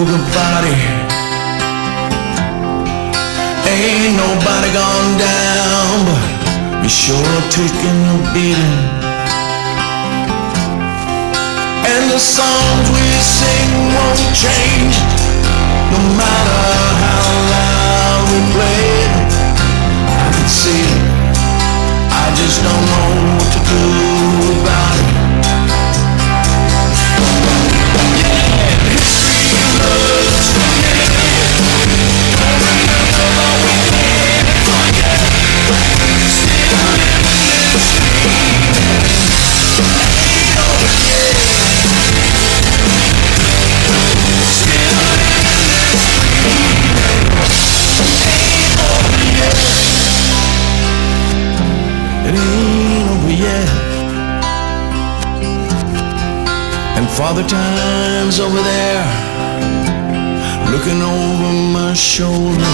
boogie body. Ain't nobody gone down, but you're sure taking a beating. And the songs we sing won't change, no matter how loud we play it. I can see it, I just don't know what to do about it. Yeah, history loves familiar. Don't remember, but we can't forget. Still living this dream, ain't over yet. Still living this dream, ain't over yet. It ain't over yet. And Father Time's over there, looking over my shoulder.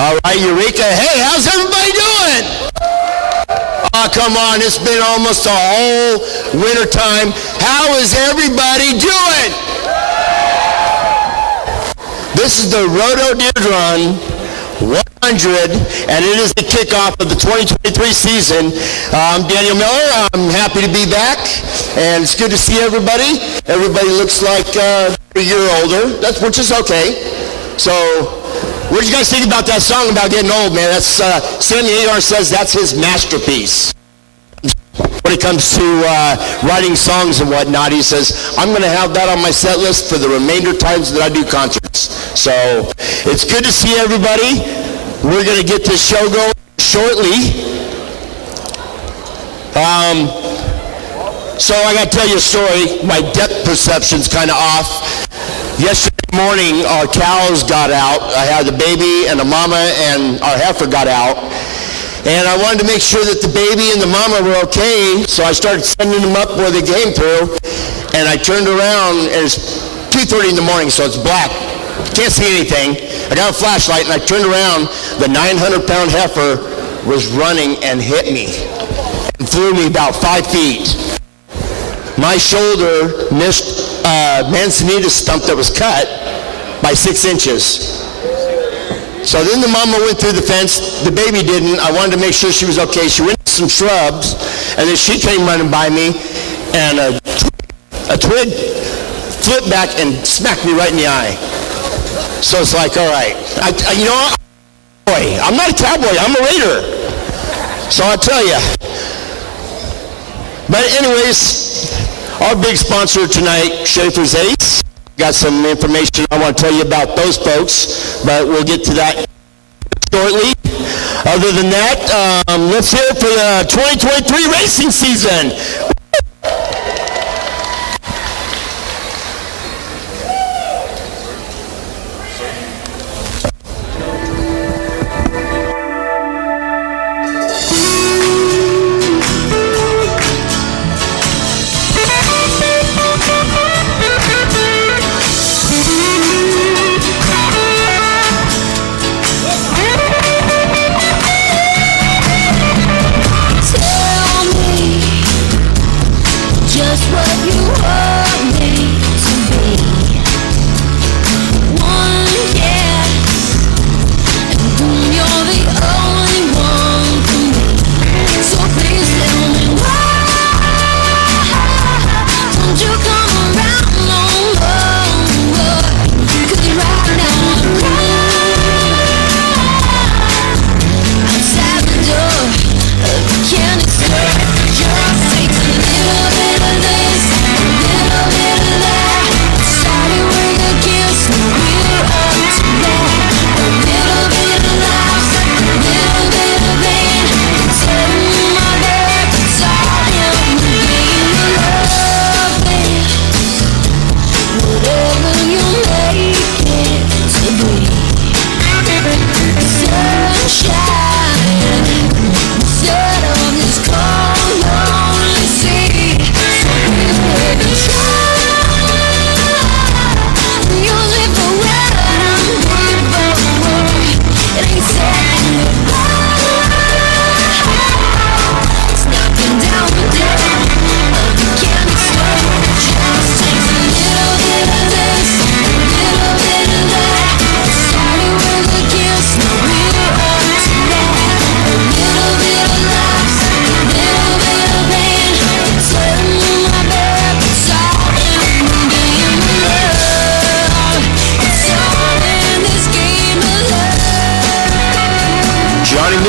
All right, Eureka. Hey, how's everybody doing? Oh, come on. It's been almost a whole winter time. How is everybody doing? This is the Rhododendron. What 100, and it is the kickoff of the 2023 season. I'm Daniel Miller. I'm happy to be back, and it's good to see everybody. Everybody looks like a year older, which is okay. So, what did you guys think about that song about getting old, man? That's Sammy Hagar says that's his masterpiece. When it comes to writing songs and whatnot, he says, I'm going to have that on my set list for the remainder times that I do concerts. So it's good to see everybody. We're going to get this show going shortly. So I got to tell you a story. My depth perception's kind of off. Yesterday morning, our cows got out. I had the baby and the mama, and our heifer got out. And I wanted to make sure that the baby and the mama were okay, so I started sending them up where they came through. And I turned around, and it's 2:30 in the morning, so it's black. Can't see anything. I got a flashlight, and I turned around. The 900-pound heifer was running and hit me and threw me about 5 feet. My shoulder missed a manzanita stump that was cut by 6 inches. So then the mama went through the fence. The baby didn't. I wanted to make sure she was okay. She went to some shrubs, and then she came running by me, and a twig flipped back and smacked me right in the eye. So it's like, all right. I'm not a cowboy. I'm a raider. So I tell you. But anyways, our big sponsor tonight, Schaefer's Ace. Got some information I want to tell you about those folks, but we'll get to that shortly. Other than that, let's hear it for the 2023 racing season.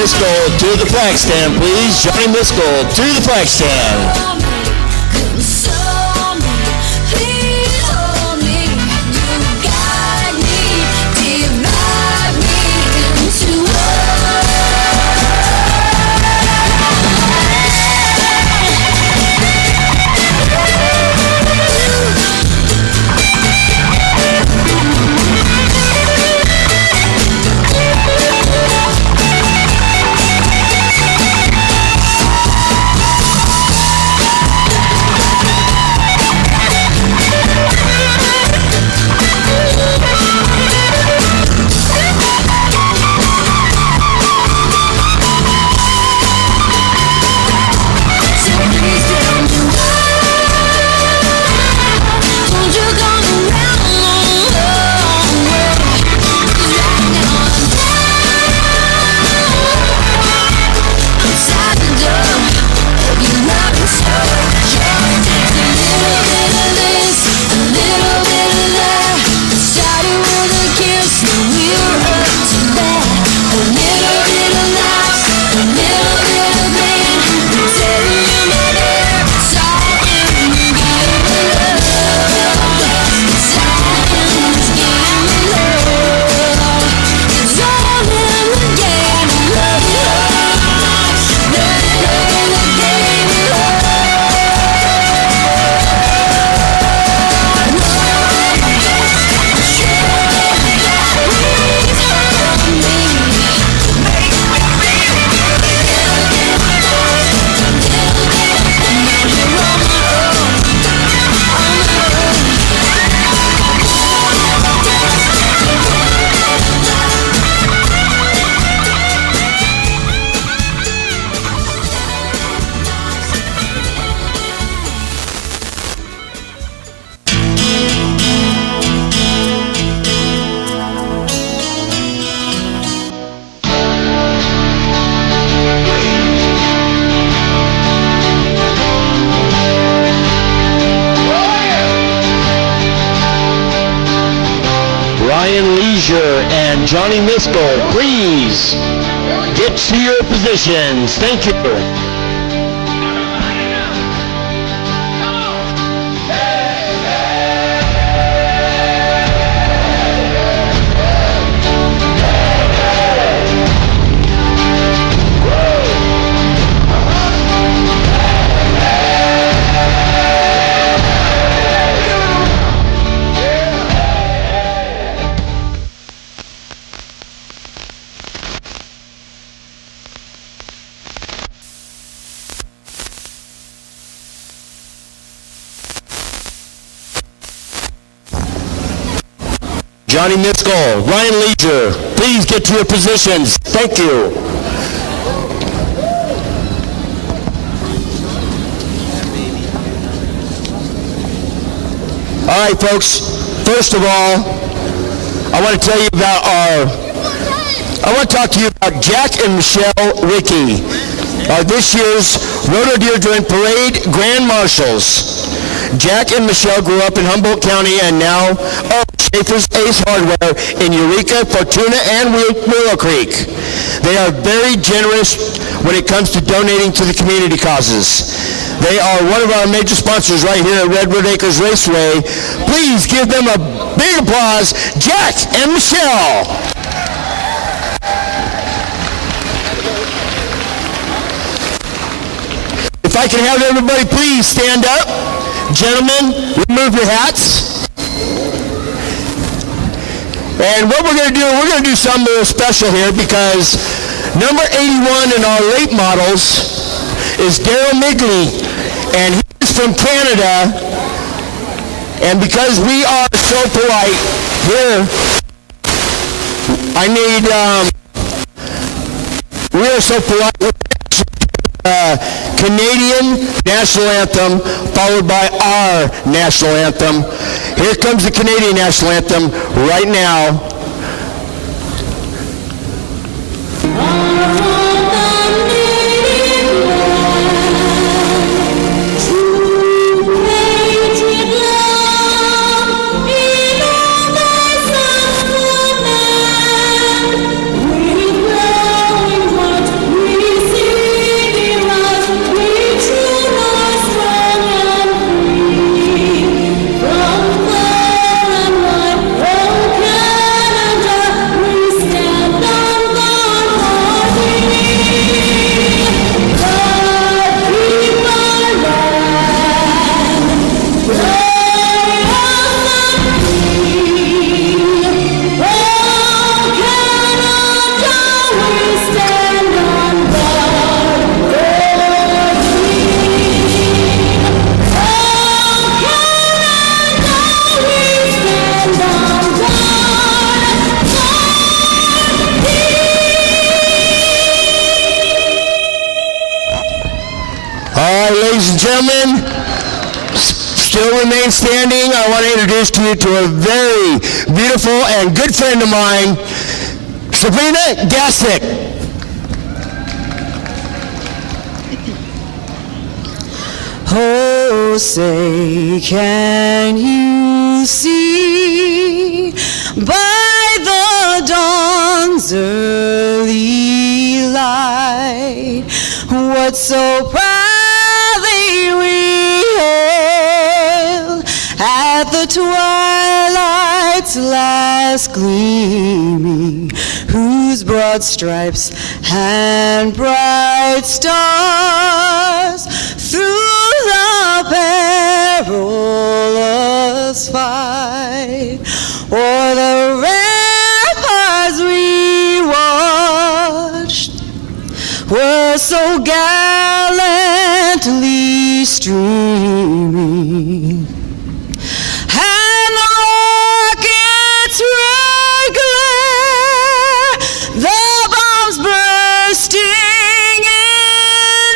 Miskel to the flag stand, please. Johnny Miskel to the flag stand. Ryan Leisure and Johnny Miskell, please get to your positions. Thank you. Johnny Miskell, Ryan Leisure, please get to your positions. Thank you. All right, folks. First of all, I want to tell you about I want to talk to you about Jack and Michelle Rickey, this year's Rhododendron Parade Grand Marshals. Jack and Michelle grew up in Humboldt County and now Schaefer's Ace Hardware in Eureka, Fortuna, and Willow Creek. They are very generous when it comes to donating to the community causes. They are one of our major sponsors right here at Redwood Acres Raceway. Please give them a big applause, Jack and Michelle. If I can have everybody please stand up. Gentlemen, remove your hats. And what we're going to do something a little special here because number 81 in our late models is Daryl Migley, and he's from Canada. And because we are so polite here, we are so polite. Canadian national anthem followed by our national anthem. Here comes the Canadian national anthem right now. Gentlemen, still remain standing. I want to introduce to you to a very beautiful and good friend of mine, Sabrina Gassick. Oh, say, can you see by the dawn's early light what so proudly we hailed at the twilight's last gleaming, whose broad stripes and bright stars through the perilous fight o'er the ramparts we watched were so gallantly streaming, and the rockets' red glare, the bombs bursting in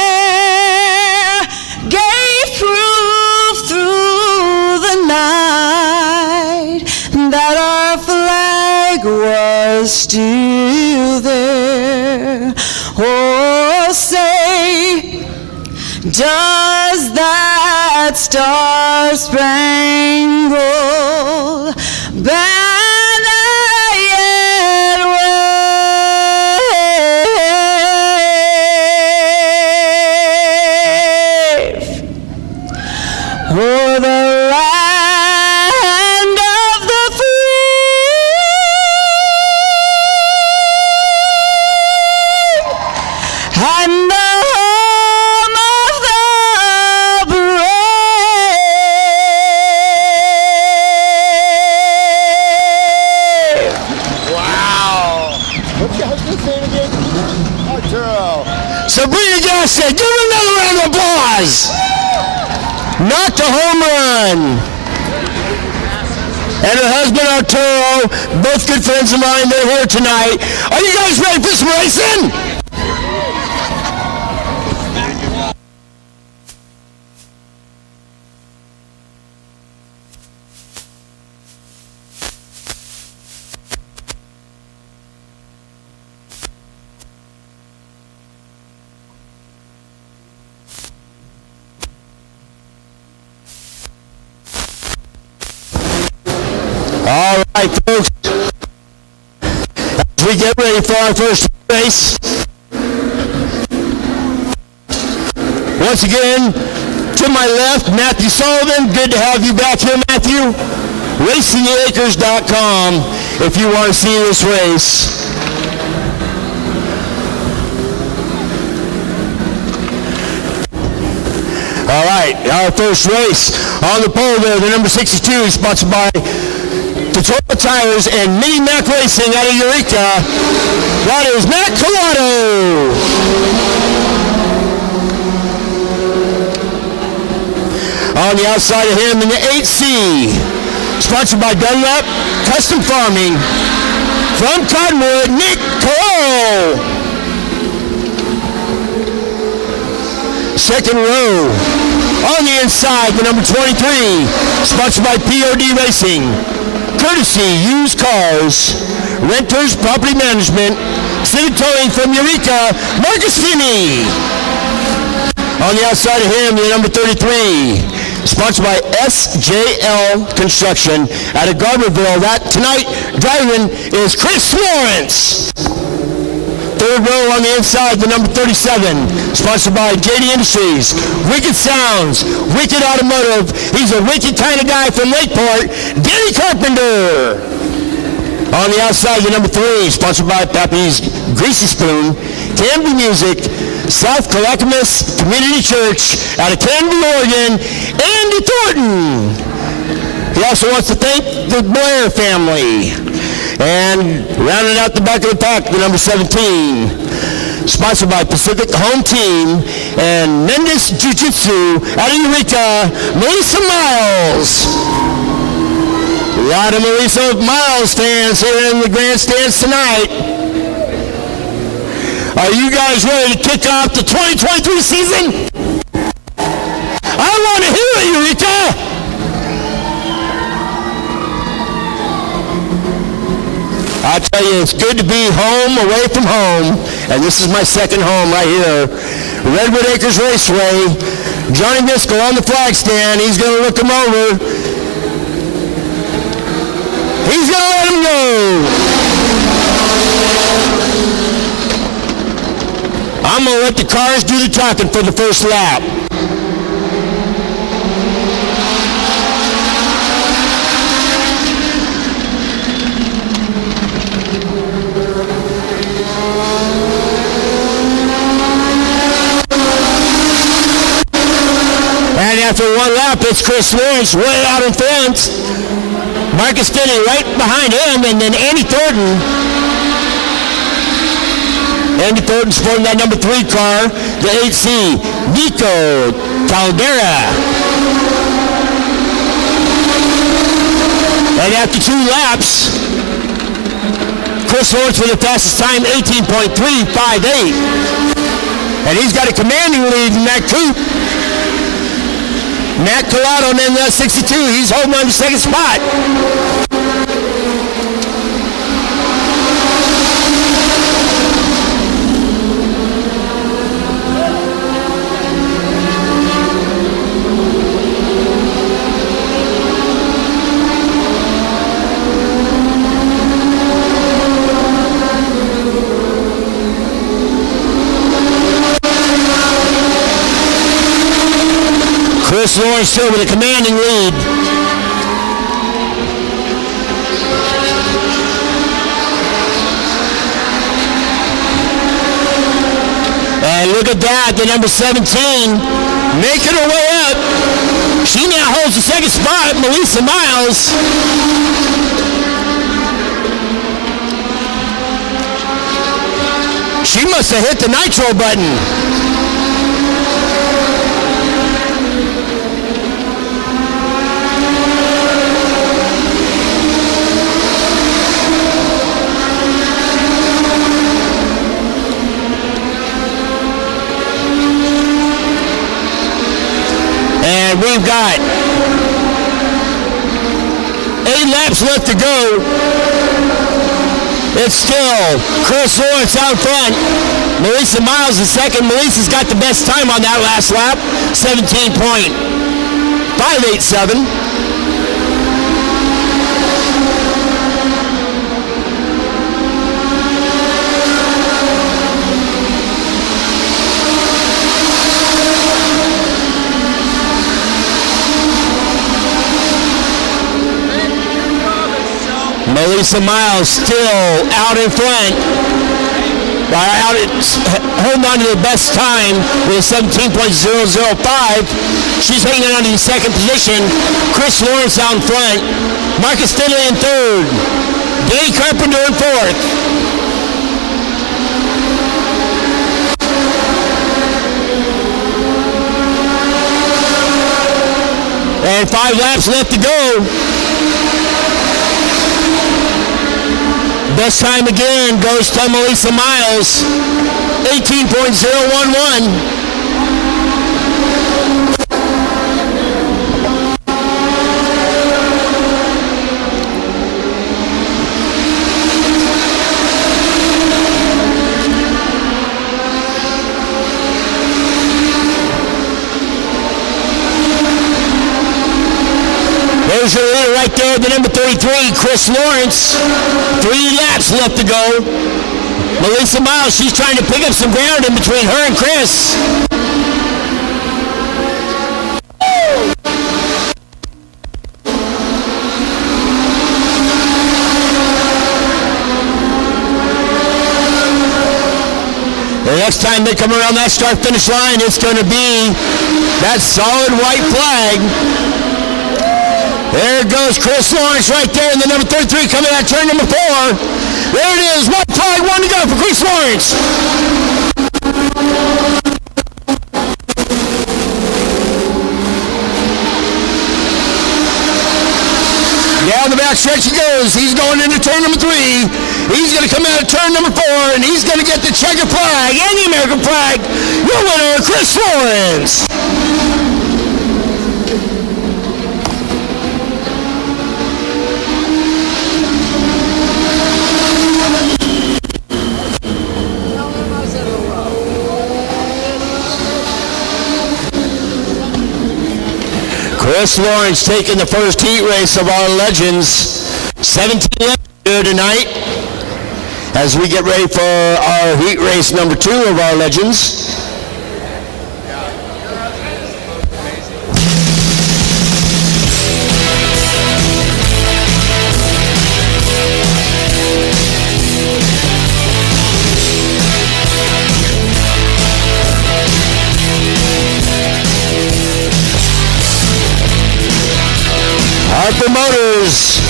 air, gave proof through the night that our flag was still there. Oh, say, does that star-spangled banner o'er the land of the free and the home of the brave. Wow. What's the name again? Arturo. Sabrina Johnson, give her another round of applause. Knocked a home run. And her husband Arturo, both good friends of mine, they're here tonight. Are you guys ready for some racing? All right, folks. As we get ready for our first race, once again, to my left, Matthew Sullivan. Good to have you back here, Matthew. RacingTheAcres.com if you want to see this race. All right, our first race on the pole there, the number 62, sponsored by Detroit Tires and Mini Mac Racing out of Eureka. That is Matt Collado. On the outside of him in the 8C, sponsored by Dunlap Custom Farming. From Cottonwood, Nick Cole. Second row. On the inside, the number 23, sponsored by POD Racing. Courtesy Used Cars, Renters Property Management, Civic Towing from Eureka, Marcus Finney. On the outside of him, the number 33, sponsored by SJL Construction out of Garberville. That tonight driving is Chris Lawrence. Third row on the inside, the number 37, sponsored by JD Industries, Wicked Sounds, Wicked Automotive. He's a wicked kind of guy from Lakeport, Danny Carpenter. On the outside, the number 3, sponsored by Pappy's Greasy Spoon, Canby Music, South Clackamas Community Church out of Canby, Oregon, Andy Thornton. He also wants to thank the Blair family. And rounding out the back of the pack, the number 17, sponsored by Pacific Home Team and Mendes Jiu-Jitsu out of Eureka, Melissa Miles. A lot of Melissa Miles fans here in the grandstands tonight. Are you guys ready to kick off the 2023 season? I want to hear it, Eureka! I tell you, it's good to be home, away from home, and this is my second home right here. Redwood Acres Raceway. Johnny Miskell on the flag stand. He's going to look him over. He's going to let him go. I'm going to let the cars do the talking for the first lap. And after one lap, it's Chris Lawrence way out in front. Marcus Finney right behind him, and then Andy Thornton. Andy Thornton sporting that number 3 car, the 8C, Nico Caldera. And after 2 laps, Chris Lawrence with the fastest time, 18.358. And he's got a commanding lead in that coupe. Matt Collado in the 62, he's holding on to second spot. Chris Lawrence still with a commanding lead. And look at that, the number 17 making her way up. She now holds the second spot, Melissa Miles. She must have hit the nitro button. And we've got 8 laps left to go. It's still Chris Lawrence out front. Melissa Miles is second. Melissa's got the best time on that last lap, 17.587. Melissa Miles still out in front. Holding on to the best time with 17.005. She's hanging on to the second position. Chris Lawrence out in front. Marcus Finley in third. Danny Carpenter in fourth. And 5 laps left to go. Best time again goes to Melissa Miles, 18.011. There's your leader right there, the number 33, Chris Lawrence. 3 laps left to go. Melissa Miles, she's trying to pick up some ground in between her and Chris. The next time they come around that start-finish line, it's going to be that solid white flag. There goes Chris Lawrence right there in the number 33 coming out turn number 4. There it is, white flag, 1 to go for Chris Lawrence. Down the back stretch he goes. He's going into turn number 3. He's going to come out of turn number 4, and he's going to get the checkered flag and the American flag. Your winner, Chris Lawrence. Chris Lawrence taking the first heat race of our Legends. 17 left here tonight as we get ready for our heat race number 2 of our Legends. Our promoters,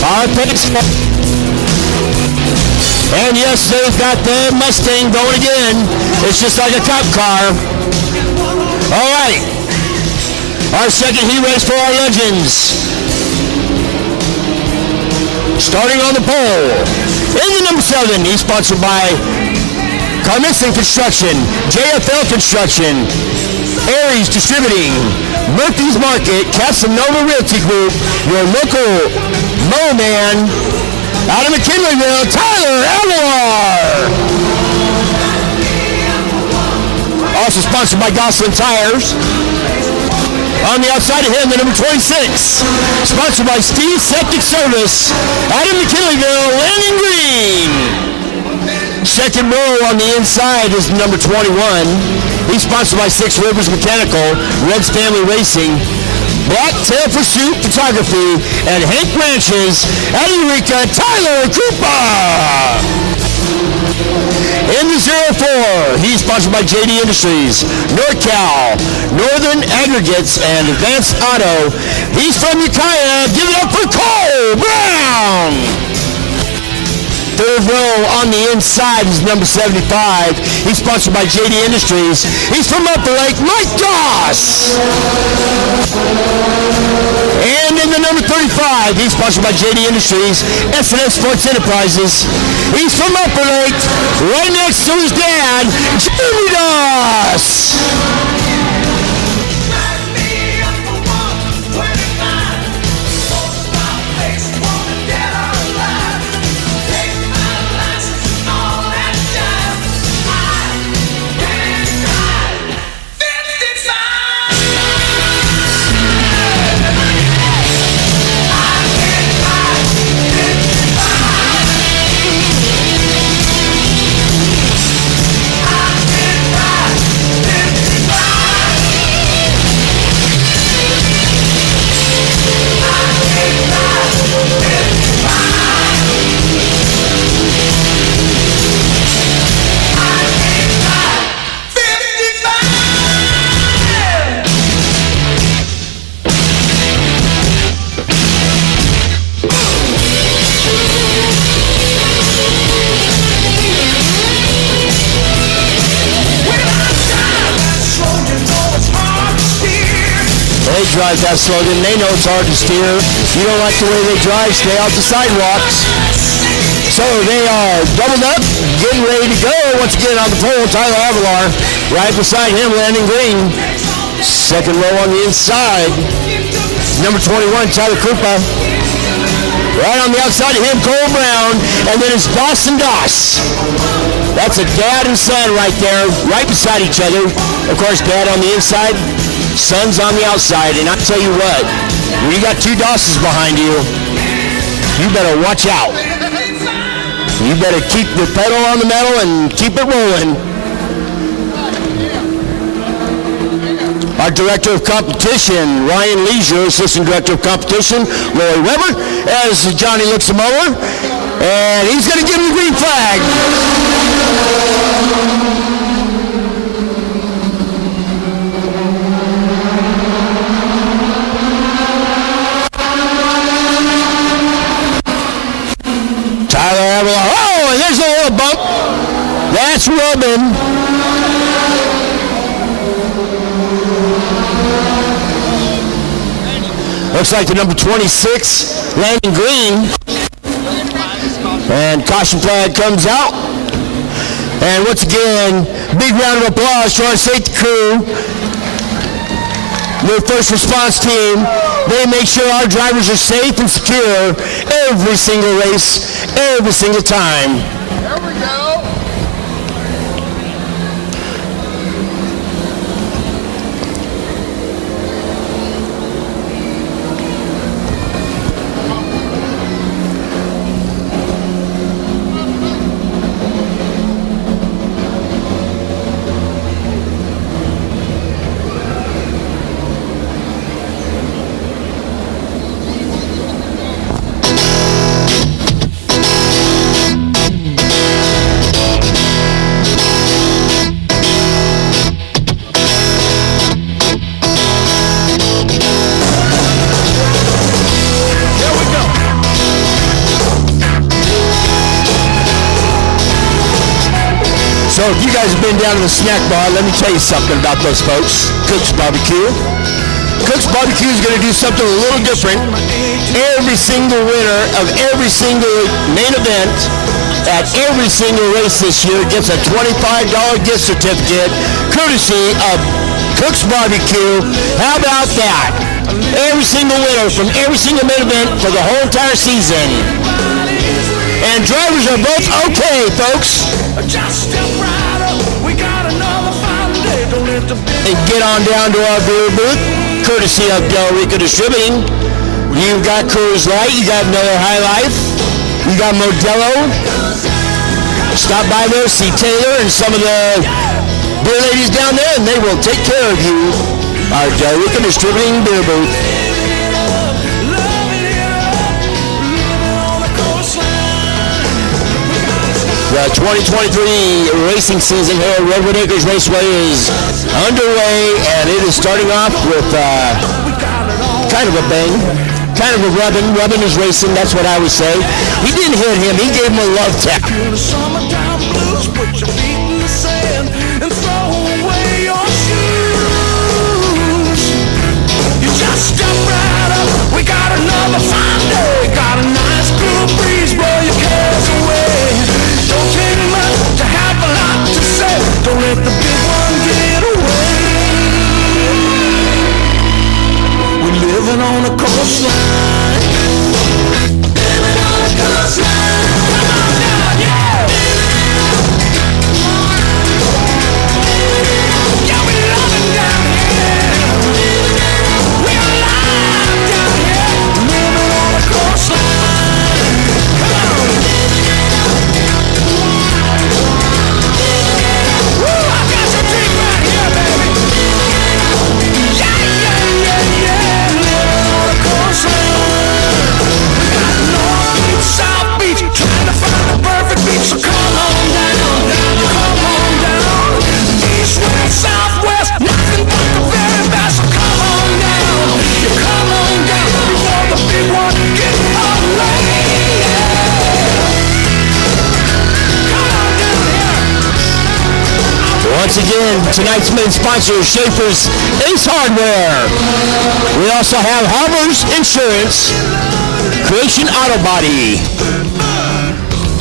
our picks, and yes, they've got the Mustang going again. It's just like a cop car. All right, our second heat race for our Legends. Starting on the pole, in the number 7, he's sponsored by Carmison Construction, JFL Construction, Aries Distributing, Murphy's Market, Casanova Realty Group, your local mow man, out of McKinleyville, Tyler Aguilar. Also sponsored by Gosselin Tires. On the outside of him, the number 26, sponsored by Steve Septic Service, out of McKinleyville, Landon Green. Second row on the inside is number 21. He's sponsored by Six Rivers Mechanical, Red's Family Racing, Black Tail Pursuit Photography, and Hank Ranches at Eureka, Tyler Krupa. In the 04, he's sponsored by JD Industries, NorCal, Northern Aggregates, and Advanced Auto. He's from Ukiah. Give it up for Cole Brown. Third row on the inside is number 75. He's sponsored by JD Industries. He's from Upper Lake, Mike Doss. And in the number 35, he's sponsored by JD Industries, S&S Sports Enterprises. He's from Upper Lake, right next to his dad, Jimmy Doss. They drive that slogan. They know it's hard to steer. You don't like the way they drive, stay off the sidewalks. So they are doubled up, getting ready to go. Once again on the pole, Tyler Avalar. Right beside him, Landon Green. Second row on the inside. Number 21, Tyler Krupa. Right on the outside of him, Cole Brown. And then it's Dawson Doss. That's a dad and son right there, right beside each other. Of course, dad on the inside, son's on the outside. And I tell you what, when you got two Dosses behind you, you better watch out. You better keep the pedal on the metal and keep it rolling. Our Director of Competition, Ryan Leisure, Assistant Director of Competition, Lori Weber, as Johnny looks him over. And he's going to give him the green flag. Tyler Avalar. Oh, and there's a little bump. That's rubbing. Looks like the number 26, Landon Green. And caution flag comes out. And once again, big round of applause to our safety crew. Their first response team. They make sure our drivers are safe and secure every single race, every single time. There we go. So if you guys have been down to the snack bar, let me tell you something about those folks. Cook's Barbecue. Cook's Barbecue is going to do something a little different. Every single winner of every single main event at every single race this year gets a $25 gift certificate courtesy of Cook's Barbecue. How about that? Every single winner from every single main event for the whole entire season. And drivers are both okay, folks. And get on down to our beer booth, courtesy of Del Rico Distributing. You've got Coors Light, you got Miller High Life, you got Modelo. Stop by there, see Taylor and some of the beer ladies down there, and they will take care of you. Our Rican Distributing Beer Booth. The 2023 racing season here at Redwood Acres Raceway is underway, and it is starting off with kind of a bang, kind of a rubbing. Rubbing is racing, that's what I would say. He didn't hit him, he gave him a love tap. Step right up, we got another fine day. Got a nice cool breeze, blow your cares away. Don't take much to have a lot to say. Don't let the big one get away. We're living on a coastline. Living on a coastline. Come on down, yeah. Yeah, we love it down here. We're alive down here. Living on a coastline. Come on. Woo, I got some drink right here, baby. Yeah, yeah, yeah, yeah. Living on a coastline. We got North Beach, South Beach, trying to find the perfect beach. So come on down, come on down. East, west, southwest, nothing but the very best. So come on down, you come on down before the big one gets away. Come on down here. Once again, tonight's main sponsor is Schaefer's Ace Hardware. We also have Harbor's Insurance, Creation Auto Body.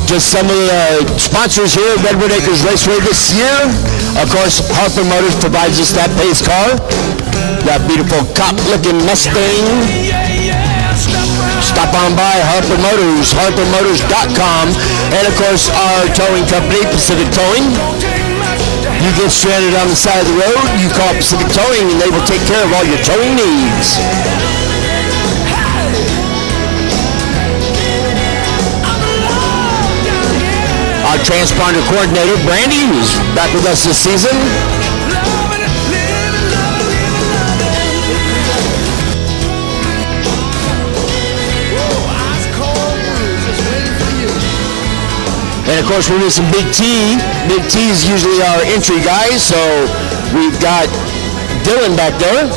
Just some of the sponsors here at Redwood Acres Raceway this year. Of course, Harper Motors provides us that pace car. That beautiful cop-looking Mustang. Stop on by Harper Motors, harpermotors.com. And of course, our towing company, Pacific Towing. You get stranded on the side of the road, you call Pacific Towing, and they will take care of all your towing needs. Our transponder coordinator, Brandy, who's back with us this season. And of course, we're missing Big T. Big T is usually our entry guy, so we've got Dylan back there.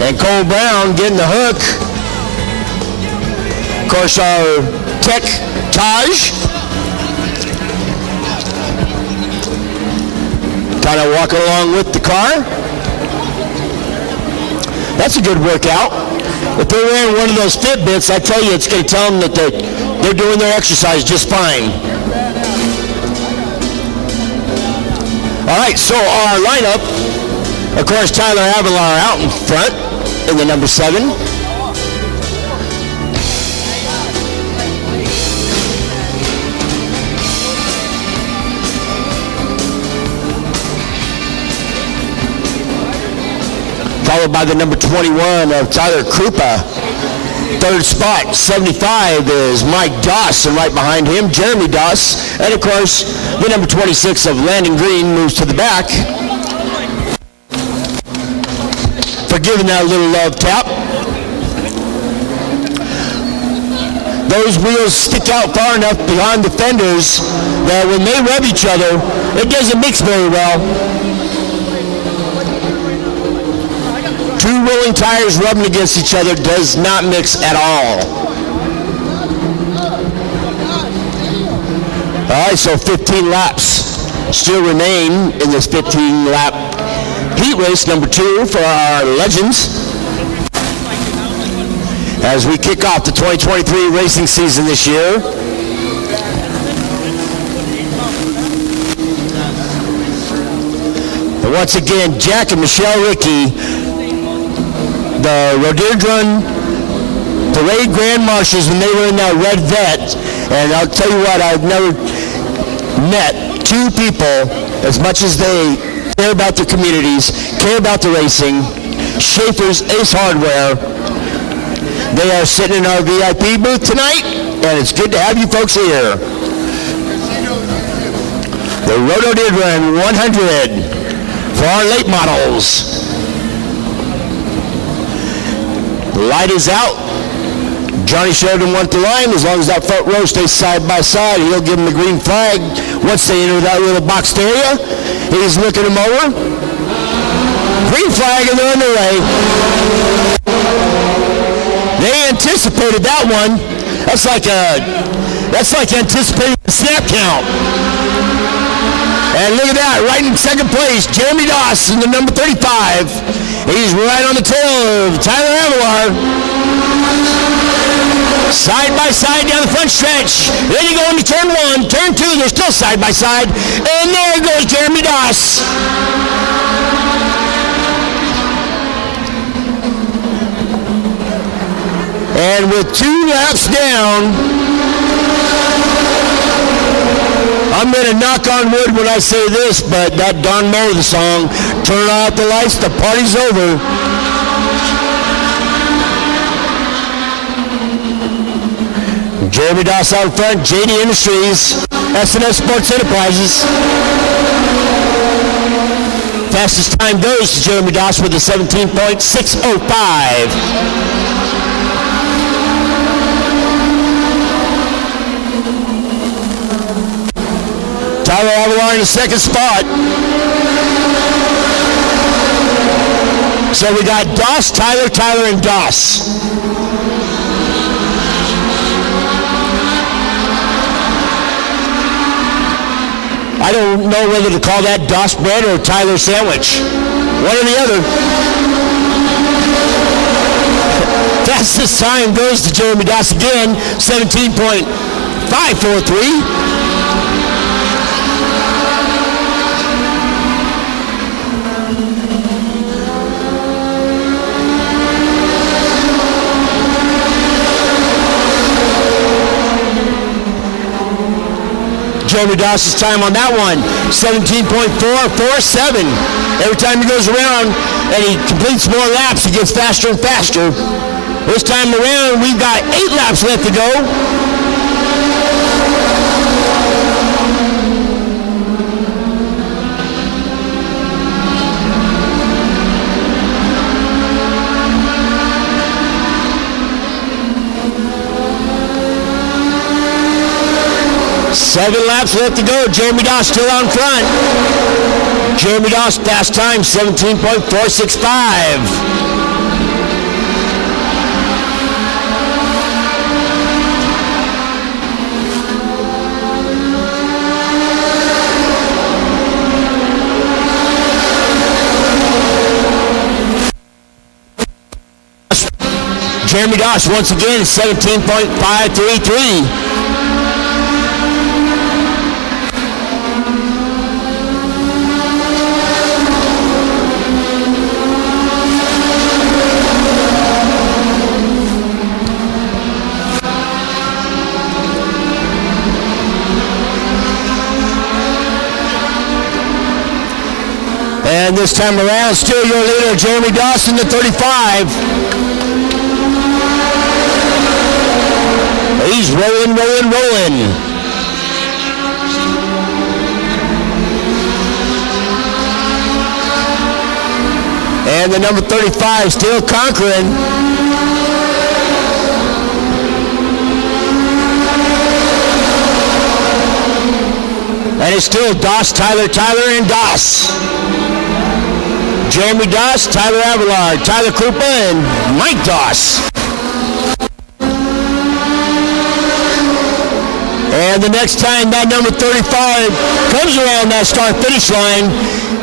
And Cole Brown getting the hook. Of course, our tech, Taj. Kind of walking along with the car. That's a good workout. If they're wearing one of those Fitbits, I tell you, it's going to tell them that they're doing their exercise just fine. All right, so our lineup, of course, Tyler Avalar out in front in the number 7. Followed by the number 21 of Tyler Krupa. Third spot, 75, is Mike Doss, and right behind him, Jeremy Doss. And of course, the number 26 of Landon Green moves to the back. For giving that little love tap. Those wheels stick out far enough behind the fenders that when they rev each other, it doesn't mix very well. Two rolling tires rubbing against each other does not mix at all. All right, so 15 laps still remain in this 15-lap heat race, number 2 for our legends. As we kick off the 2023 racing season this year. And once again, Jack and Michelle Rickey, the Rhododendron Parade Grand Marshals, when they were in that red vet. And I'll tell you what, I've never met two people as much as they care about their communities, care about the racing. Schaefer's Ace Hardware. They are sitting in our VIP booth tonight, and it's good to have you folks here. the Rhododendron 100 for our late models. The light is out. Johnny Sheridan went the line. As long as that front row stays side by side, he'll give him the green flag. Once they enter that little boxed area, he's looking them over. Green flag, and they're underway. They anticipated that one. That's like anticipating the snap count. And look at that, right in second place, Jeremy Doss in the number 35. He's right on the tail of Tyler Avilar. Side by side down the front stretch. Then you go into turn one, turn two, they're still side by side. And there goes Jeremy Doss. And with 2 laps down, I'm going to knock on wood when I say this, but that Don Moe, the song, turn out the lights, the party's over. Jeremy Doss out front, JD Industries, S&S Sports Enterprises. Fastest time goes to Jeremy Doss with a 17.605. Tyler Avilar in the second spot. So we got Doss, Tyler, and Doss. I don't know whether to call that Doss bread or Tyler sandwich. One or the other. Fastest time goes to Jeremy Doss again, 17.543. Jeremy Doss's time on that one, 17.447. Every time he goes around and he completes more laps, he gets faster and faster. This time around, we've got 8 laps left to go. Seven laps left to go. Jeremy Doss still on front. Jeremy Doss fast time, 17.465. Jeremy Doss once again, 17.533. And this time around, still your leader, Jeremy Doss in the 35. He's rolling. And the number 35 still conquering. And it's still Doss, Tyler, and Doss. Jeremy Doss, Tyler Avilar, Tyler Krupa, and Mike Doss. And the next time that number 35 comes around that start-finish line,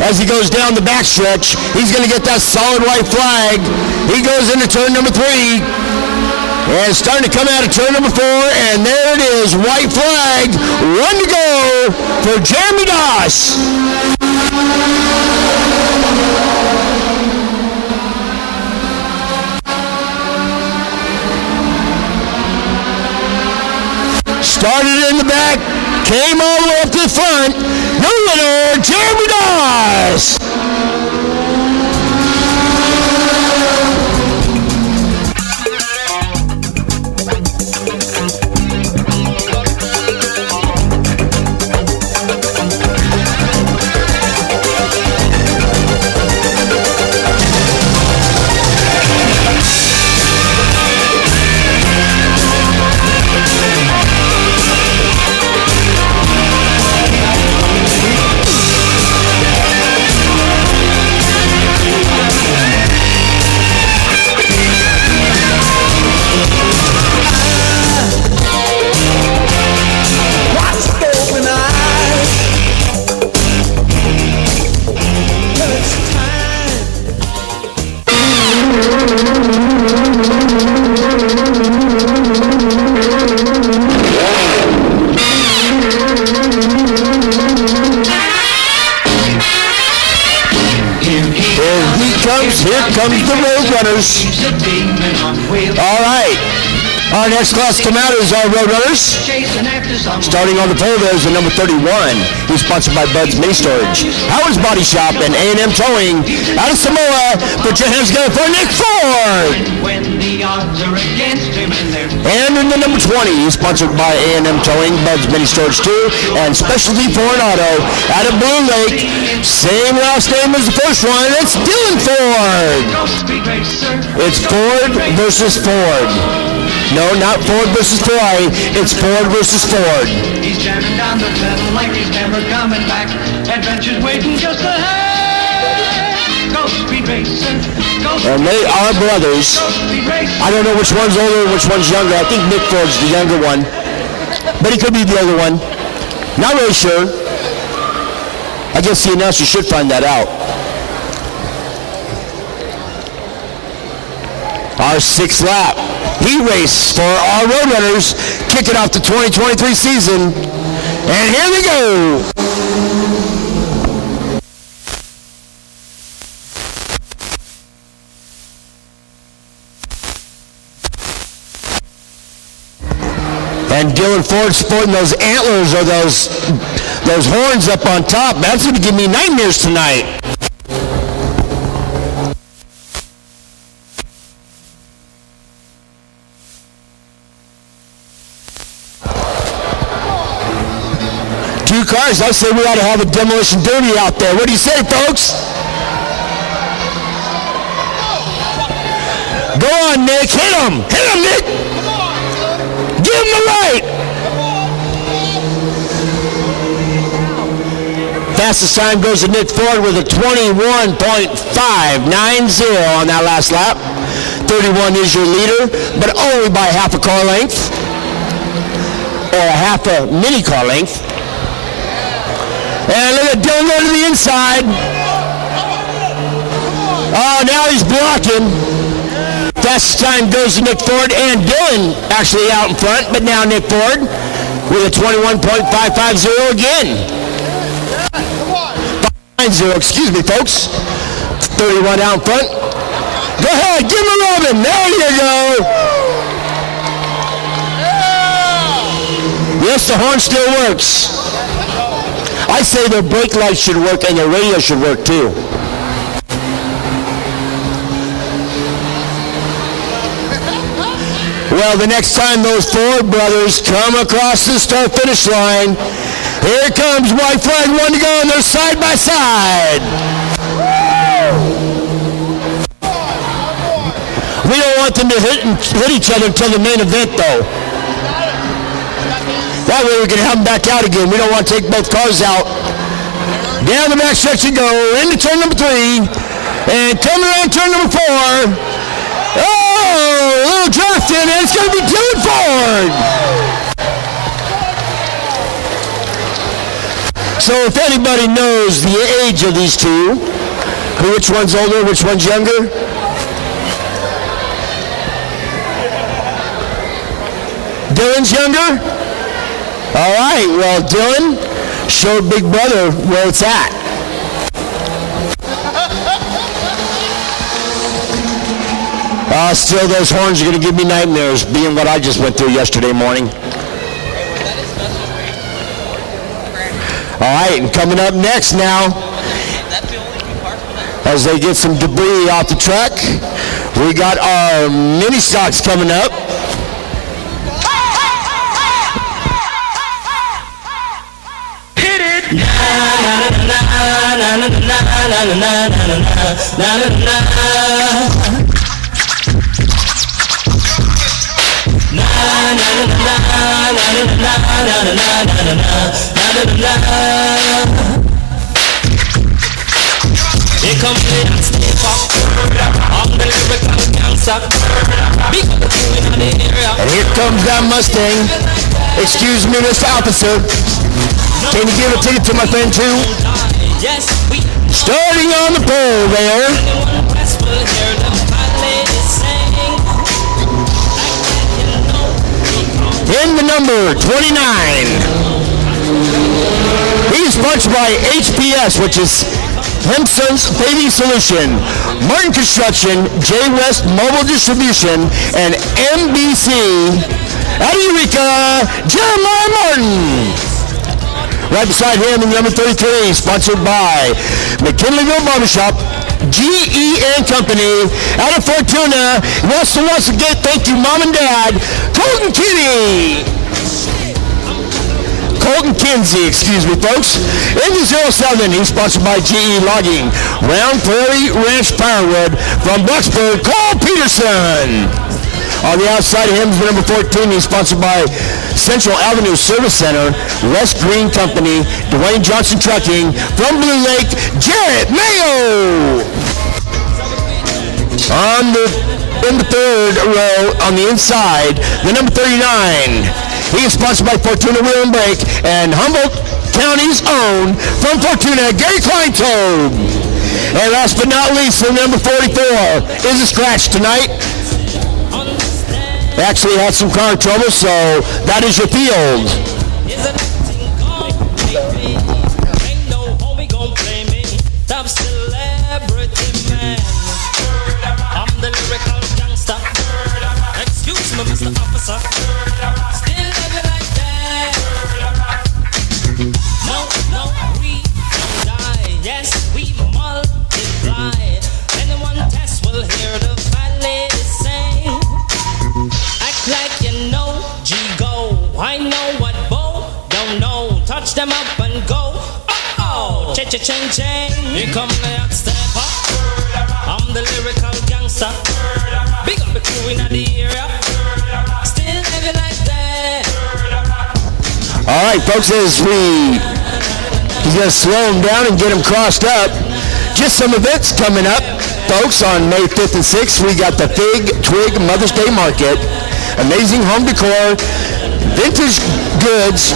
as he goes down the backstretch, he's going to get that solid white flag. He goes into turn number 3. And starting to come out of turn number 4, and there it is, white flag, 1 to go for Jeremy Doss. Started in the back, came all the way up to the front. The winner, Jeremy Doss. Here comes the Roadrunners. All right. Our next class to come out is our Roadrunners. Starting on the pole there is the number 31. He's sponsored by Bud's Mini Storage, Howard's Body Shop, and A&M Towing. Out of Samoa, put your hands together for Nick Ford. And in the number 20, he's sponsored by A&M Towing, Bud's Mini Storage 2, and Specialty Foreign Auto. Out of Blue Lake, same last name as the first one, it's Dylan Ford. It's Ford versus Ford. No, not Ford versus Ferrari. It's Ford versus Ford. He's jamming down the pedal like he's never coming back. Adventures waiting just ahead. Go Speed Racer. And they are brothers. I don't know which one's older and which one's younger. I think Nick Ford's the younger one. But he could be the older one. Not really sure. I guess the announcer should find that out. Our sixth lap. Heat race for our Roadrunners, kicking off the 2023 season. And here we go. And Dylan Ford sporting those antlers or those horns up on top. That's going to give me nightmares tonight. Two cars, I say we ought to have a demolition derby out there. What do you say, folks? Go on, Nick. Hit him. Hit him, Nick. Give him the right. Fastest time goes to Nick Ford with a 21.590 on that last lap. 31 is your leader, but only by half a car length. Or a half a mini car length. And look at Dylan go to the inside. Oh, now he's blocking. Fastest time goes to Nick Ford, and Dylan actually out in front, but now Nick Ford with a 21.550 again. 590, excuse me, folks. 31 out in front. Go ahead, give him a rubbing. There you go. Yes, the horn still works. I say their brake lights should work and their radio should work too. Well, the next time those Ford brothers come across the start-finish line, here comes white flag, one to go, and they're side by side. We don't want them to hit each other until the main event, though. That way we can have them back out again. We don't want to take both cars out. Down the back stretch you go, into turn number 3, and coming around turn number 4. Oh, a little draft in, and it's going to be Dylan Ford. So if anybody knows the age of these two, which one's older, which one's younger, Dylan's younger? All right, well, Dylan showed Big Brother where it's at. Still, those horns are going to give me nightmares, being what I just went through yesterday morning. All right, and coming up next now, as they get some debris off the truck, we got our mini stocks coming up. Here comes the step up on the lyrical gangster. And here comes that Mustang. Excuse me, Mr. Officer. Can you give a ticket to my friend too? Starting on the pole there. In the number 29. He's sponsored by HPS, which is Hempson's Paving Solution, Martin Construction, J West Mobile Distribution, and MBC. Out of Eureka, Jeremiah Martin. Right beside him in number 33, sponsored by McKinleyville Barbershop, GE and Company, out of Fortuna. Once again, thank you, Mom and Dad, Colton Kinsey, excuse me, folks. In the 07, he's sponsored by GE Logging, Round Prairie Ranch Firewood from Blacksburg, Cole Peterson. On the outside of him is number 14. He's sponsored by Central Avenue Service Center, West Green Company, Dwayne Johnson Trucking, from Blue Lake, Jarrett Mayo. In the third row on the inside, the number 39. He is sponsored by Fortuna Wheel and Brake and Humboldt County's own from Fortuna, Gary Kleintobe. And last but not least, the number 44 is a scratch tonight. Actually had some car trouble, so that is your field. Excuse me, Mr. Officer. Still living like that. No, we don't die. Yes, we multiply. Anyone test will hear the fat lady sing. Act like you know, G-Go. I know what Bo don't know. Touch them up and go. Oh, cha-cha-ching-ching. Here come the hot stepper. I'm the lyrical gangster. Big up the crew in the area. Still living like that. All right, folks, he's going to slow him down and get him crossed up. Just some events coming up, folks, on May 5th and 6th. We got the Fig Twig Mother's Day Market. Amazing home decor, vintage goods,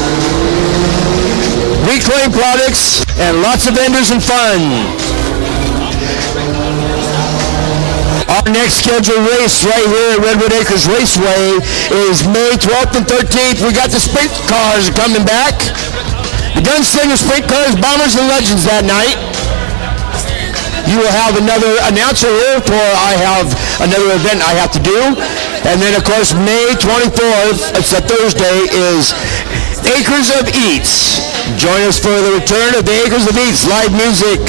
reclaimed products, and lots of vendors and fun. Our next scheduled race right here at Redwood Acres Raceway is May 12th and 13th. We got the sprint cars coming back. The Gunslinger Sprint Cars, Bombers, and Legends that night. You will have another announcer here for I have another event I have to do. And then, of course, May 24th, it's a Thursday, is Acres of Eats. Join us for the return of the Acres of Eats live music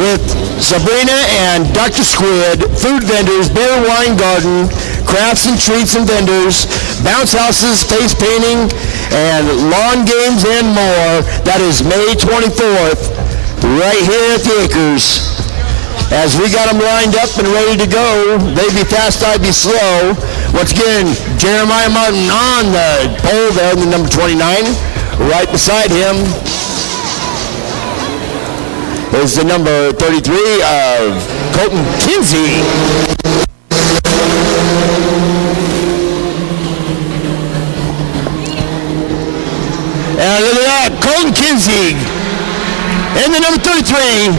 with Sabrina and Dr. Squid, food vendors, beer, wine garden, crafts and treats and vendors, bounce houses, face painting, and lawn games and more. That is May 24th, right here at the Acres. As we got them lined up and ready to go, they'd be fast, I'd be slow. Once again, Jeremiah Martin on the pole there, the number 29, right beside him is the number 33 of Colton Kinsey. And look at that, Colton Kinsey. And the number 33.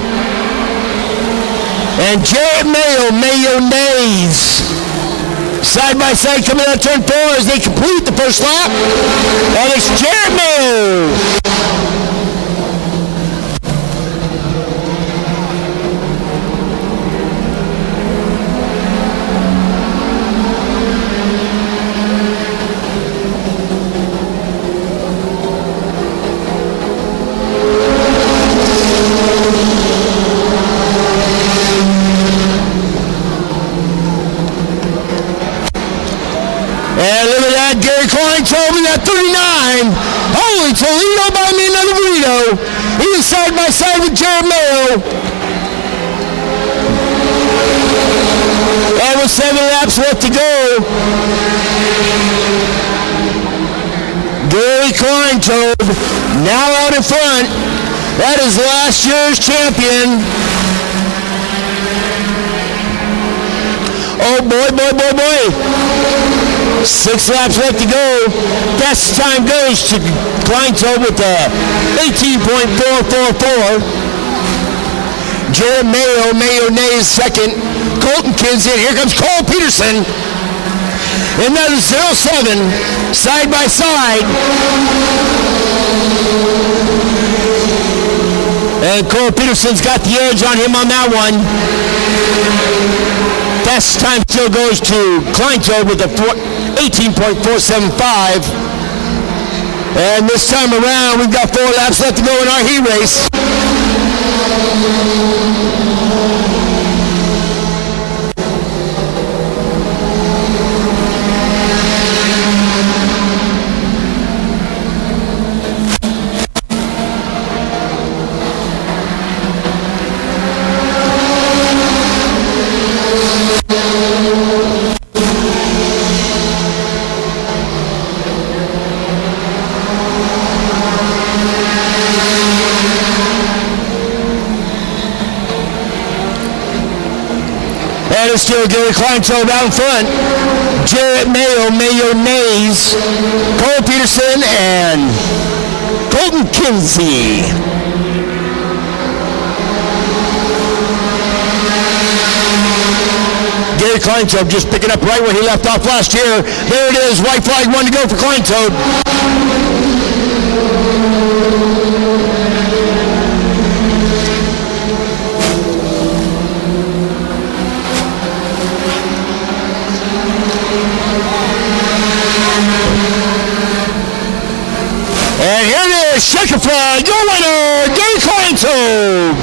And Jarrett Mayo, Mayonnaise. Side by side coming out turn 4 as they complete the first lap. And it's Jarrett Mayo. And look at that, Gary Klein told me that 39. Holy Toledo, buy me another burrito. He is side by side with Jared Mayo. And with 7 laps left to go, Gary Klein told now out in front. That is last year's champion. Oh boy, boy, boy, boy. 6 laps left to go. Best time goes to Kleintobe with 18.444. Jared Mayo, Mayonnaise second. Colton Kinsey, and here comes Cole Peterson. Another 07, side by side. And Cole Peterson's got the edge on him on that one. Fast time still goes to Kleintold with a 18.475. And this time around, we've got 4 laps left to go in our heat race. And it's still Gary Kleintold out in front. Jarrett Mayo, Mays, Cole Peterson, and Colton Kinsey. Gary Kleintold just picking up right where he left off last year. There it is, white flag, 1 to go for Kleintold. And here it is, checkered flag, your winner, Gary Kleintold.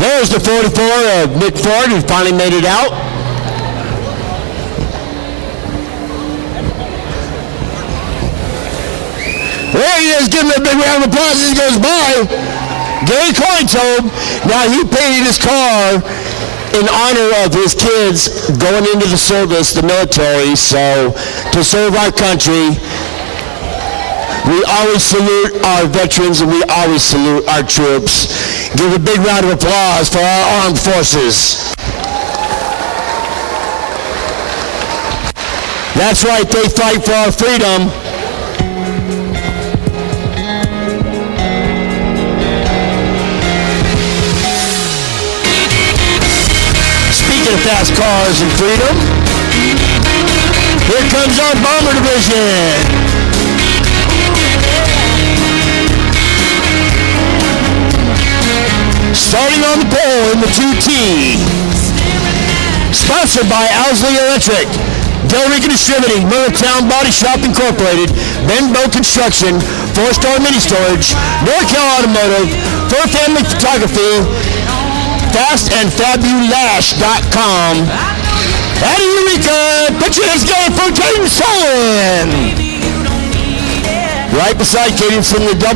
There's the 44 of Nick Ford, who finally made it out. There he is, giving him a big round of applause as he goes by. Gary Kleintold, now he painted his car in honor of his kids going into the service, the military, so to serve our country. We always salute our veterans and we always salute our troops. Give a big round of applause for our armed forces. That's right, they fight for our freedom. Speaking of fast cars and freedom, here comes our bomber division. Starting on the pole in the 2T. Sponsored by Owsley Electric, Del Rica Distributing, Millertown Body Shop Incorporated, Benbow Construction, 4-Star Mini Storage, NorCal Automotive, Fur Family Photography, FastandFabulash.com. Out of Eureka, put your hands together for Caden Sullivan. Right beside Caden from the 00.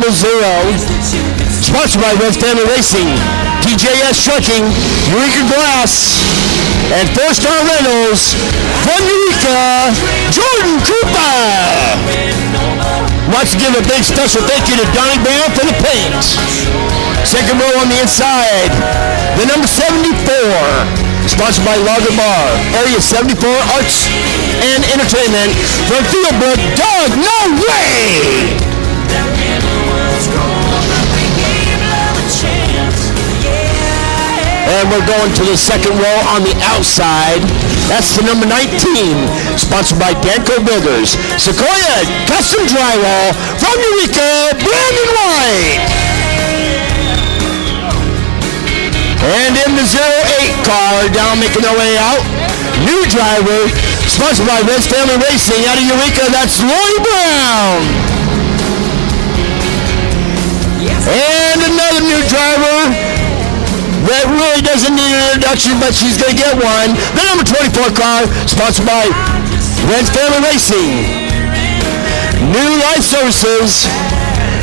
Sponsored by Red Family Racing, TJS Trucking, Eureka Glass, and 4-Star Rentals from Eureka, Jordan Cooper. Wants to give a big special thank you to Donnie Brown for the paint. Second row on the inside, the number 74. Sponsored by Lager Bar, Area 74 Arts and Entertainment from Fieldbrook, Doug No Way! And we're going to the second row on the outside. That's the number 19, sponsored by Danco Builders, Sequoia Custom Drywall from Eureka, Brandon White. And in the 08 car, down making their way out, new driver, sponsored by Red Family Racing out of Eureka, that's Lori Brown. And another new driver that really doesn't need an introduction, but she's going to get one. The number 24 car, sponsored by Red Family Racing. New Life Services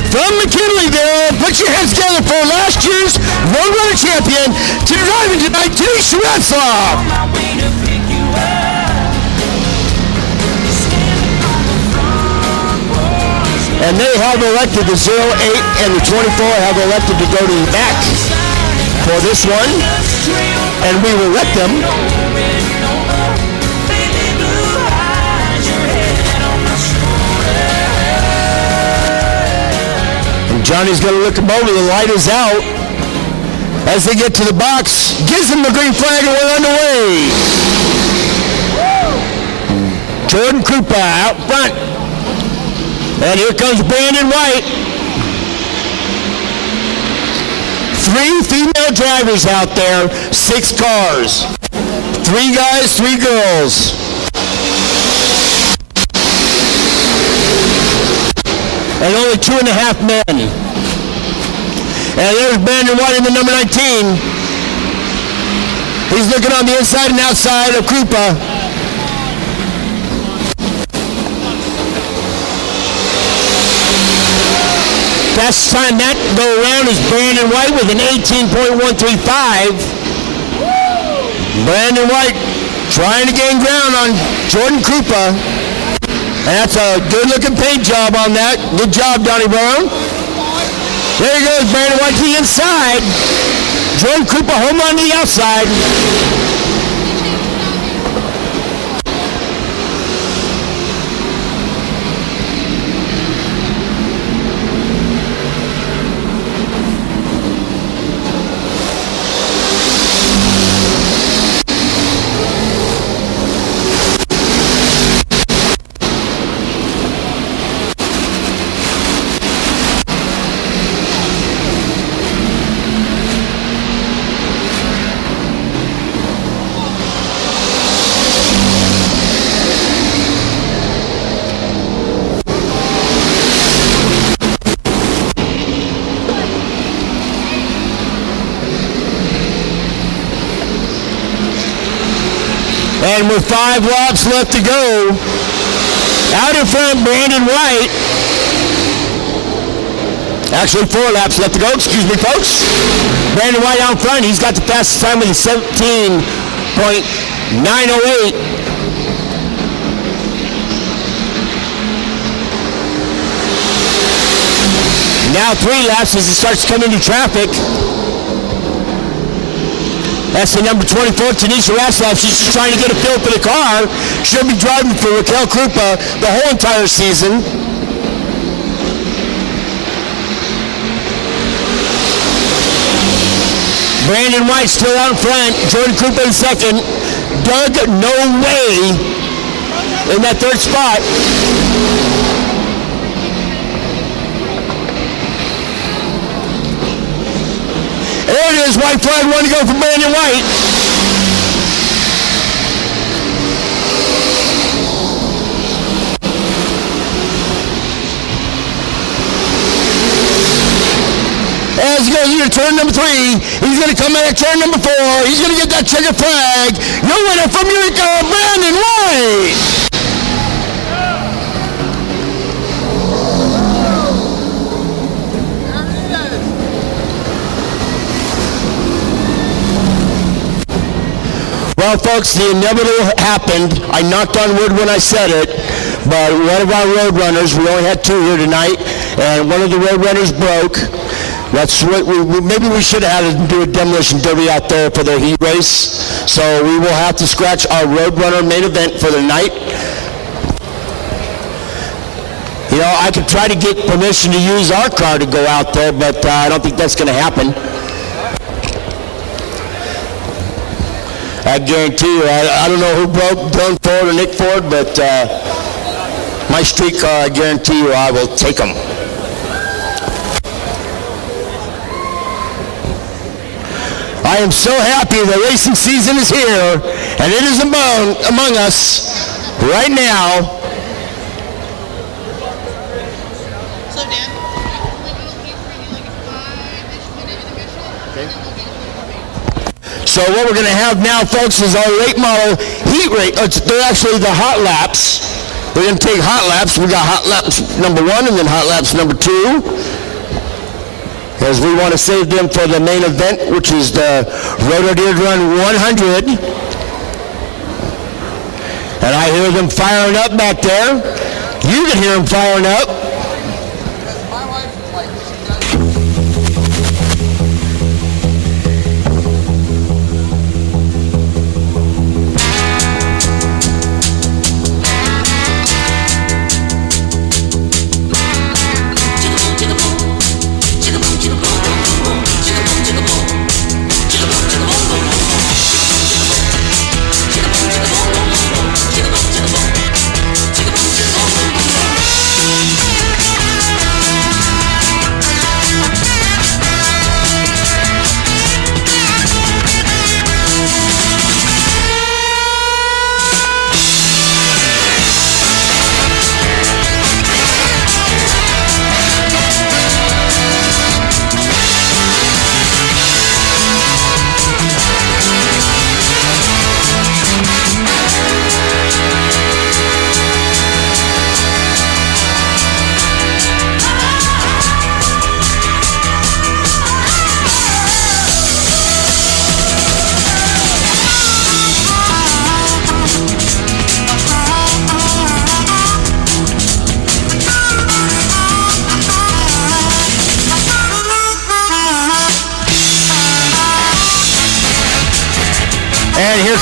from McKinleyville. Put your hands together for last year's Roadrunner champion to driving tonight, Denise Retzlaff. And they have elected the 08 and the 24 have elected to go to the back for this one, and we will let them. And Johnny's going to look him over. The light is out. As they get to the box, gives them the green flag and we're underway. Jordan Krupa out front. And here comes Brandon White. 3 female drivers out there, 6 cars. 3 guys, 3 girls. And only 2.5 men. And there's Brandon White in the number 19. He's looking on the inside and outside of Krupa. Best time that go around is Brandon White with an 18.135. Brandon White trying to gain ground on Jordan Krupa. And that's a good-looking paint job on that. Good job, Donnie Brown. There he goes, Brandon White to the inside. Jordan Krupa home run to the outside. And with 5 laps left to go, out in front, Brandon White. Actually, 4 laps left to go, excuse me, folks. Brandon White out front, he's got the fastest time with a 17.908. Now 3 laps as it starts to come into traffic. That's the number 24, Tanisha Raslov. She's just trying to get a feel for the car. She'll be driving for Raquel Krupa the whole entire season. Brandon White still out in front. Jordan Krupa in second. Doug No Way in that 3rd spot. There it is, white flag, 1 to go for Brandon White. As he goes into turn number 3, he's going to come out at turn number 4. He's going to get that checkered flag. Your winner from Eureka, Brandon White. Well, folks, the inevitable happened. I knocked on wood when I said it, but one of our road runners, we only had 2 here tonight, and one of the road runners broke. That's what maybe we should have had to do a demolition derby out there for the heat race. So we will have to scratch our road runner main event for the night. You know, I could try to get permission to use our car to go out there, but I don't think that's going to happen. I guarantee you, I don't know who broke, Dylan Ford or Nick Ford, but my street car, I guarantee you, I will take them. I am so happy the racing season is here, and it is among us right now. So, Dan, like a 5-ish minute intermission. So what we're going to have now, folks, is our late model heat race. They're actually the hot laps. We're going to take hot laps. We got hot laps number 1 and then hot laps number 2. As we want to save them for the main event, which is the Rhododendron 100. And I hear them firing up back there. You can hear them firing up.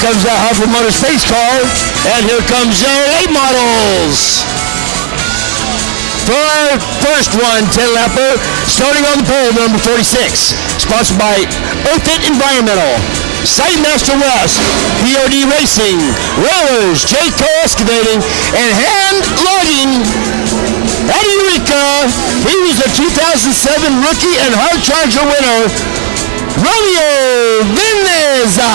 comes that Harper Motor Space car, and here comes your late models. For our first one, 10-lapper, starting on the pole, number 46, sponsored by Earthfit Environmental, Sightmaster West, POD Racing, Rollers, Jayco Excavating, and Hand Logging. At Eureka, he was the 2007 Rookie and Hard Charger winner, Romeo Veneza.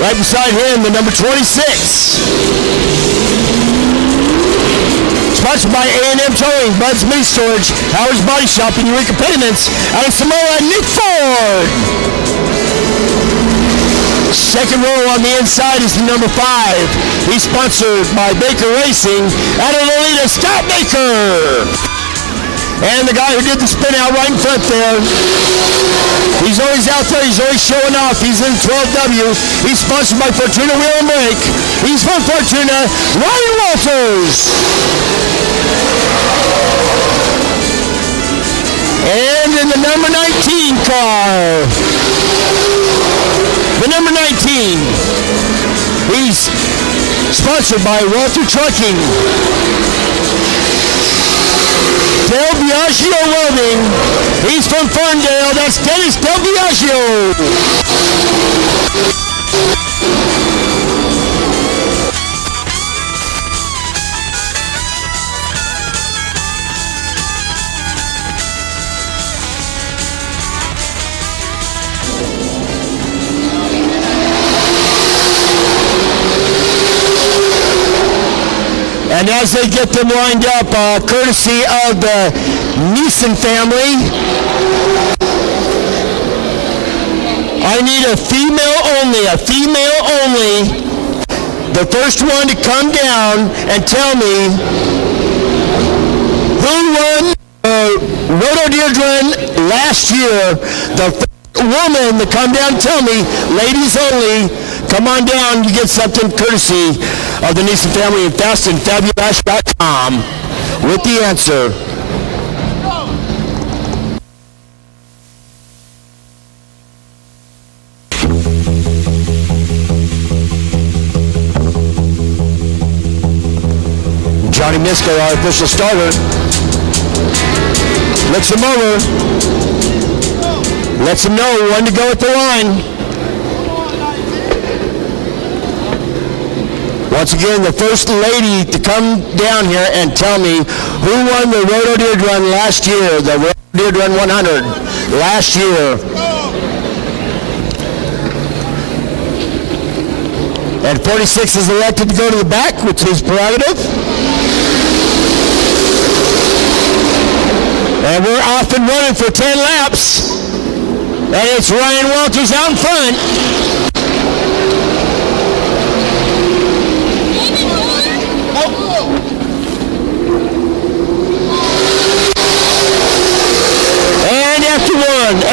Right beside him, the number 26. Sponsored by A&M Towing, Bud's Meat Storage, Howard's Body Shop, and Eureka Payments, out of Samoa, Nick Ford. Second row on the inside is the number 5. He's sponsored by Baker Racing, out of Lolita, Scott Baker. And the guy who did the spin out right in front there, he's always out there, he's always showing off. He's in 12W. He's sponsored by Fortuna Wheel and Brake. He's from Fortuna, Ryan Walters. And in the number 19 car, the number 19, he's sponsored by Walter Trucking. Del Biagio Welding. He's from Ferndale. That's Dennis Del Biagio. And as they get them lined up, courtesy of the Neeson family, I need a female only, the first one to come down and tell me who won Rhododendron last year. The first woman to come down and tell me, ladies only, come on down, you get something courtesy of the Neeson family at fastandfabulous.com with the answer. Johnny Misko, our official starter, looks him over, lets him know when to go at the line. Once again, the first lady to come down here and tell me who won the Rhododendron last year, the Rhododendron 100 last year. And 46 is elected to go to the back, which is prerogative. And we're off and running for 10 laps. And it's Ryan Walters out in front.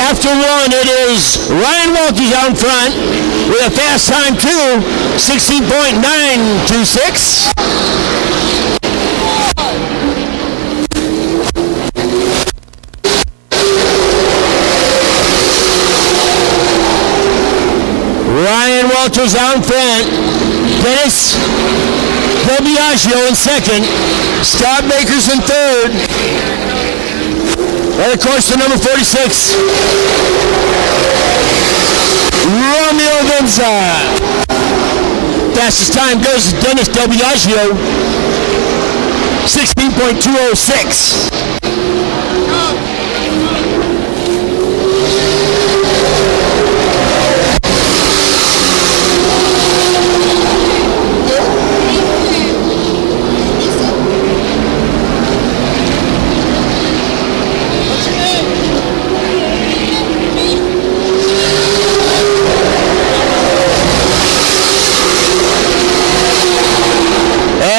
After one, it is Ryan Walters out in front with a fast time too, 16.926. Ryan Walters out in front. Dennis Del Biagio in second. Scott Baker's in third. And of course, the number 46, Romeo Venza. Fastest time goes to Dennis Del Biagio, 16.206.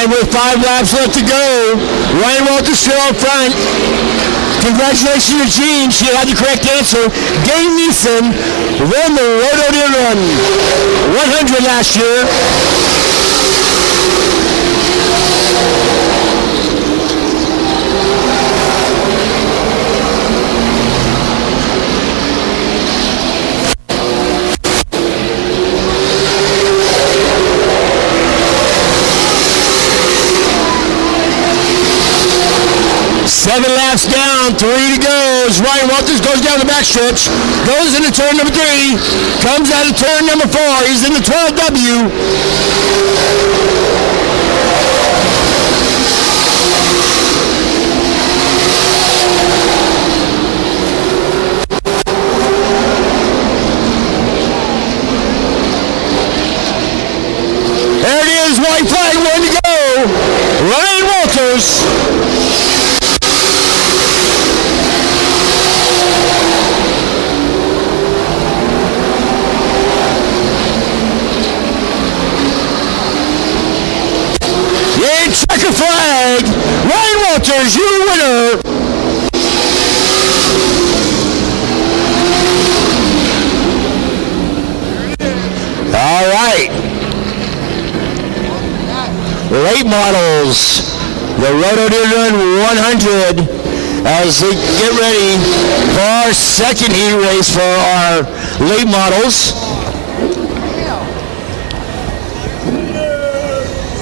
With 5 laps left to go, Ryan Walters still up front. Congratulations to Jean. She had the correct answer. Gay Neeson won the Rhododendron 100 last year. laps down, 3 to go. As Ryan Walters goes down the backstretch, goes into turn number 3, comes out of turn number 4. He's in the 12W. There it is, white flag, 1 to go. Ryan Walters. Yay, checker flag. Ryan Walters, your winner. All right. Late models, the Rhododendron 100, as they get ready for our second heat race for our late models.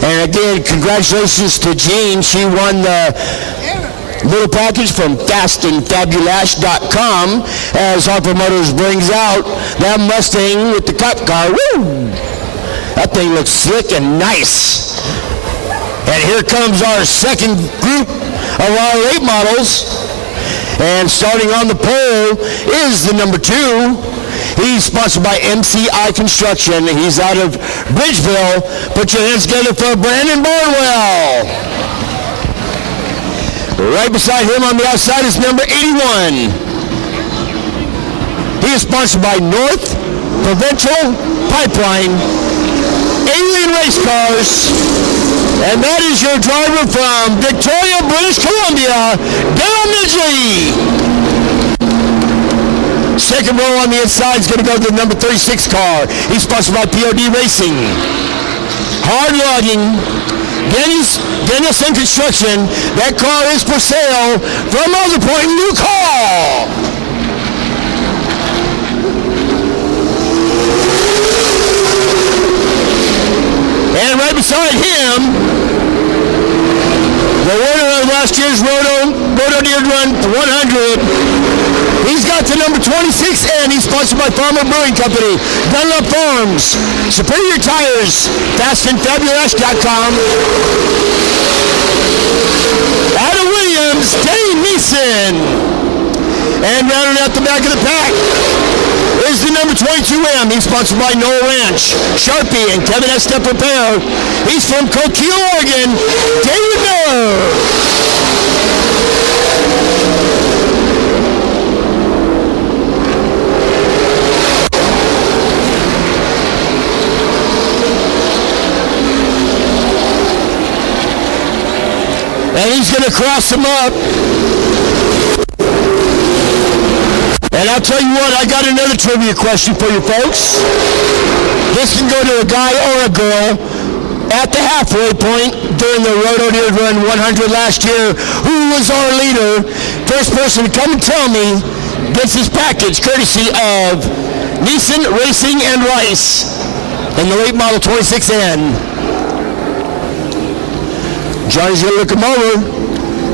And again, congratulations to Jean. She won the little package from fastandfabulash.com as Harper Motors brings out that Mustang with the cop car. Woo! That thing looks slick and nice. And here comes our second group of our late models. And starting on the pole is the number 2. He's sponsored by MCI Construction. He's out of Bridgeville. Put your hands together for Brandon Barnwell. Right beside him on the outside is number 81. He is sponsored by North Provincial Pipeline, Alien Race Cars. And that is your driver from Victoria, British Columbia, Daryl Midgley. Second row on the inside is going to go to the number 36 car. He's sponsored by POD Racing. Hard logging. Danielson Construction. That car is for sale from Other Point, Luke Hall. And right beside him, the winner of last year's Rhododendron 100, he's got the number 26 and he's sponsored by Farmer Brewing Company, Dunlop Farms, Superior Tires, fastandfabulash.com. Adam Williams, Dane Neeson. And rounding out the back of the pack is the number 22M. He's sponsored by Noel Ranch, Sharpie, and Kevin S. Step Repair. He's from Coquille, Oregon, David Miller. And he's going to cross him up. And I'll tell you what, I got another trivia question for you folks. This can go to a guy or a girl at the halfway point during the Rhododendron 100 last year. Who was our leader? First person to come and tell me gets his package courtesy of Neeson Racing and Rice in the late model 26N. Johnny's going to look him over,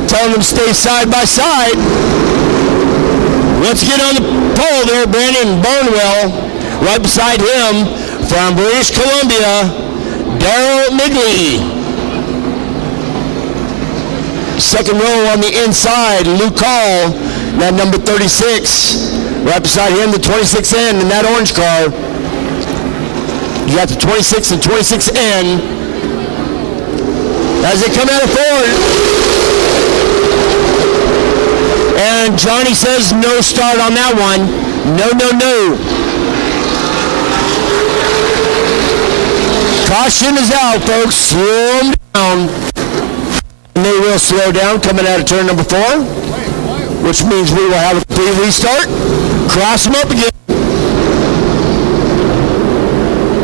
telling him to stay side by side. Let's get on the pole there, Brandon Barnwell. Right beside him, from British Columbia, Daryl Midgley. Second row on the inside, Luke Hall, that number 36. Right beside him, the 26N in that orange car. You got the 26 and 26N. As they come out of forward. And Johnny says no start on that one. No, no, no. Caution is out, folks. Slow them down. And they will slow down coming out of turn number 4, which means we will have a pre-restart. Cross them up again.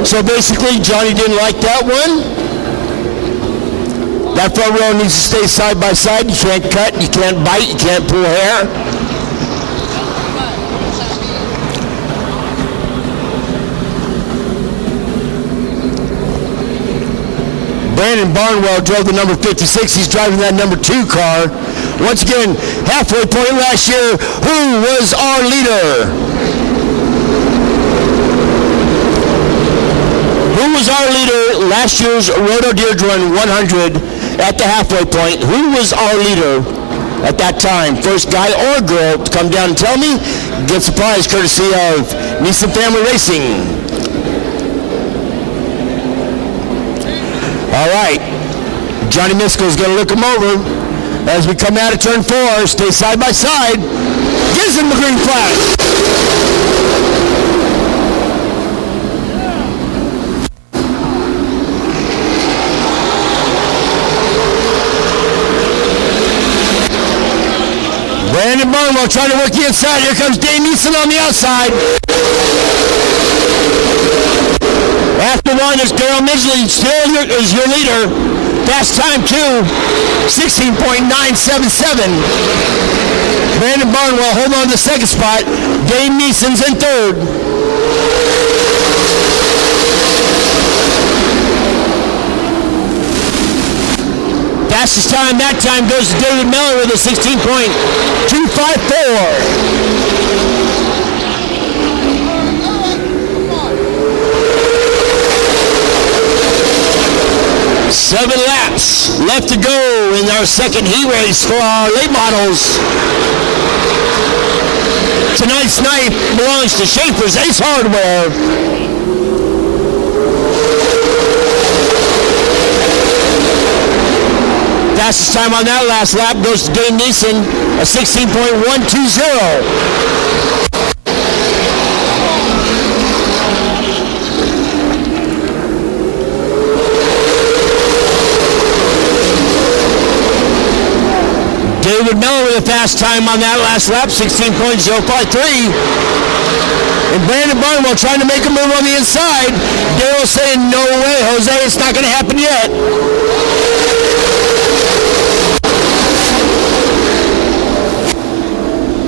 So basically, Johnny didn't like that one. That front row needs to stay side by side. You can't cut, you can't bite, you can't pull hair. Brandon Barnwell drove the number 56. He's driving that number 2 car. Once again, halfway point last year, who was our leader? Who was our leader last year's Rhododendron 100 at the halfway point? Who was our leader at that time? First guy or girl to come down and tell me gets a prize courtesy of Nissan Family Racing. All right, Johnny Miskell's going to look him over as we come out of turn 4. Stay side by side. Gives him the green flag. Brandon Barnwell trying to work the inside. Here comes Dave Neeson on the outside. After one is Daryl Midgley, still is your leader. Fast time too, 16.977. Brandon Barnwell hold on to the second spot. Dave Neeson's in third. Fastest time that time goes to David Miller with a 16.254. 7 laps left to go in our second heat race for our late models. Tonight's night belongs to Schaefer's Ace Hardware. Fastest time on that last lap goes to Dave Neeson, a 16.120. David Miller with a fast time on that last lap, 16.053. And Brandon Barnwell trying to make a move on the inside. Daryl saying, no way, Jose, it's not going to happen yet.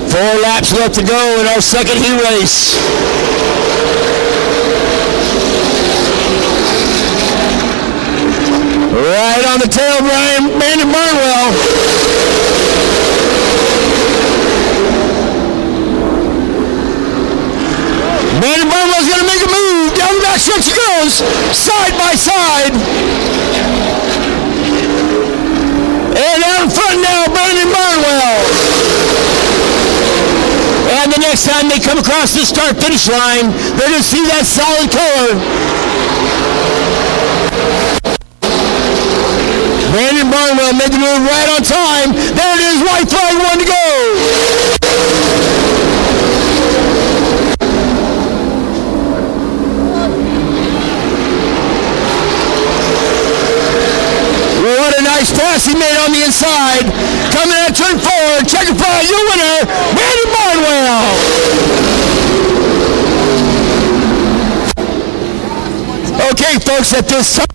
Four laps left to go in our second heat race. Right on the tail, Brandon Barnwell. Brandon Barnwell's going to make a move. Down the back stretch he goes, side by side. And out in front now, Brandon Barnwell. And the next time they come across the start-finish line, they're going to see that solid color. Brandon Barnwell made the move right on time. There it is, white flag, 1 to go. What a nice pass he made on the inside. Coming out turn 4, checkered flag, your winner, Brandon Barnwell. Okay, folks, at this time,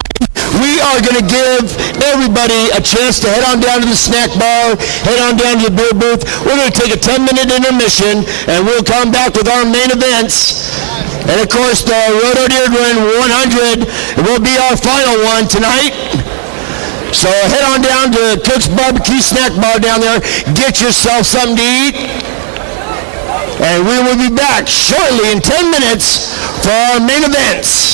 we are going to give everybody a chance to head on down to the snack bar, head on down to the beer booth. We're going to take a 10-minute intermission, and we'll come back with our main events. And, of course, the Rhododendron 100 will be our final one tonight. So head on down to Cook's Barbecue Snack Bar down there. Get yourself something to eat. And we will be back shortly in 10 minutes for our main events.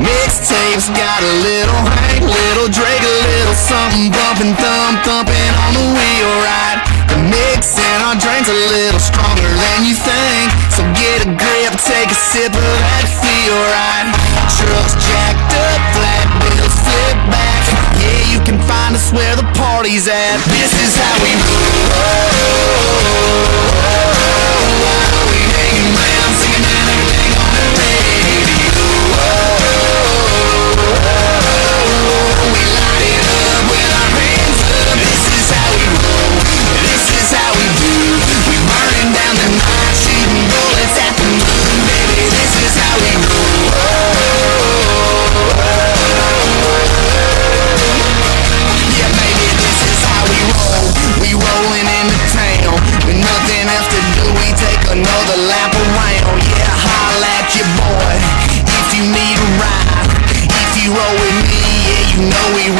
Mixtape's got a little Hank, little Drake, a little something bumping, thumping on the wheel right. The mix in our drink's a little stronger than you think, so get a grip, take a sip of that feel right. Trucks jacked up, flat bills flip back. Yeah, you can find us where the party's at. This is how we roll. We hanging around, singing out everything on the radio. We light it up with our hands up. This is how we roll. This is how we do. We burning down the night, shooting bullets at the moon, baby. This is how we roll.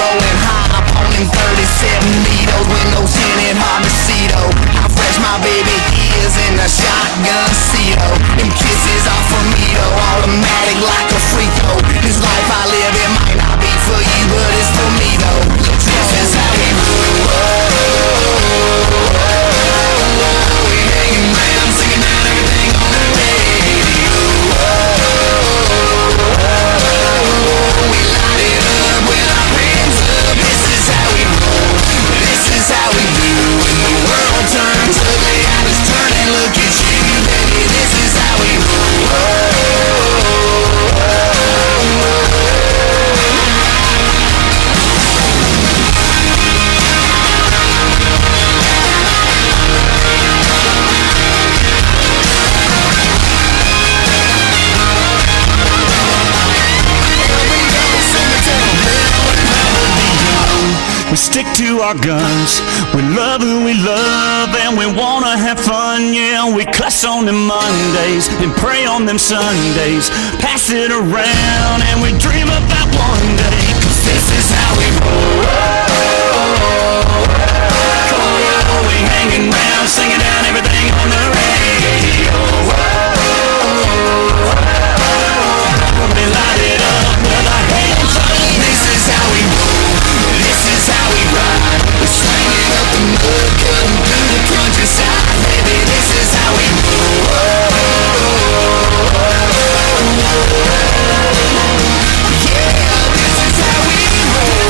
rolling high up on them 37 needles with no tinted Montecito. How fresh my baby is in a shotgun Cedo. Them kisses are for me though, automatic like a freako. This life I live, it might not be for you, but it's for me though. This is how we roll. We hanging around, singing out everything on the radio. We light it up with our hands up. This is how we roll. This is how we do. When the world turns ugly, I just turn and look at you, baby. This is how we roll. We stick to our guns, we love who we love, and we wanna have fun, yeah. We cuss on them Mondays and pray on them Sundays, pass it around and we dream about one day, 'cause this is how we roll. We hanging around, singing down everything on the radio. We light it up with our hands up. This is how we roll. This is how we ride. We're slanging up the mud, cutting through the countryside. Baby, this is how we roll. Yeah, this is how we roll.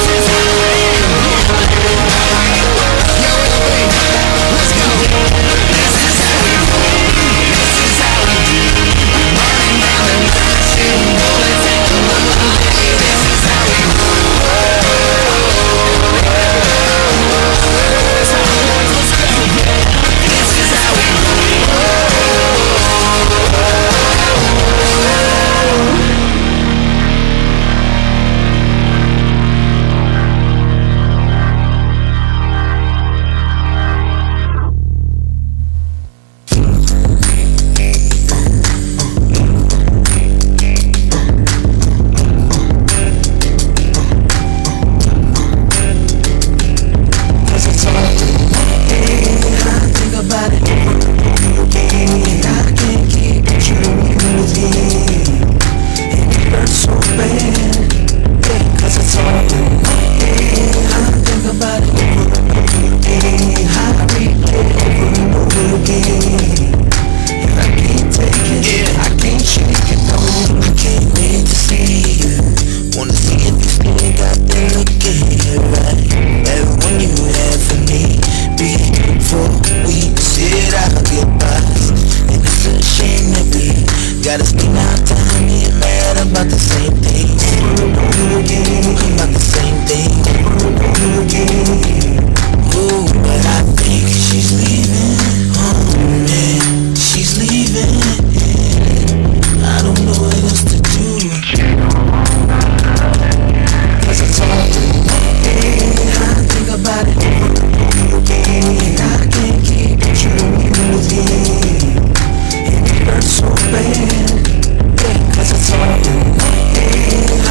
Yo, baby, let's go. This is how we roll. This is how we do. Running down the night, shooting bullets at the moon. This is how we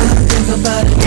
I think about it.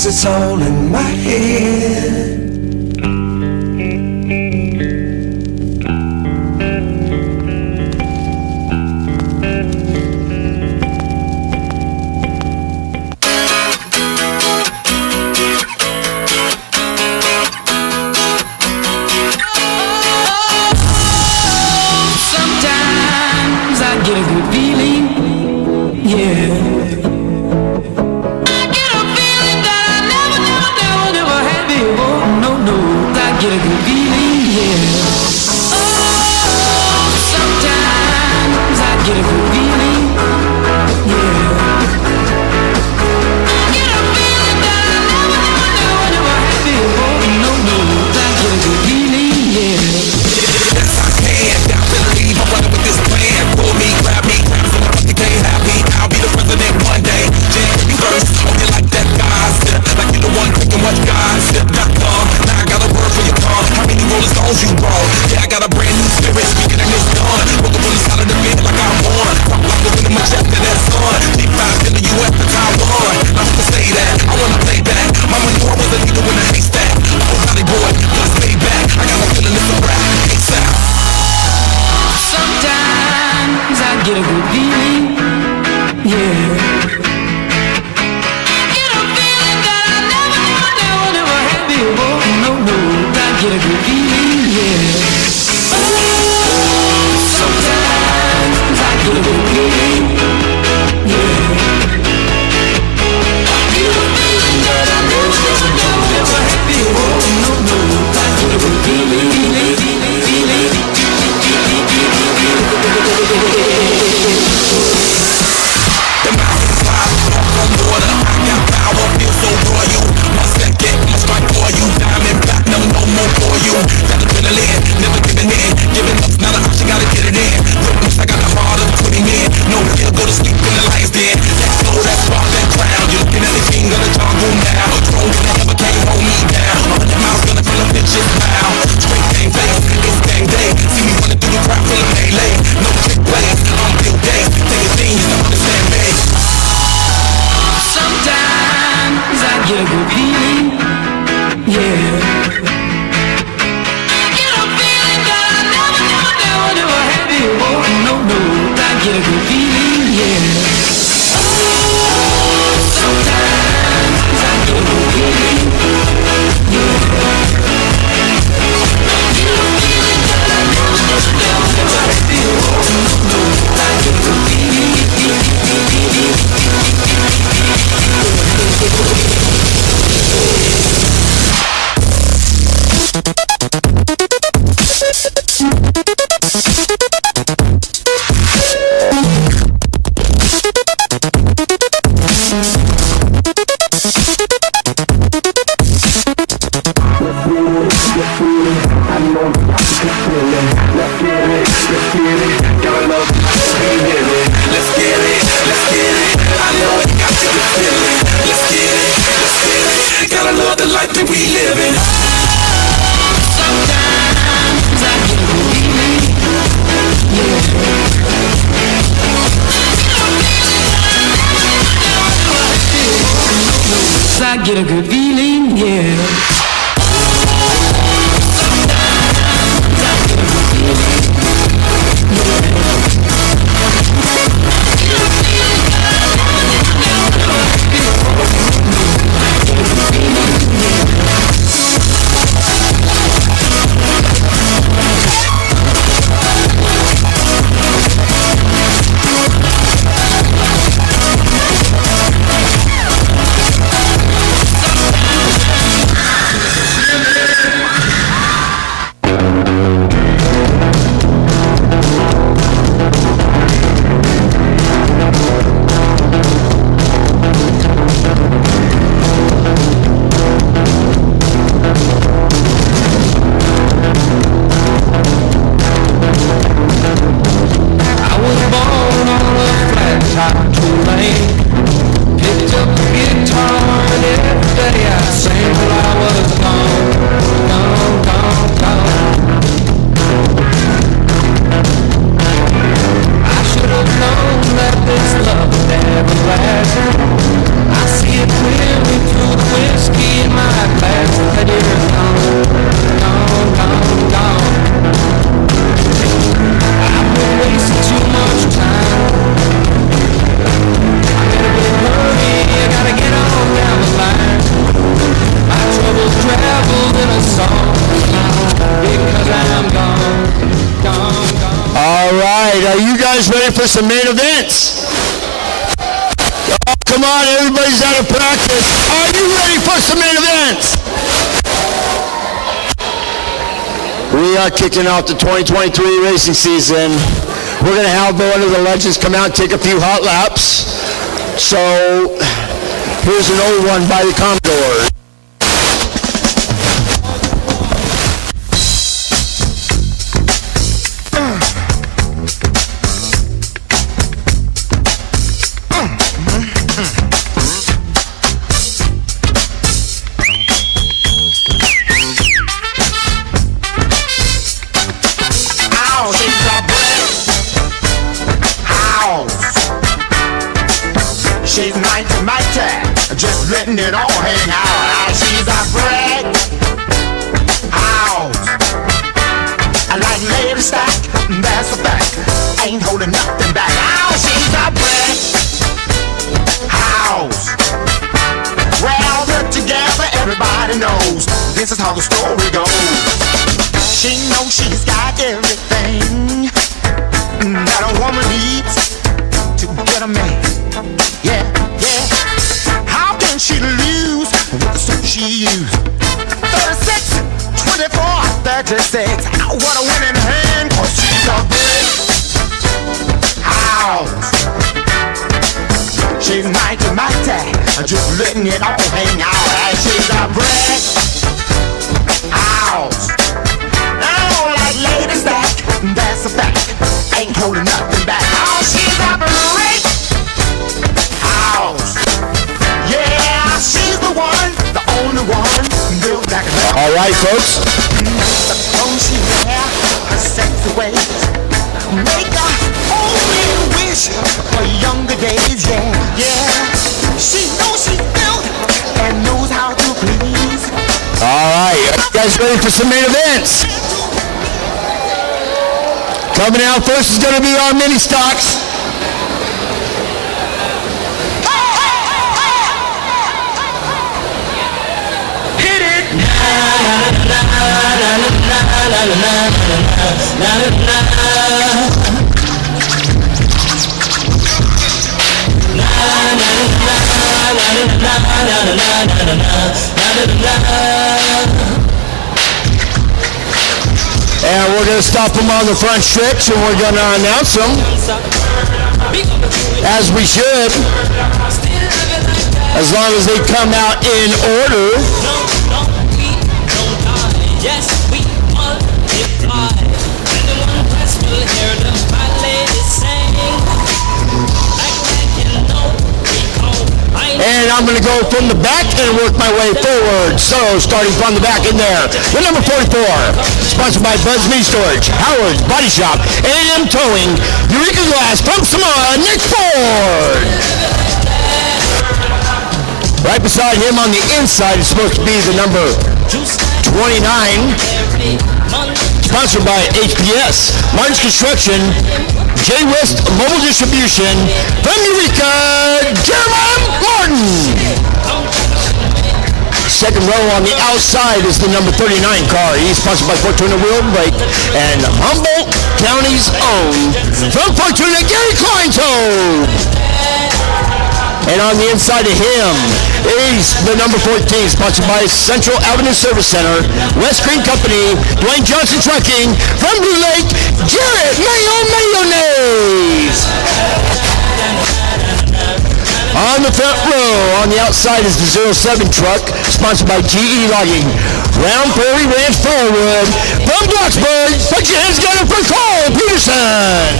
'cause it's all in my head. All right, are you guys ready for some main events? Oh, come on, everybody's out of practice. Are you ready for some main events? We are kicking off the 2023 racing season. We're going to have one of the legends come out and take a few hot laps. So, here's an old one by the Commodore. She's mighty, just letting it all hang out. She's a brick house. I like lady stack, that's a fact. Ain't holding nothing back. Oh, she's a brick house. Well, put together, everybody knows this is how the story goes. She knows she's got everything that a woman needs to get a man. Yeah, yeah. How can she lose with the suit she used? 36, 24, 36. What a winning hand, 'cause she's a big house. She's mighty, just letting it all hang out. She's a brick house. Oh, like lady stack, that's a fact. Ain't holding nothing back. Oh, she's a brick house. Yeah, she's the one, the only one built like a. All right, folks. The clothes she wear, her sexy ways, make her only wish for younger days. Yeah, yeah. She knows she's built and knows how to please. All right, are you guys ready for some main events? Coming out first is going to be our mini stocks. Hit it! And we're going to stop them on the front stretch and we're going to announce them, as we should, as long as they come out in order. Yes, we multiply. And the one press will hear the fat lady sing. Like you know, And I'm going to go from the back and work my way forward. So, starting from the back in there, the number 44, sponsored by Buzz Meat Storage, Howard's Body Shop, A&M Towing, Eureka Glass from Samoa, Nick Ford. Right beside him on the inside is supposed to be the number 29, sponsored by HPS, Martin's Construction, J West Mobile Distribution, from Eureka, Jeremiah Martin. Second row on the outside is the number 39 car. He's sponsored by Fortuna Wheel and Brake and Humboldt County's own, from Fortuna, Gary Kleintoe. And on the inside of him is the number 14, sponsored by Central Avenue Service Center, West Green Company, Dwayne Johnson Trucking, from Blue Lake, Jarrett Mayonnaise. On the front row, on the outside is the 07 truck, sponsored by GE Logging, Round Prairie Ranch Firewood, from Bloxburg, put your hands together for Cole Peterson.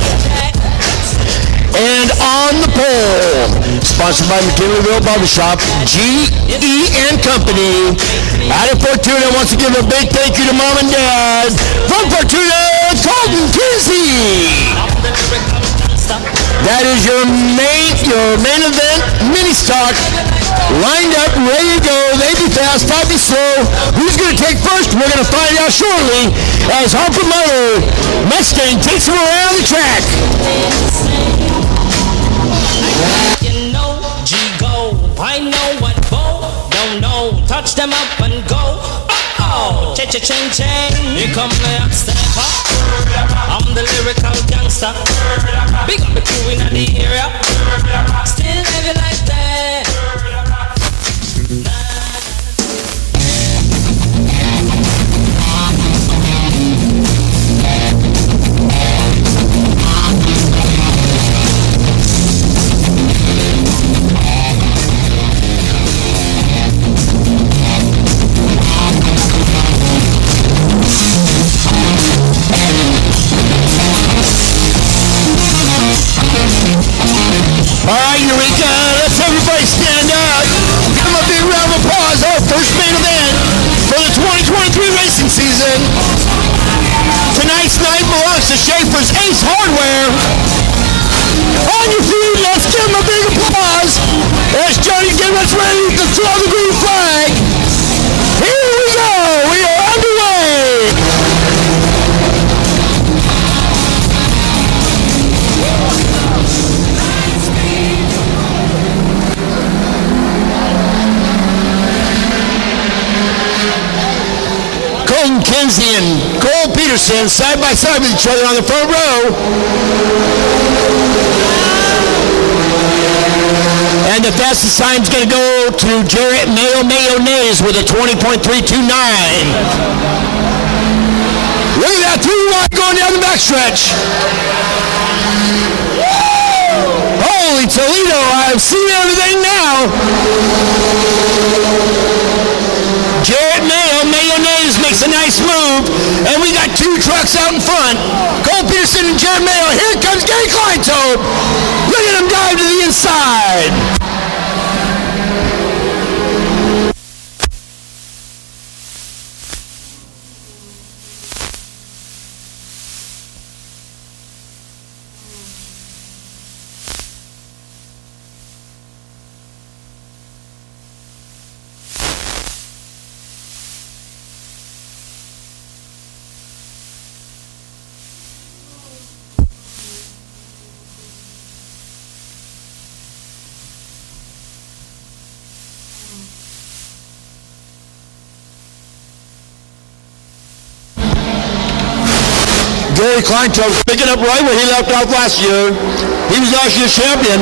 And on the pole, sponsored by McKinleyville Barbershop, GE and Company, out of Fortuna wants to give a big thank you to Mom and Dad, from Fortuna, Colton Kinsey. That is your main event, mini stock, lined up, ready to go. They be fast, I be slow. Who's going to take first? We're going to find out shortly as Harper Motor Mustang takes him around the track. you know, G-Go. I know what Bo don't know. Touch them up and go. Yo, cha-cha-ching-ching, here come the hot stepper. I'm the lyrical gangster. Big up the crew in the area. Still heavy like that. All right, Eureka, let's everybody stand up. Give them a big round of applause. Our first main event for the 2023 racing season. Tonight's night belongs to Schaefer's Ace Hardware. On your feet, let's give them a big applause. As Johnny's getting us ready to throw the green flag. Here we go. We are underway. Colton Kinsey and Cole Peterson side by side with each other on the front row. And the fastest time's going to go to Jarrett Mayonnaise with a 20.329. Look at that 3-1 going down the backstretch. Holy Toledo, I've seen everything now. Jarrett Mayonnaise makes a nice move, and we got two trucks out in front. Cole Peterson and Jarrett Mayo. Here comes Gary Kleintobe. Look at him dive to the inside. Gary Kleintobe picking up right where he left off last year. He was last year's champion.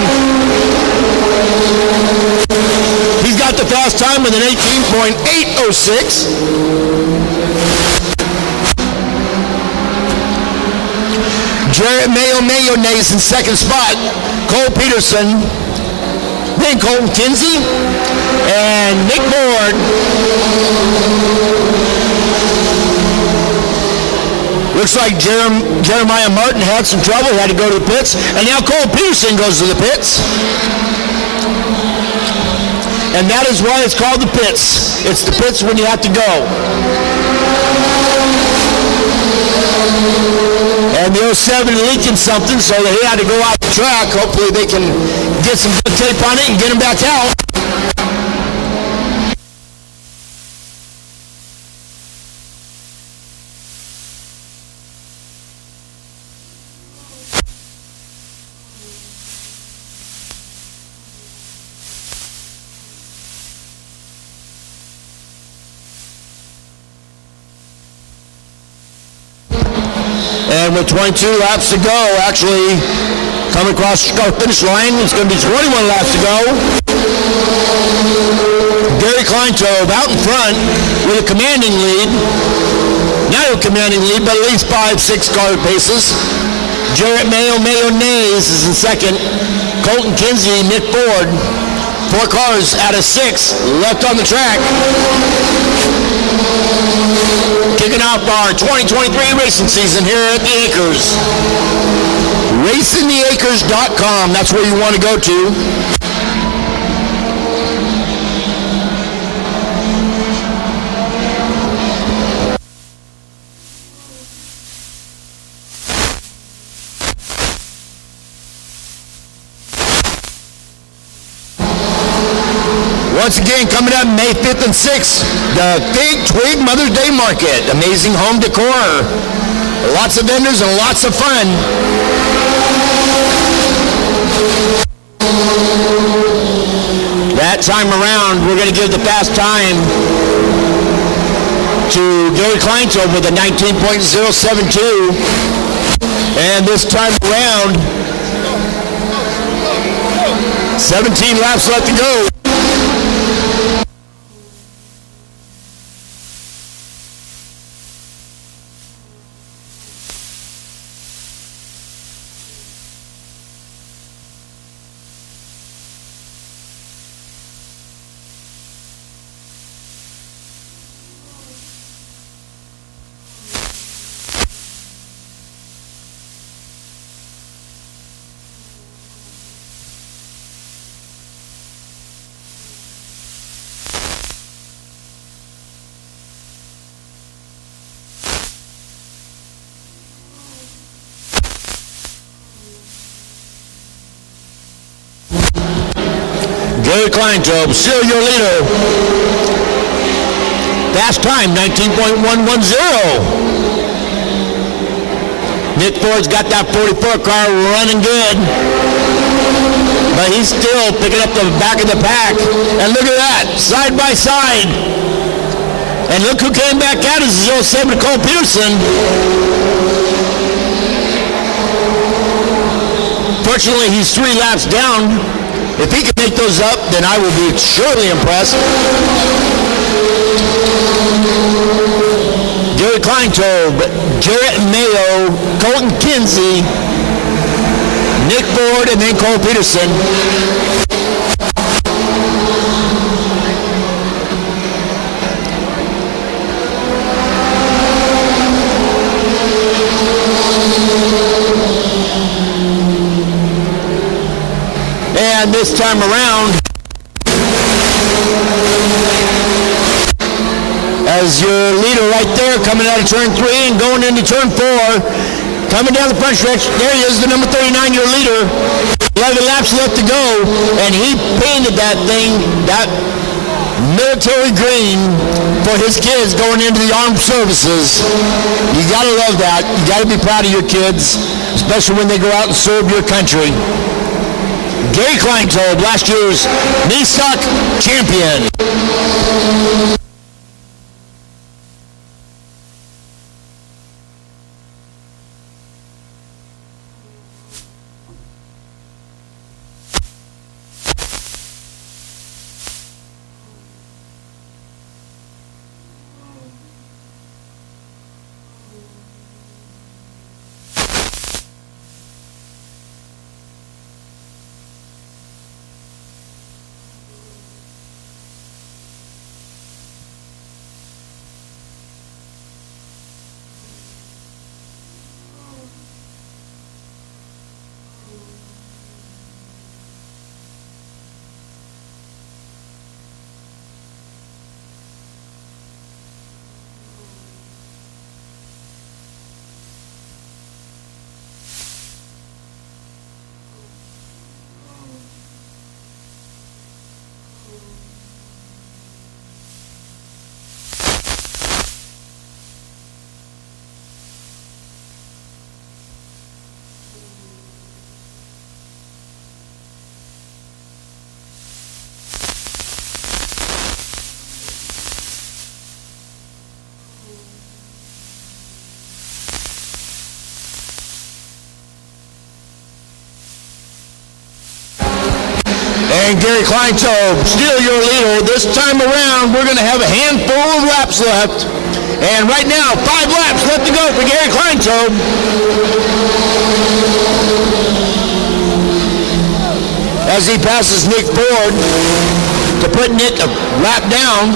He's got the fast time with an 18.806. Jarrett Mayonnaise in second spot. Cole Peterson. Then Colton Kinsey and Nick Board. Looks like Jeremiah Martin had some trouble. He had to go to the pits. And now Cole Peterson goes to the pits. And that is why it's called the pits. It's the pits when you have to go. And the 07 leaking something, so he had to go out the track. Hopefully they can get some good tape on it and get him back out. And with 22 laps to go, actually coming across the finish line, it's going to be 21 laps to go. Gary Kleintobe out in front with a commanding lead. Not a commanding lead, but at least 5-6 car paces. Jarrett Mayonnaise is in second. Colton Kinsey, Nick Ford. 4 cars out of 6 left on the track. Kicking off our 2023 racing season here at the Acres. RacingTheAcres.com, that's where you want to go to. Once again, coming up May 5th and 6th, the Big Twig Mother's Day Market. Amazing home decor. Lots of vendors and lots of fun. That time around, we're going to give the fast time to Gary Kleintold with a 19.072. And this time around, 17 laps left to go. Gary Kleintold, still your leader. Fast time, 19.110. Nick Ford's got that 44 car running good. But he's still picking up the back of the pack. And look at that, side by side. And look who came back out is 07 Cole Peterson. Fortunately, he's 3 laps down. If he can make those up, then I will be surely impressed. Gary Kleintold, Jarrett Mayo, Colton Kinsey, Nick Ford, and then Cole Peterson. And this time around, as your leader right there coming out of turn 3 and going into turn 4, coming down the front stretch, there he is, the number 39, your leader. 11 laps left to go, and he painted that thing, that military green for his kids going into the armed services. You gotta love that. You gotta be proud of your kids, especially when they go out and serve your country. Gary Kleintold, last year's mini-stock champion. And Gary Kleintold, still your leader. This time around, we're going to have a handful of laps left. And right now, 5 laps left to go for Gary Kleintold. As he passes Nick Ford to put Nick a lap down.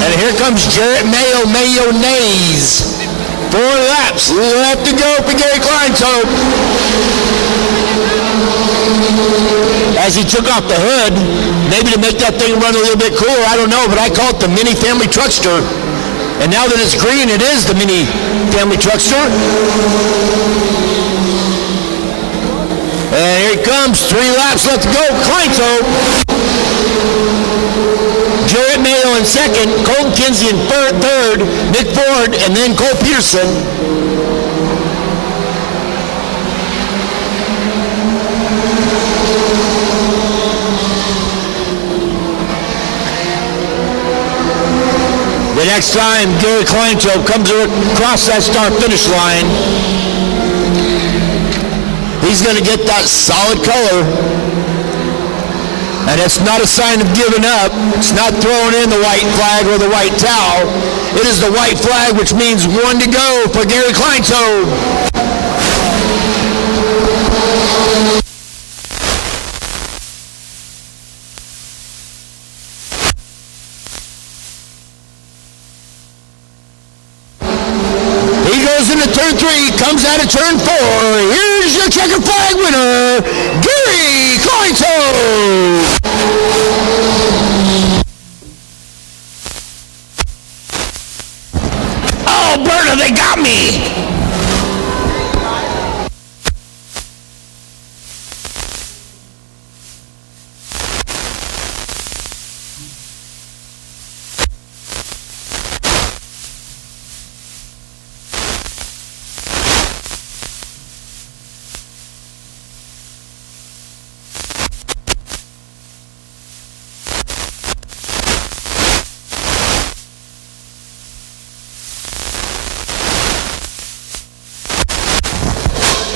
And here comes Jarrett Mayo, mayonnaise. 4 laps left to go for Gary Kleintold. As he took off the hood, maybe to make that thing run a little bit cooler, I don't know, but I call it the mini family truckster. And now that it's green, it is the mini family truckster. And here he comes, 3 laps left to go. Kleintold, Jarrett Mayo in second, Colton Kinsey in third, Nick Ford, and then Cole Peterson. Next time Gary Kleintobe comes across that start finish line, he's going to get that solid color. And it's not a sign of giving up. It's not throwing in the white flag or the white towel. It is the white flag, which means 1 to go for Gary Kleintobe. He goes into turn 3, comes out of turn 4. Here's your checker flag winner, Gary Kleintobe. Oh, Berta, they got me.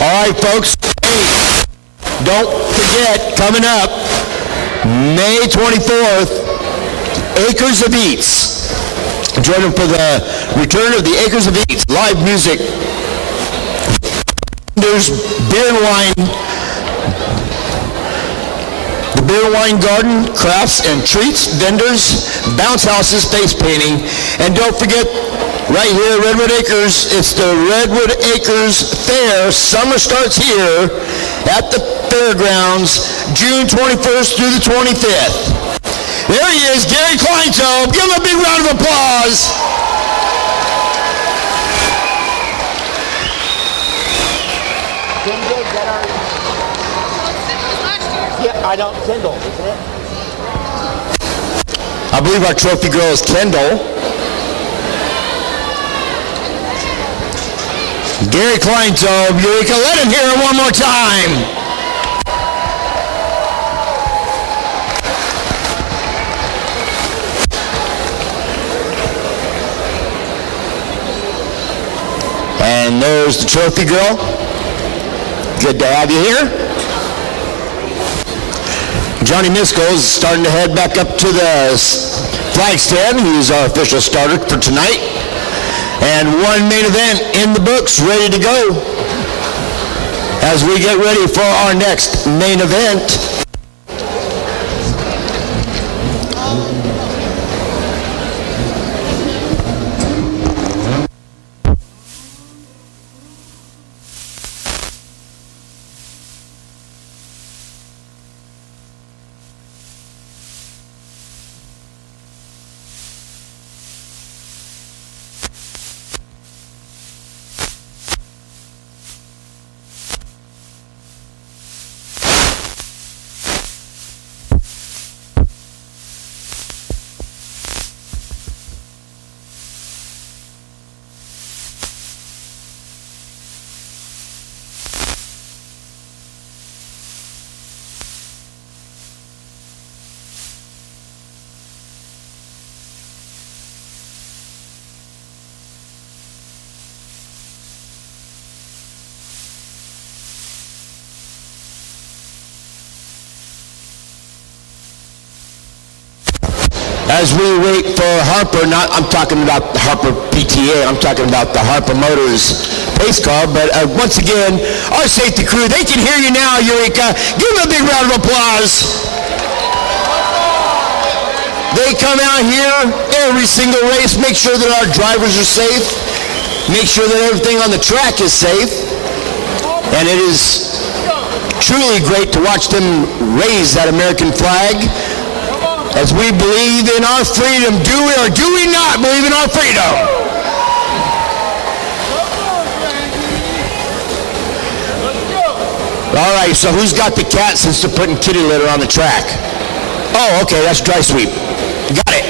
All right, folks. Hey, don't forget, coming up, May 24th, Acres of Eats. Join them for the return of the Acres of Eats, live music. There's beer and wine. The beer and wine garden, crafts and treats, vendors, bounce houses, face painting. And don't forget, right here at Redwood Acres, it's the Redwood Acres Fair. Summer starts here at the fairgrounds, June 21st through the 25th. There he is, Gary Kleintobe. Give him a big round of applause. Yeah, I don't, Kendall, isn't it? I believe our trophy girl is Kendall. Gary Kleintobe, Eureka, let him hear it one more time. And there's the trophy girl. Good to have you here. Johnny Miskell is starting to head back up to the flag stand. He's our official starter for tonight. And one main event in the books, ready to go. As we get ready for our next main event. As we wait for Harper, I'm talking about the Harper PTA, I'm talking about the Harper Motors pace car, but once again, our safety crew, they can hear you now, Eureka. Give them a big round of applause. They come out here every single race, make sure that our drivers are safe, make sure that everything on the track is safe, and it is truly great to watch them raise that American flag. As we believe in our freedom, do we or do we not believe in our freedom? All right, so who's got the cat since they're putting kitty litter on the track? Oh, okay, that's dry sweep. Got it.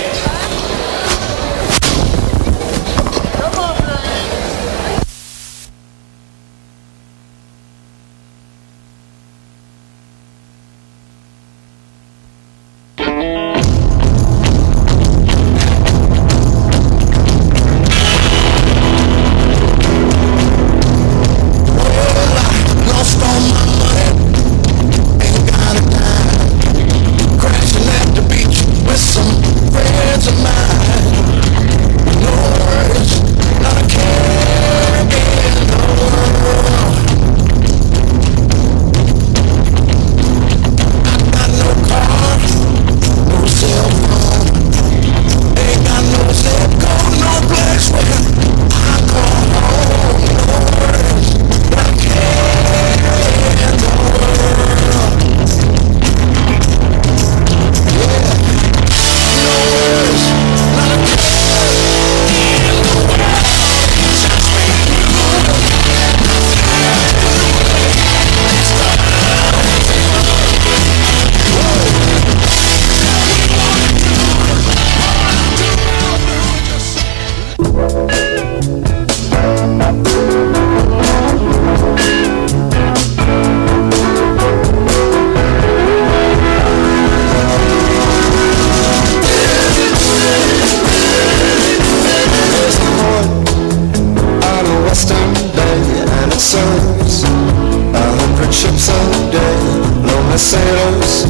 nerves. 100 ships a day, lonely sailors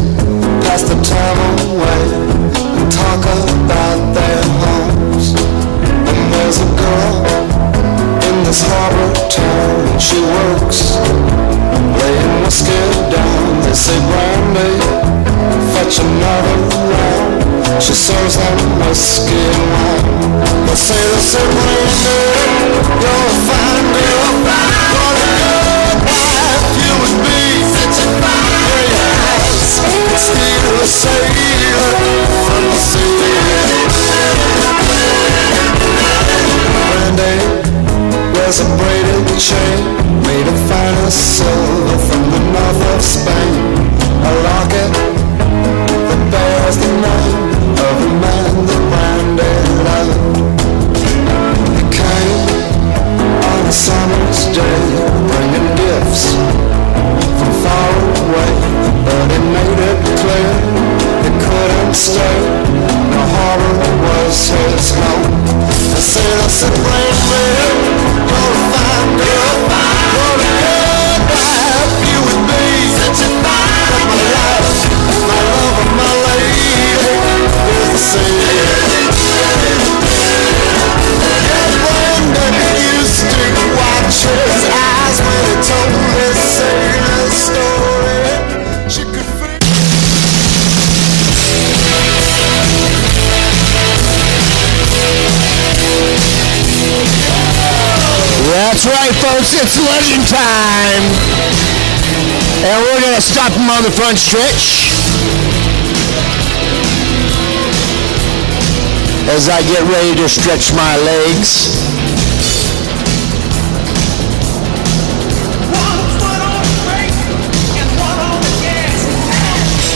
pass the time away and talk about their homes. And there's a girl in this harbor town, she works laying whiskey down. They say, Brandy, fetch another round. She serves them whiskey and wine. They say, Brandy, you're a fine girl, what a good wife you would be. Such a fine girl, your eyes could steal a sailor from the sea. Brandy wears a braided chain made of finest silver from the north of Spain. A locket that bears the name of the man that Brandy loved. He came on a summer's day, bringing gifts from far away, but he made it clear he couldn't stay. The harbor was his home. The sailor said, Brandy, you're a fine girl, what a good wife you would be. Such a fine my life, my love, and my lady is the same. Yeah, Brandy used to watch his eyes when he told his sailor story. She could feel. That's right, folks, it's legend time. And we're going to stop them on the front stretch as I get ready to stretch my legs.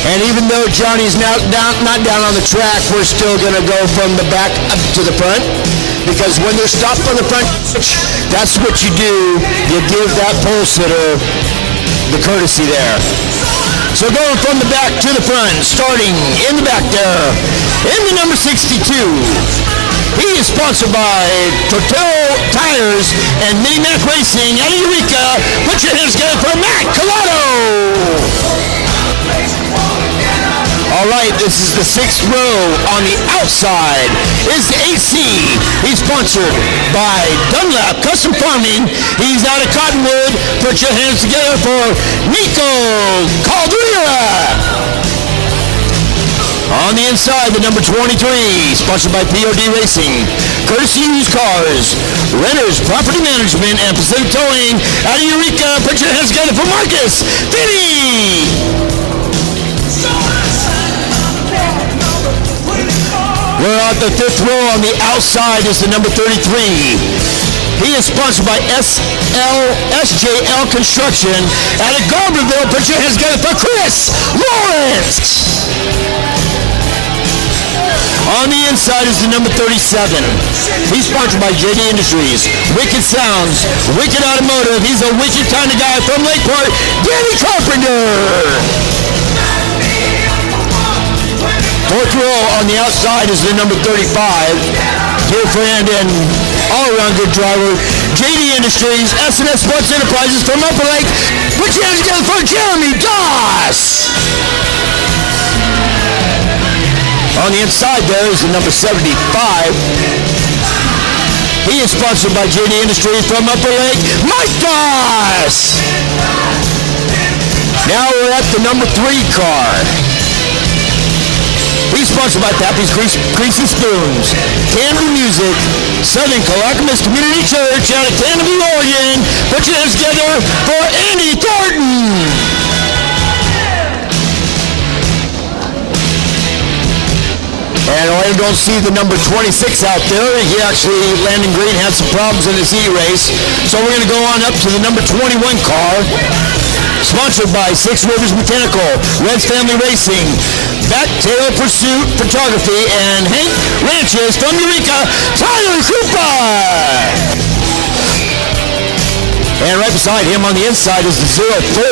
And even though Johnny's not down on the track, we're still going to go from the back up to the front. Because when they're stopped on the front, that's what you do. You give that pole sitter the courtesy there. So going from the back to the front, starting in the back there, in the number 62. He is sponsored by Tortello Tires and Mini-Mac Racing out of Eureka. Put your hands together for Matt Collado. All right, this is the 6th row. On the outside is the AC. He's sponsored by Dunlap Custom Farming. He's out of Cottonwood. Put your hands together for Nico Caldera. On the inside, the number 23, sponsored by POD Racing, Courtesy Used Cars, Renters Property Management, and Pacific Towing out of Eureka. Put your hands together for Marcus Finney. We're at the 5th row. On the outside is the number 33. He is sponsored by SJL Construction out of Garberville. Put your hands together for Chris Lawrence. On the inside is the number 37. He's sponsored by JD Industries, Wicked Sounds, Wicked Automotive. He's a wicked kind of guy from Lakeport, Danny Carpenter. 4th row on the outside is the number 35. Dear friend and all-around good driver, JD Industries, S&S Sports Enterprises from Upper Lake. Put your hands together for Jeremy Doss. On the inside there is the number 75. He is sponsored by JD Industries from Upper Lake, Mike Doss. Now we're at the number 3 car. He's sponsored by Pappy's Greasy Spoons, Canby Music, Southern Clackamas Community Church out of Canby, Oregon. Put your hands together for Andy Thornton. And I don't see the number 26 out there. He actually, Landon Green, had some problems in his E-race. So we're going to go on up to the number 21 car. Sponsored by Six Rivers Mechanical, Red's Family Racing, Backtail Pursuit Photography, and Hank Ranches from Eureka, Tyler Cooper. And right beside him on the inside is the 04.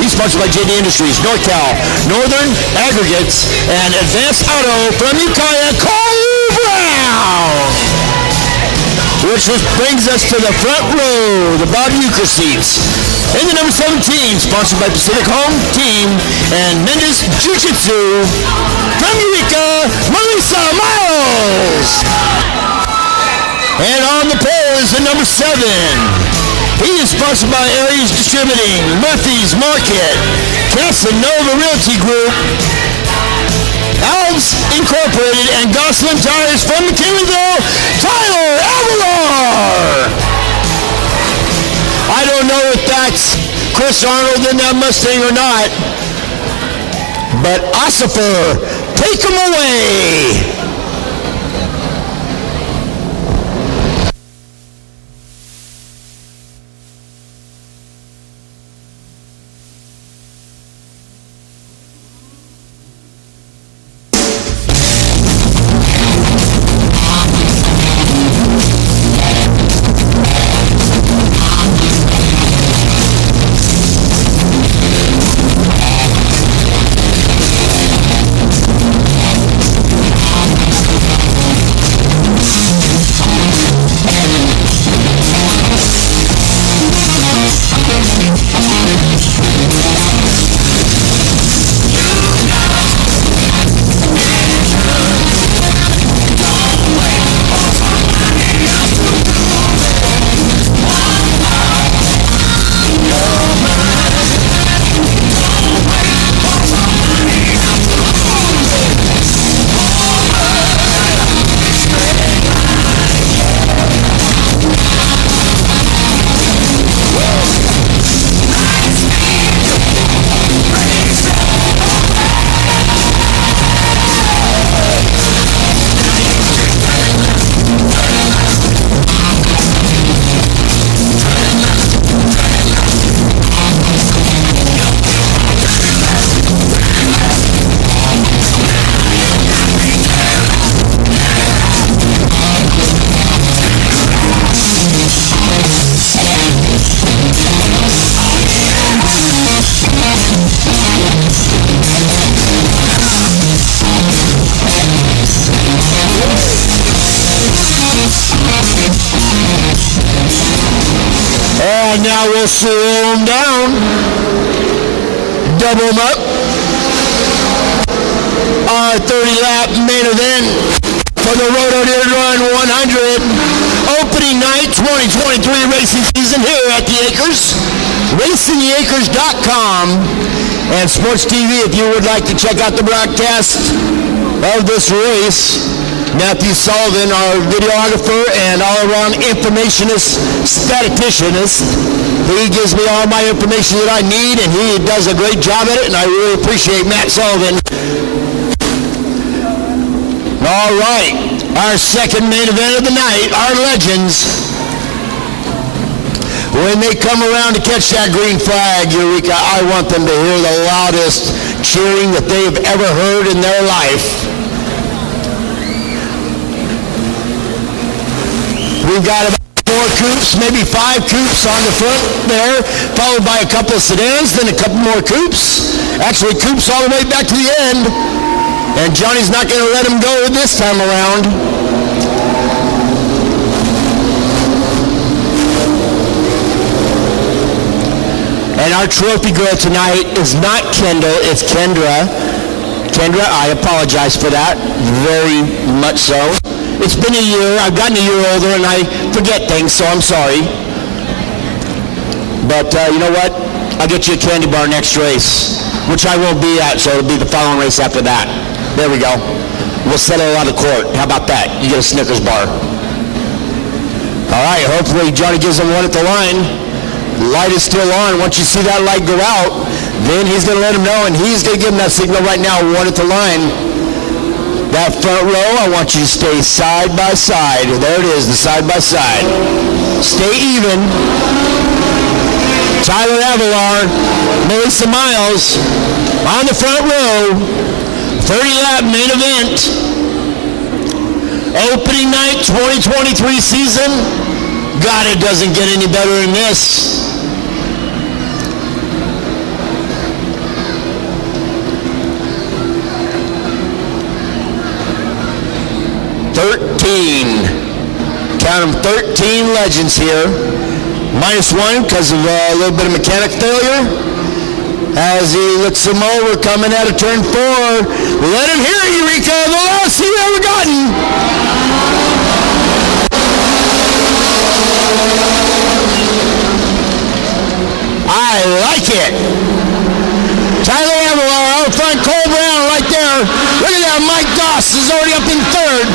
He's sponsored by JD Industries, NorCal, Northern Aggregates, and Advanced Auto from Ukiah, Cole Brown. which brings us to the front row, the Bob Euchre seats. In the number 17, sponsored by Pacific Home Team and Mendes Jiu-Jitsu, from Eureka, Melissa Miles. And on the pole is the number 7. He is sponsored by Aries Distributing, Murphy's Market, Casanova Realty Group, Alves Incorporated, and Gosselin Tires from McKinleyville, Tyler Avalar. I don't know if that's Chris Arnold in that Mustang or not, but Ossifer, take him away. And now we'll slow them down, double them up. Our 30-lap main event for the Rhododendron 100 opening night 2023 racing season here at the Acres. RacingTheAcres.com and Sports TV if you would like to check out the broadcast of this race. Matthew Sullivan, our videographer and all-around informationist, statisticianist. He gives me all my information that I need, and he does a great job at it, and I really appreciate Matt Sullivan. All right, our second main event of the night, our legends. When they come around to catch that green flag, Eureka, I want them to hear the loudest cheering that they've ever heard in their life. We've got about 4 coupes, maybe 5 coupes on the front there, followed by a couple of sedans, then a couple more coupes. Actually, coupes all the way back to the end. And Johnny's not going to let him go this time around. And our trophy girl tonight is not Kendall, it's Kendra. Kendra, I apologize for that, very much so. It's been a year, I've gotten a year older and I forget things, so I'm sorry. But you know what? I'll get you a candy bar next race, which I won't be at, so it'll be the following race after that. There we go. We'll settle it out of court. How about that? You get a Snickers bar. All right, hopefully Johnny gives him one at the line. Light is still on. Once you see that light go out, then he's going to let him know, and he's going to give him that signal right now, one at the line. That front row, I want you to stay side by side. There it is, the side by side. Stay even. Tyler Avalar, Melissa Miles on the front row. 30-lap main event. Opening night 2023 season. God, it doesn't get any better than this. count them 13 legends here. -1 because of a little bit of mechanic failure. As he looks him over, coming out of turn 4. Let him hear it, Eureka, the last he's ever gotten. I like it. Tyler Avalon out front, Cole Brown right there. Look at that, Mike Doss is already up in 3rd.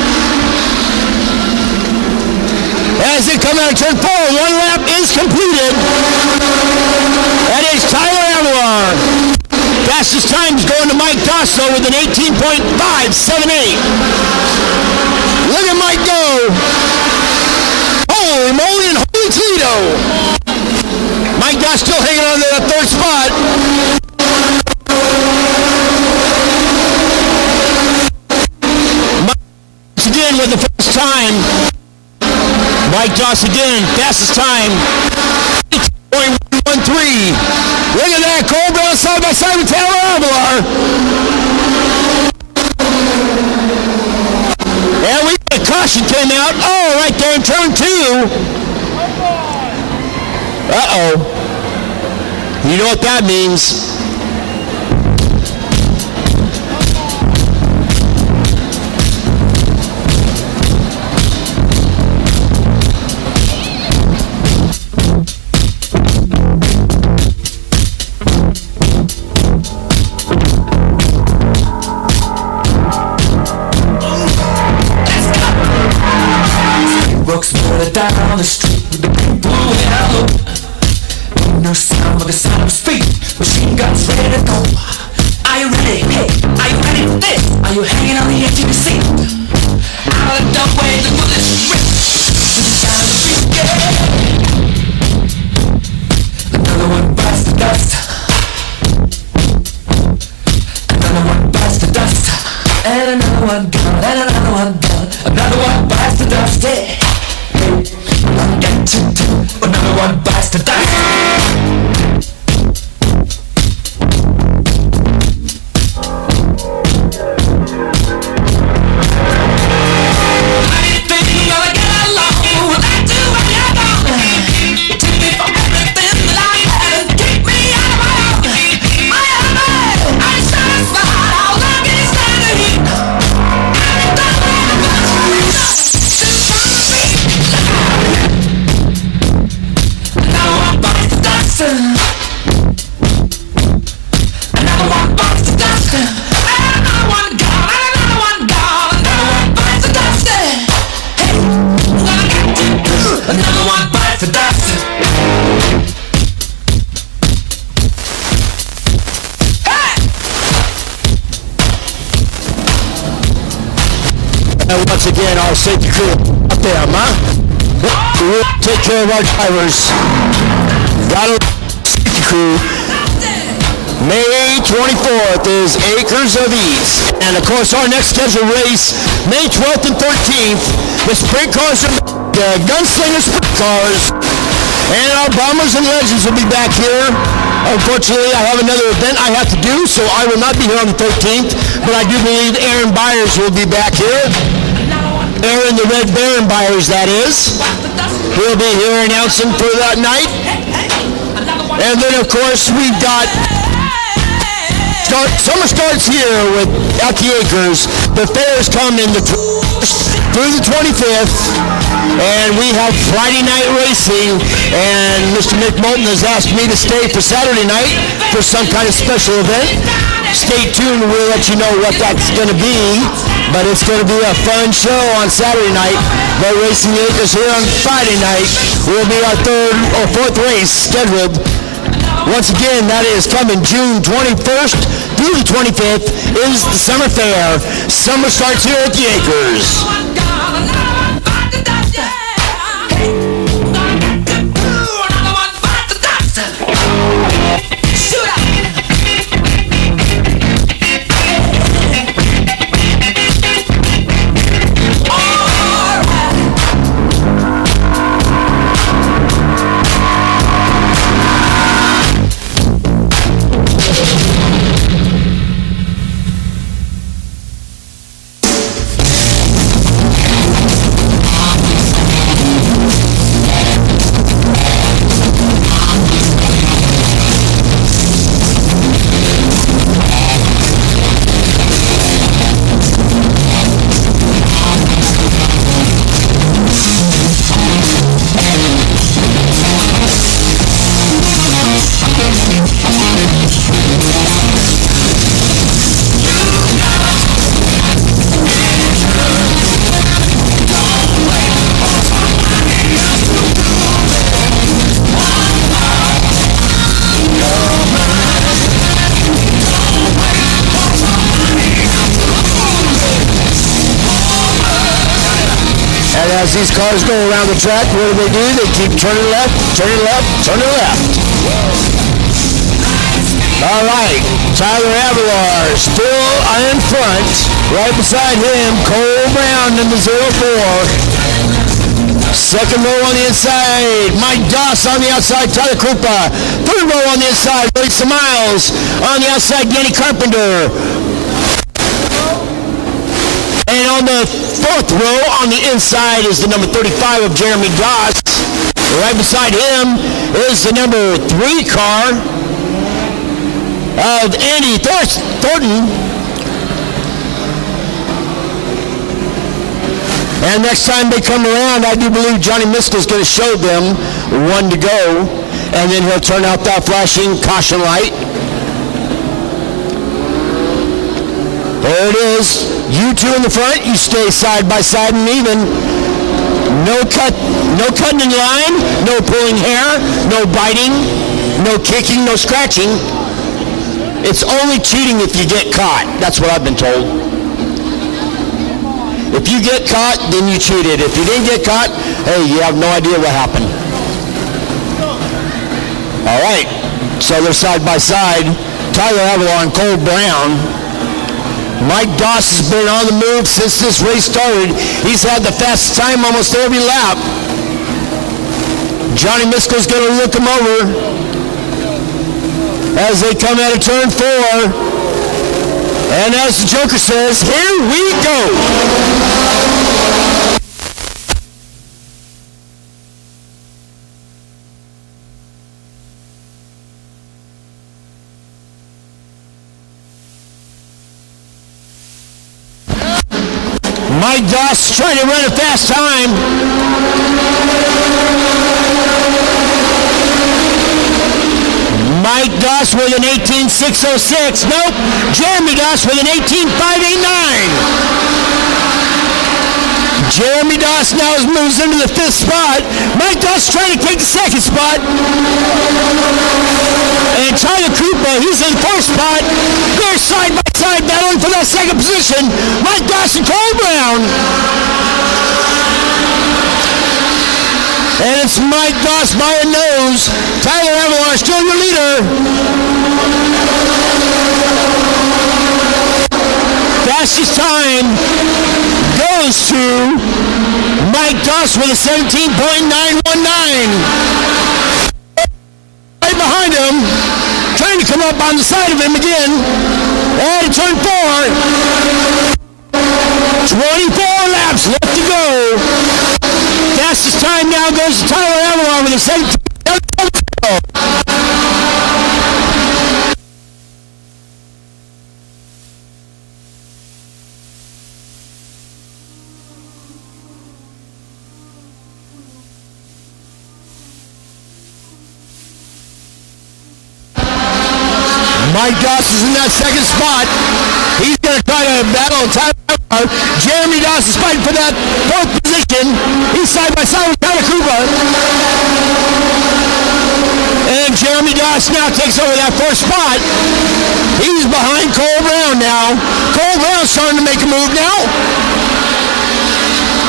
As they come out of turn 4, 1 lap is completed. That is Tyler Avalon. Fastest time is going to Mike Doss though with an 18.578. Look at Mike go. Holy moly and holy Toledo. Mike Doss still hanging on to that 3rd spot. Mike again with the first time. Mike Doss again, fastest time. 8.113. Look at that, Cole Brown side by side with Tyler Avalon. And we got a caution came out. Oh, right there in turn 2. Uh-oh. You know what that means. Walks further down the street with the big blue halo. No sound but the sound of his feet. Machine guns ready to go. Are you ready? Hey, are you ready for this? Are you hanging on the edge of your seat? Out of the dumb way the bullets rip to the sound of the beat. Yeah. Another one bites the dust. Another one bites the dust. And another one gone. And another one gone. Another one bites the dust. Yeah. Another one bites the dust. Once again, our safety crew up there, huh? We'll take care of our drivers. Got a safety crew. May 24th is Acres of Ease. And of course, our next scheduled race, May 12th and 13th, the sprint cars, the Gunslinger sprint cars, and our Bombers and Legends will be back here. Unfortunately, I have another event I have to do, so I will not be here on the 13th, but I do believe Aaron Byers will be back here. Aaron, the Red Baron Byers, that is. He'll be here announcing for that night. And then, of course, we've got summer starts here at the Acres. The fairs come in the 1st through the 25th. And we have Friday night racing, and Mr. Mick Moulton has asked me to stay for Saturday night for some kind of special event. Stay tuned, we'll let you know what that's going to be, but it's going to be a fun show on Saturday night. The Racing Acres here on Friday night will be our 3rd or 4th race scheduled. Once again, that is coming June 21st through the 25th is the summer fair. Summer starts here at the Acres. As these cars go around the track, what do? They keep turning left, turning left, turning left. All right, Tyler Avalar still in front. Right beside him, Cole Brown in the 04. Second row on the inside, Mike Doss on the outside, Tyler Krupa. Third row on the inside, Lisa Miles. On the outside, Danny Carpenter. And on the fourth row on the inside is the number 35 of Jeremy Doss. Right beside him is the number 3 car of Andy Thornton. And next time they come around, I do believe Johnny Miskell's going to show them one to go. And then he'll turn out that flashing caution light. There it is. You two in the front, you stay side by side and even. No cutting in line, no pulling hair, no biting, no kicking, no scratching. It's only cheating if you get caught. That's what I've been told. If you get caught, then you cheated. If you didn't get caught, hey, you have no idea what happened. All right, so they're side by side. Tyler Avalar and Cole Brown. Mike Doss has been on the move since this race started. He's had the fastest time almost every lap. Johnny Miskell's going to look him over as they come out of turn 4. And as the Joker says, here we go. Mike Doss trying to run a fast time. Mike Doss with an 18.606. Nope. Jeremy Doss with an 18.589. Jeremy Doss now moves into the 5th spot. Mike Doss trying to take the 2nd spot. And Tyler Krupa, he's in 4th spot. They're side by side battling for that 2nd position. Mike Doss and Cole Brown. And it's Mike Doss by a nose. Tyler Avalar still your leader. Fastest time goes to Mike Doss with a 17.919. Right behind him, trying to come up on the side of him again. And turn 4. 24 laps left to go. Fastest time now goes to Tyler Avalar with a 17. Mike Doss is in that 2nd spot. He's going to try to battle Tyler Avalar. Jeremy Doss is fighting for that 4th position. He's side by side with Tyler Krupa. And Jeremy Doss now takes over that 4th spot. He's behind Cole Brown now. Cole Brown's starting to make a move now.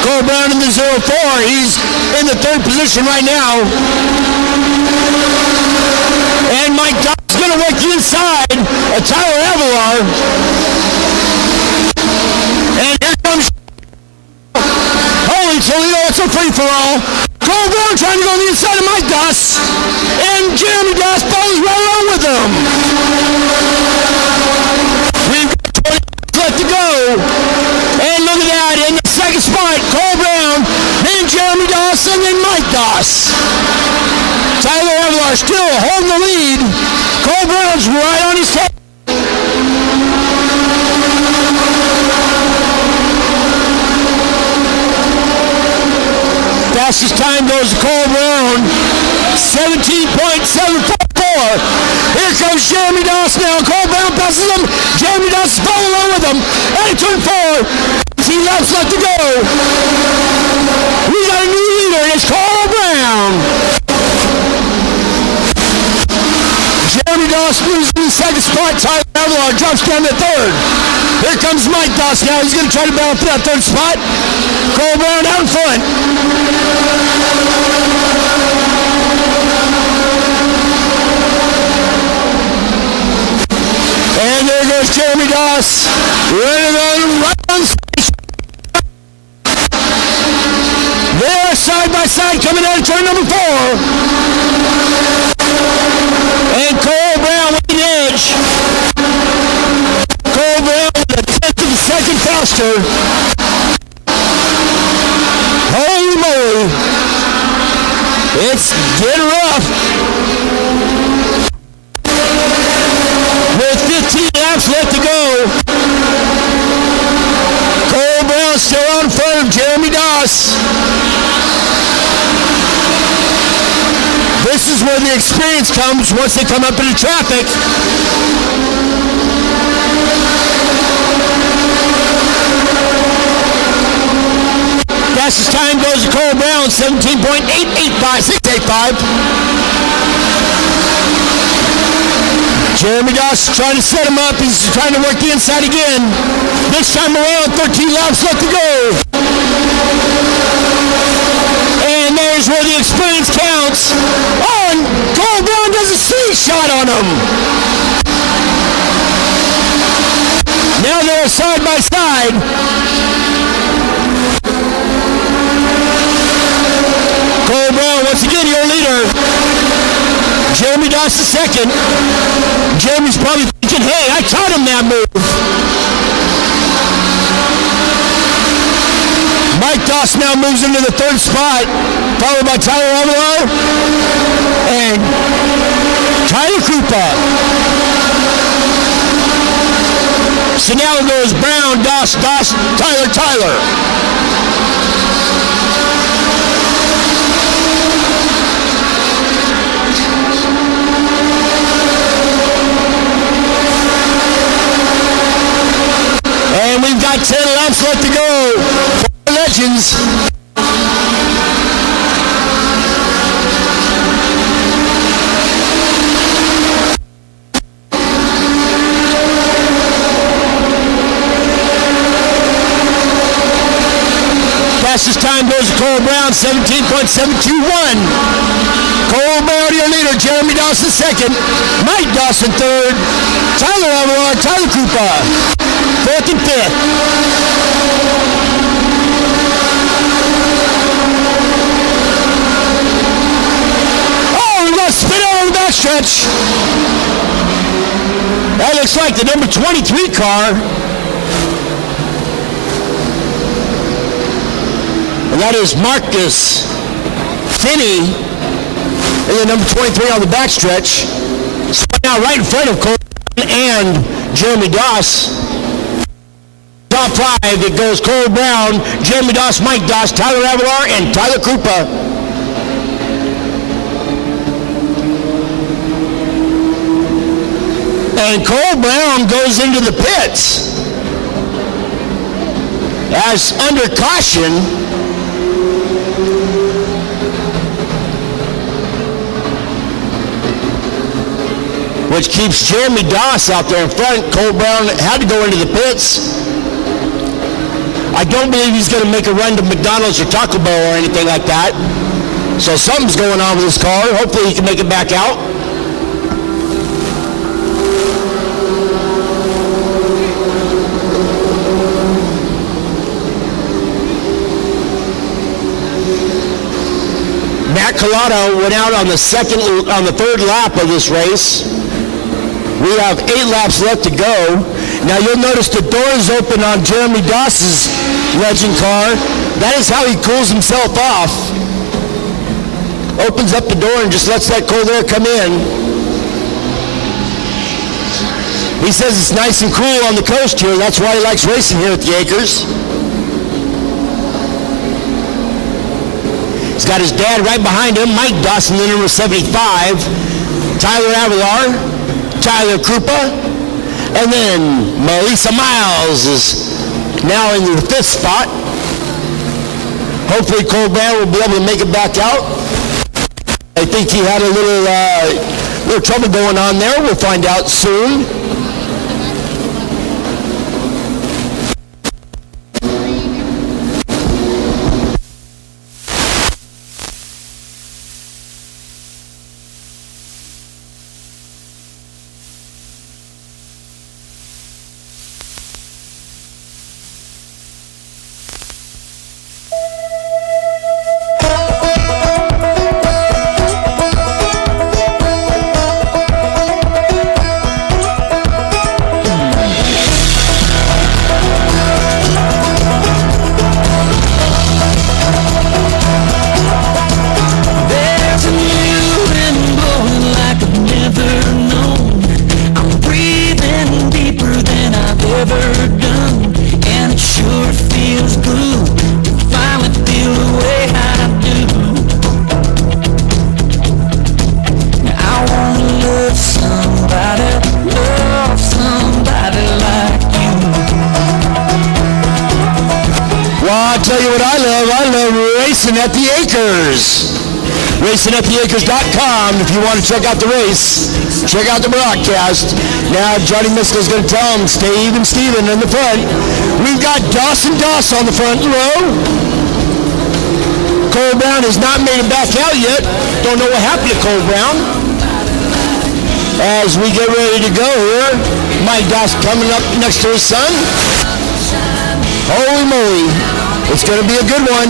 Cole Brown in the 04. He's in the 3rd position right now. And Mike Doss is going to work the inside of Tyler Avalar. And here comes Holy Toledo. It's a free-for-all. Cole Brown trying to go on the inside of Mike Doss. And Jeremy Doss follows right along with him. We've got 20 left to go. And look at that. In the 2nd spot, Cole Brown, then Jeremy Doss, and then Mike Doss. Tyler Avalar still holding the lead. Cole Brown's right on his tail. Fastest time goes to Cole Brown, 17.744. Here comes Jeremy Doss now. Cole Brown passes him. Jeremy Doss is following along with him. And turn 4. 18 laps left to go. We got a new leader, and it's Cole Brown. Jeremy Doss moves in the 2nd spot. Tyler Avalar drops down to 3rd. Here comes Mike Doss now. He's going to try to battle for that 3rd spot. Cole Brown out in front. And there goes Jeremy Doss. Right on stage. They are side by side coming out of turn number 4. And Cole Brown with the edge. Cole Brown with a tenth of a second faster. Holy moly. It's getting rough. With 15 laps left to go. Cole Brown still on front of Jeremy Doss. This is where the experience comes once they come up into traffic. Fastest time goes to Cole Brown, 17.685. Jeremy Doss is trying to set him up. He's trying to work the inside again. This time around, 13 laps left to go. And there's where the experience counts. Oh, and Cole Brown does a sweet shot on him. Now they're side by side. Cole Brown, once again, your leader. Jeremy Doss the second. Jeremy's probably thinking, hey, I taught him that move. Mike Doss now moves into the third spot, followed by Tyler Avalon and Tyler Krupa. So now it goes Brown, Doss, Tyler. And we've got 10 laps left to go for the Legends. Fastest time goes to Cole Brown, 17.721. Cole Brown, your leader. Jeremy Doss in second. Mike Doss in third. Tyler Avalon, Tyler Krupa, fourth and fifth. Oh, we got spin out on the backstretch. That looks like the number 23 car. And that is Marcus Finney, and the number 23 on the backstretch. So now right in front of Cole and Jeremy Doss. Top 5, it goes Cole Brown, Jeremy Doss, Mike Doss, Tyler Avalon, and Tyler Krupa. And Cole Brown goes into the pits as under caution. Which keeps Jeremy Doss out there in front. Cole Brown had to go into the pits. I don't believe he's going to make a run to McDonald's or Taco Bell or anything like that. So something's going on with this car. Hopefully he can make it back out. Matt Collado went out on the third lap of this race. We have 8 laps left to go. Now you'll notice the door is open on Jeremy Doss's Legend car. That is how he cools himself off. Opens up the door and just lets that cold air come in. He says it's nice and cool on the coast here. That's why he likes racing here at the Acres. He's got his dad right behind him, Mike Dawson, the number 75, Tyler Avalon, Tyler Krupa, and then Melissa Miles is now in the 5th spot. Hopefully Cole Brown will be able to make it back out. I think he had a little trouble going on there. We'll find out soon. Racing at the Acres. RacingAtTheAcres.com if you want to check out the race. Check out the broadcast. Now Johnny Miskell's going to tell him, Steve and Steven in the front. We've got Doss on the front row. Cole Brown has not made it back out yet. Don't know what happened to Cole Brown. As we get ready to go here, Mike Doss coming up next to his son. Holy moly, it's going to be a good one.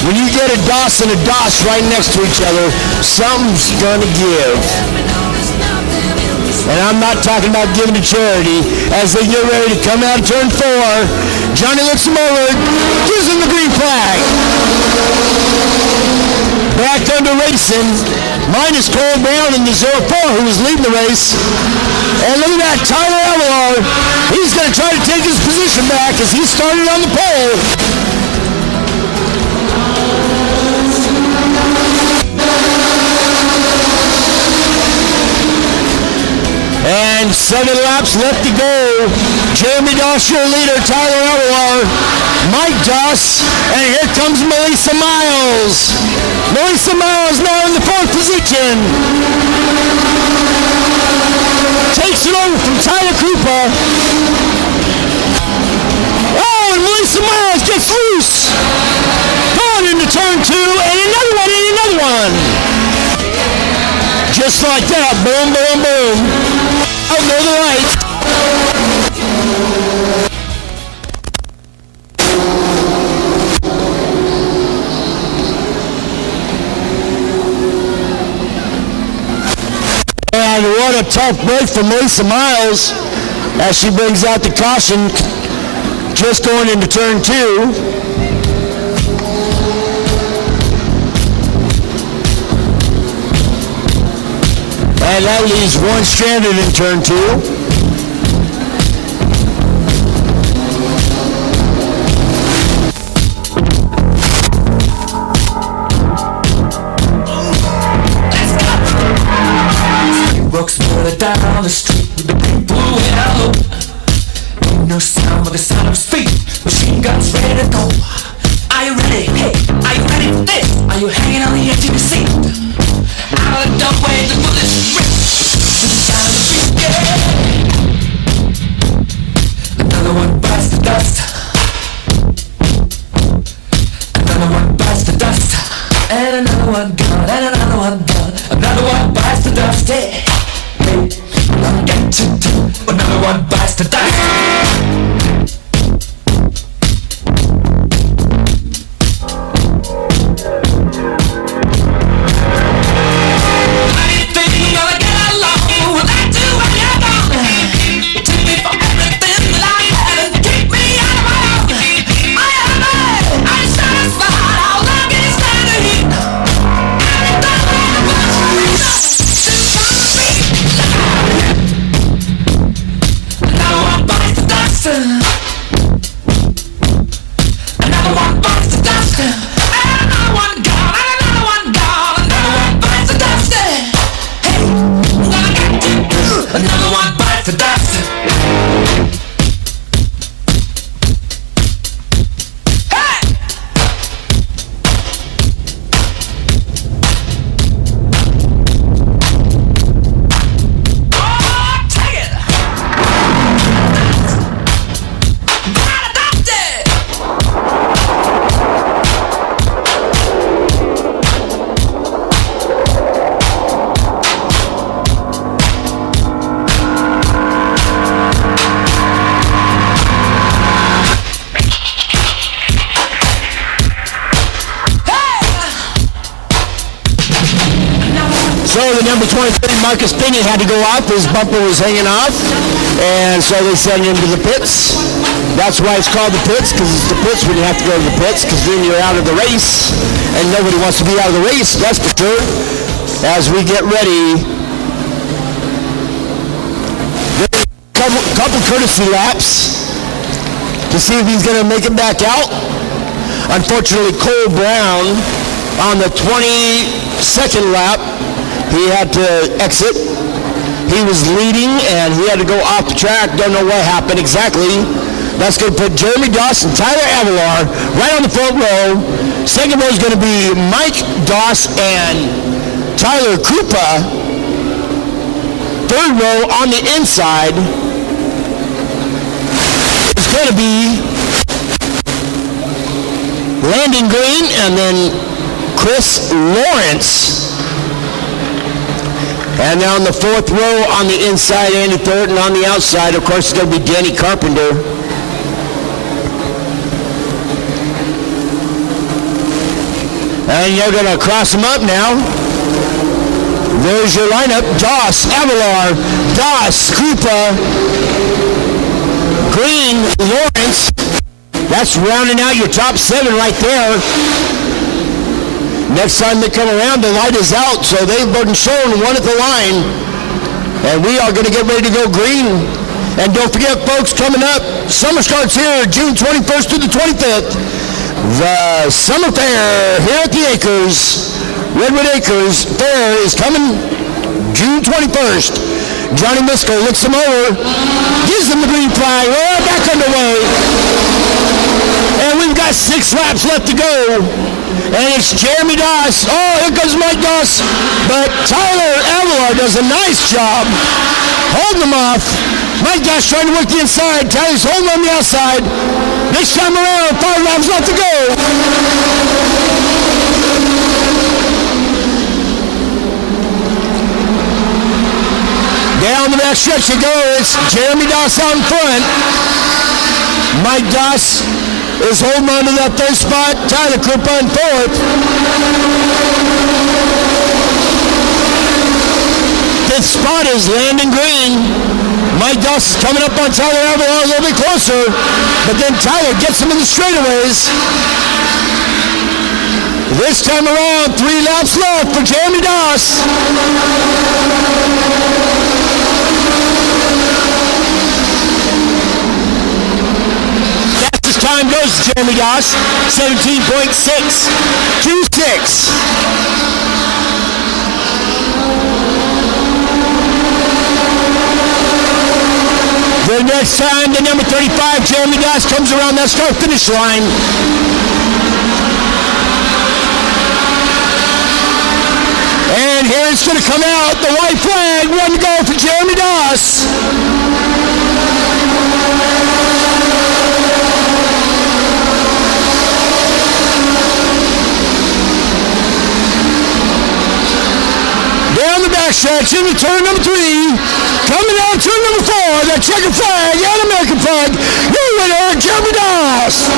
When you get a Doss and a Doss right next to each other, something's going to give. And I'm not talking about giving to charity. As they get ready to come out of turn 4, Johnny looks him over, gives him the green flag. Back under racing, minus Cole Brown in the 04 who was leading the race. And look at that, Tyler Elmore. He's going to try to take his position back as he started on the pole. And 7 laps left to go. Jeremy Doss, your leader, Tyler Elmore, Mike Doss, and here comes Melissa Miles. Melissa Miles now in the 4th position. Takes it over from Tyler Cooper. Oh, and Melissa Miles gets loose. Going into turn 2, and another one. Just like that, boom, boom, boom. Out to the right. And what a tough break for Melissa Miles as she brings out the caution just going into turn 2. And that leaves one stranded in turn 2. Walks further down the street with the people well. Ain't no sound but the sound of his feet. Machine guns ready to go. Are you ready? Hey, are you ready for this? Are you hanging on the edge of your seat? Out of the way, the bullets rip to the sound of the beat, yeah. Another one bites the dust. Another one bites the dust. And another one gone, and another one gone. Another one bites the dust, yeah. Hey, I'm getting to do. Another one bites the dust. Number 23, Marcus Pena had to go off. His bumper was hanging off, and so they sent him to the pits. That's why it's called the pits, because it's the pits when you have to go to the pits, because then you're out of the race, and nobody wants to be out of the race, that's for sure. As we get ready, couple courtesy laps to see if he's going to make it back out. Unfortunately, Cole Brown on the 22nd lap, he had to exit. He was leading and he had to go off the track. Don't know what happened exactly, That's going to put Jeremy Doss and Tyler Avalar right on the front row. Second row is going to be Mike Doss and Tyler Krupa. Third row on the inside is going to be Landon Green and then Chris Lawrence. And now on the fourth row on the inside, Andy Thornton. On the outside, of course, it's going to be Danny Carpenter. And you're going to cross them up now. There's your lineup. Doss, Avalar, Doss, Krupa, Green, Lawrence. That's rounding out your top 7 right there. Next time they come around, the light is out, so they've been shown one at the line. And we are going to get ready to go green. And don't forget, folks, coming up, summer starts here June 21st to the 25th. The summer fair here at the Acres, Redwood Acres Fair is coming June 21st. Johnny Misko looks them over, gives them the green flag, we're back underway. And we've got 6 laps left to go. And it's Jeremy Doss. Oh, here comes Mike Doss. But Tyler Avalar does a nice job holding them off. Mike Doss trying to work the inside. Tyler's holding on the outside. This time around, 5 laps left to go. Down the back stretch you go. It's Jeremy Doss out in front. Mike Doss is holding on to that third spot. Tyler Krupa in fourth. Fifth spot is Landon Green. Mike Doss is coming up on Tyler Avalar a little bit closer, but then Tyler gets him in the straightaways. This time around, 3 laps left for Jeremy Doss. Time goes to Jeremy Doss, 17.626. The next time, the number 35, Jeremy Doss, comes around that start-finish line. And here it's going to come out, the white flag, 1 to go for Jeremy Doss. Down the backstretch into turn number 3, coming down turn number 4, that checkered flag and American flag. Your winner, Jeremy Doss.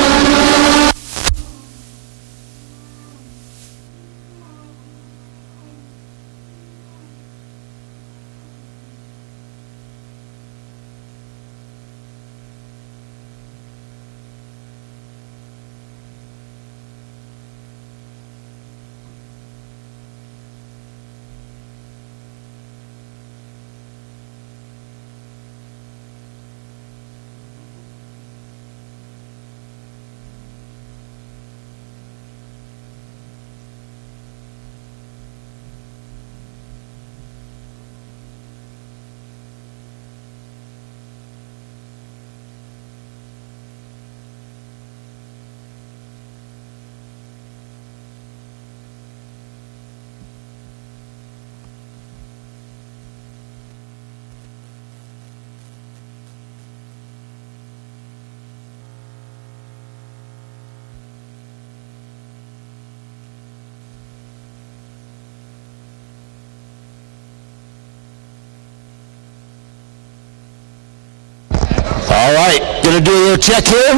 All right, gonna do a little check here.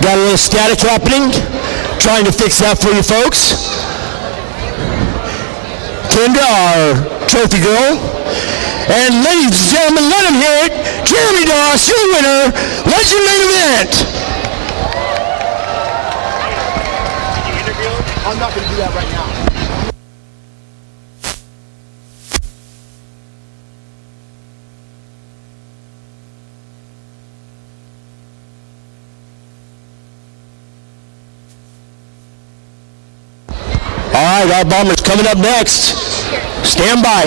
Got a little static happening. Trying to fix that for you folks. Kendra, our trophy girl. And ladies and gentlemen, let him hear it. Jeremy Doss, your winner. Legend main event. I'm not going to do that right now. All right, our bomber's coming up next. Stand by.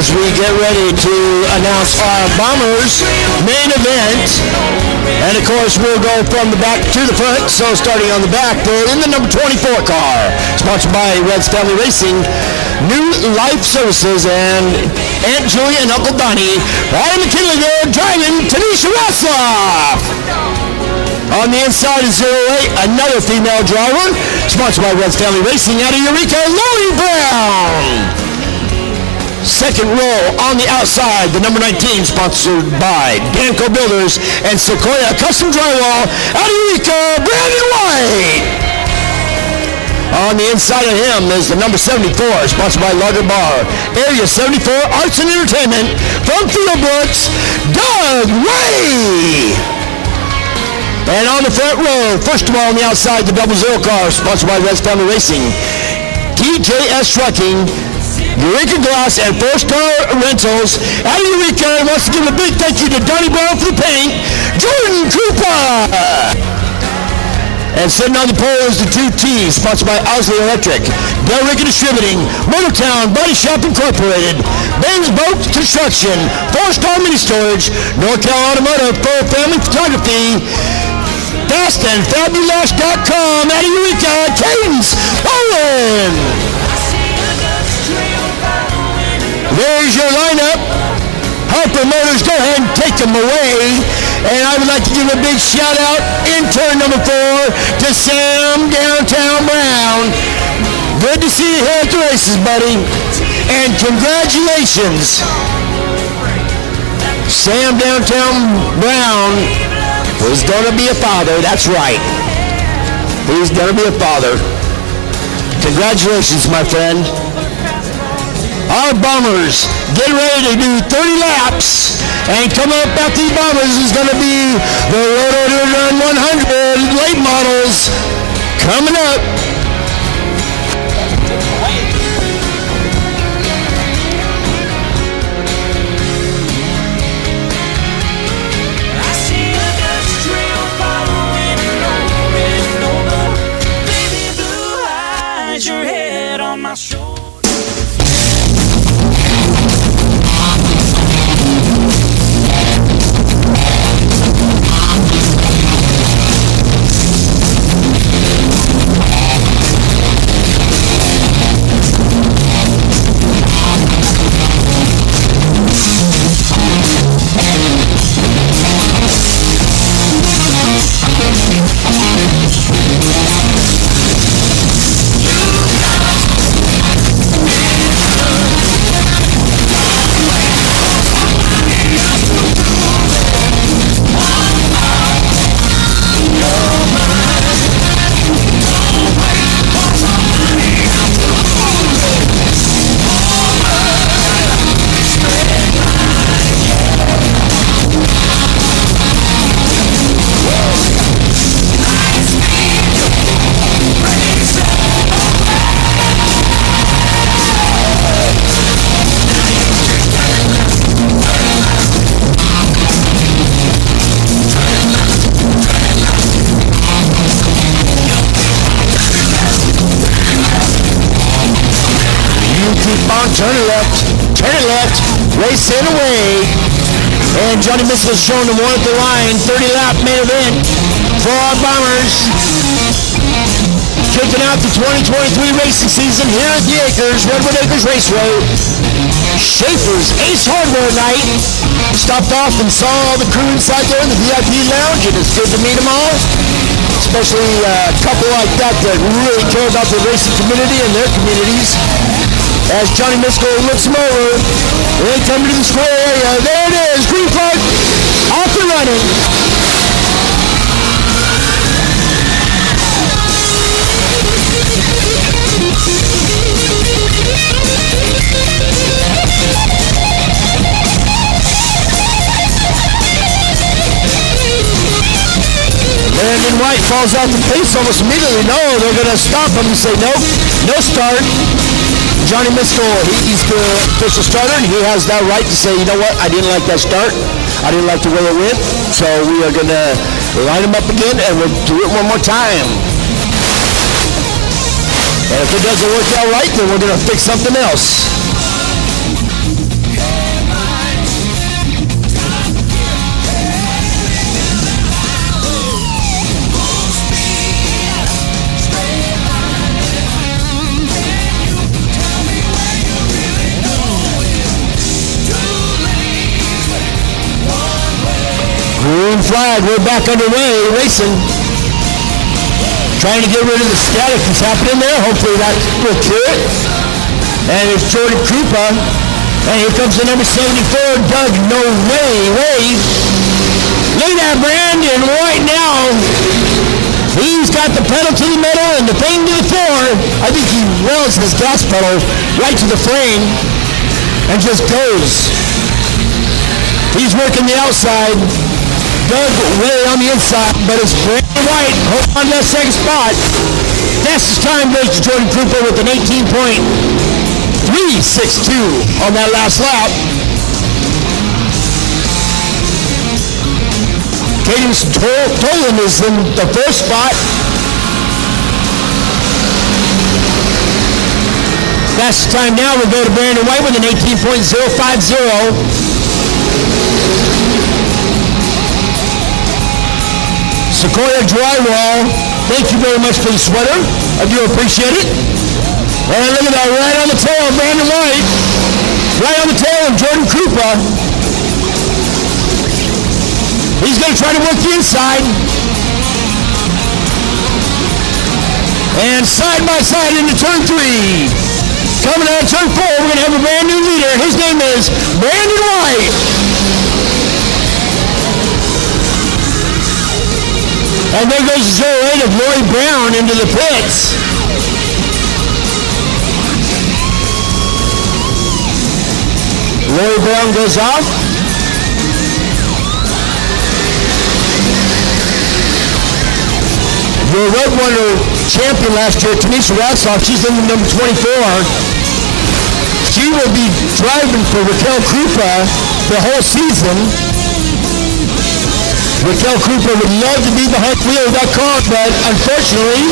as we get ready to announce our Bombers main event. And of course, we'll go from the back to the front. So starting on the back, they're in the number 24 car, sponsored by Red's Family Racing, New Life Services, and Aunt Julia and Uncle Donnie. Ryan McKinley there driving Tanisha Rossoff. On the inside is 08, another female driver, sponsored by Red's Family Racing out of Eureka, Lori Brown. Second row on the outside, the number 19, sponsored by Danco Builders and Sequoia Custom Drywall out of Eureka, Brandon White. On the inside of him is the number 74, sponsored by Lager Bar, Area 74 Arts and Entertainment from Fieldbrooks, Doug Ray. And on the front row, first of all on the outside, the 00 car, sponsored by Red's Family Racing, TJS Trucking, Eureka Glass, and 4-Star Rentals out of Eureka. Wants to give a big thank you to Donnie Brown for the paint, Jordan Cooper. And sitting on the pole is the 2T, sponsored by Owsley Electric, Del Rica Distributing, Motortown Body Shop Incorporated, Ben's Boat Construction, 4-Star Mini Storage, NorCal Automotive, Full Family Photography, FastandFabulous.com out of Eureka, Cadence Owen. There's your lineup. Harper Motors, go ahead and take them away. And I would like to give a big shout out in turn number 4 to Sam Downtown Brown. Good to see you here at the races, buddy. And congratulations. Sam Downtown Brown is going to be a father. That's right. He's going to be a father. Congratulations, my friend. Our Bombers get ready to do 30 laps. And coming up after the Bombers is going to be the Rhododendron 100 late models coming up. Your head on my shoulder. Turn it left, racing away. And Johnny Mitchell is showing them one at the line, 30-lap main event for our Bombers. Kicking out the 2023 racing season here at the Acres, Redwood Acres Raceway. Schaefer's Ace Hardware Night. Stopped off and saw all the crew inside there in the VIP lounge, and it's good to meet them all. Especially a couple like that that really care about the racing community and their communities. As Johnny Misko looks them over, they come to the square area. There it is, green flag, off and running. Brandon White falls out the pace almost immediately. No, they're going to stop him and say, nope, no start. Johnny Misko, he's the official starter, and he has that right to say, you know what, I didn't like that start. I didn't like the way it went, so we are going to line him up again, and we'll do it one more time. And if it doesn't work out right, then we're going to fix something else. right, we're back underway, racing. Trying to get rid of the static that's happening there. Hopefully that will cure it. And it's Jordan Krupa. And here comes the number 74, Doug No Way. Look at that, Brandon right now. He's got the pedal to the metal and the thing to the floor. I think he welds his gas pedal right to the frame and just goes. He's working the outside. Doug way on the inside, but it's Brandon White holding on to that second spot. Fastest time goes to Jordan Krupa with an 18.362 on that last lap. Cadence Tolan is in the first spot. Fastest time now will go to Brandon White with an 18.050. Sequoia Drywall, thank you very much for the sweater. I do appreciate it. And look at that, right on the tail of Brandon White. Right on the tail of Jordan Krupa. He's going to try to work the inside. And side by side into turn 3. Coming out of turn 4, we're going to have a brand new leader. His name is Brandon White. And there goes the 08 of Lori Brown into the pits. Lori Brown goes off. Your Road Runner champion last year, Tanisha Rassoff, she's in number 24. She will be driving for Raquel Krupa the whole season. Raquel Krupa would love to be behind the wheel of that car, but unfortunately,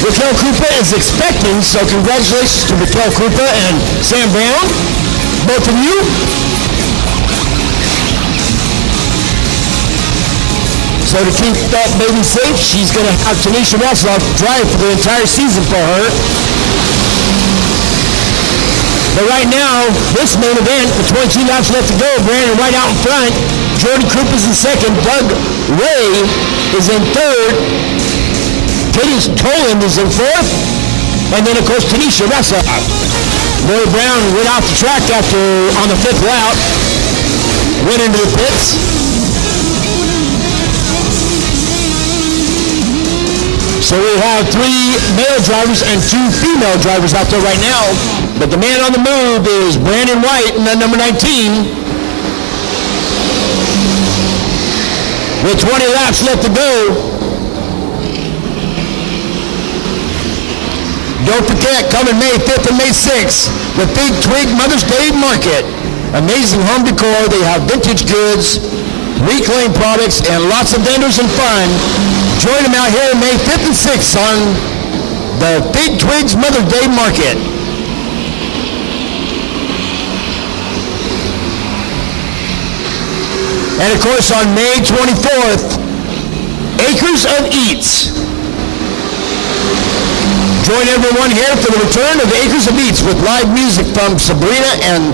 Raquel Krupa is expecting, so congratulations to Raquel Krupa and Sam Brown, both of you. So to keep that baby safe, she's going to have Tanisha Rassoff drive for the entire season for her. But right now, this main event, with 22 laps left to go, Brandon White out in front. Jordan Krupa's in second. Doug Ray is in third. Cadence Tolan is in fourth. And then, of course, Tanisha Rassoff. Lori Brown went off the track on the fifth lap. Went into the pits. So we have 3 male drivers and 2 female drivers out there right now. But the man on the move is Brandon White in that number 19. With 20 laps left to go. Don't forget, coming May 5th and May 6th, the Big Twig Mother's Day Market. Amazing home decor. They have vintage goods, reclaimed products, and lots of vendors and fun. Join them out here May 5th and 6th on the Big Twigs Mother's Day Market. And of course on May 24th, Acres of Eats. Join everyone here for the return of Acres of Eats with live music from Sabrina and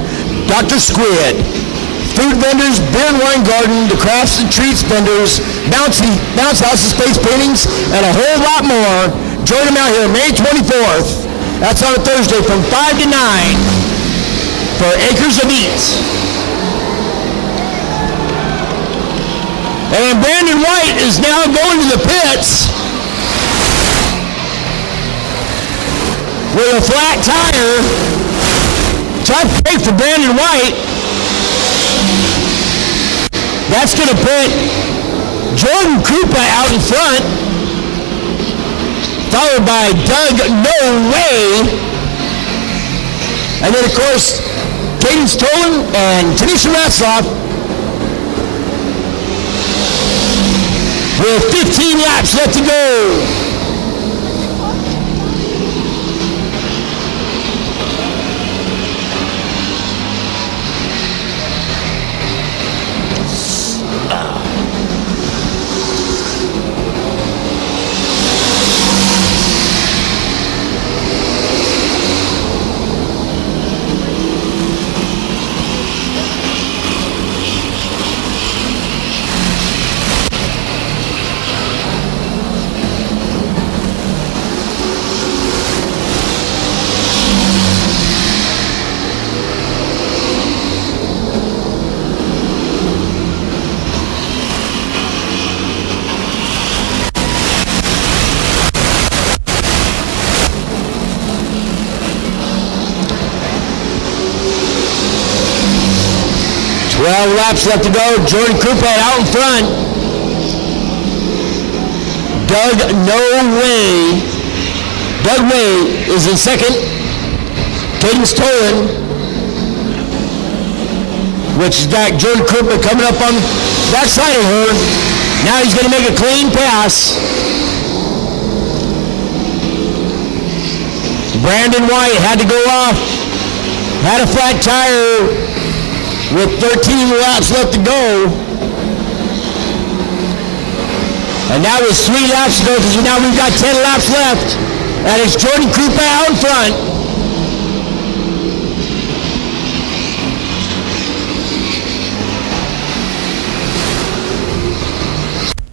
Dr. Squid. Food vendors, beer and wine garden, the crafts and treats vendors, bounce houses, space paintings, and a whole lot more. Join them out here May 24th. That's on a Thursday from 5 to 9 for Acres of Eats. And Brandon White is now going to the pits with a flat tire. Tough break for Brandon White. That's going to put Jordan Krupa out in front, followed by Doug No Way. And then, of course, Cadence Tolan and Tanisha Rassoff with 15 laps left to go. 12 laps left to go. Jordan Krupa out in front. Doug Way is in second. Cadence Tolan, which has got Jordan Krupa coming up on the backside of her. Now he's going to make a clean pass. Brandon White had to go off. Had a flat tire with 13 laps left to go. And now there's 3 laps to go because now we've got 10 laps left. And it's Jordan Krupa out in front.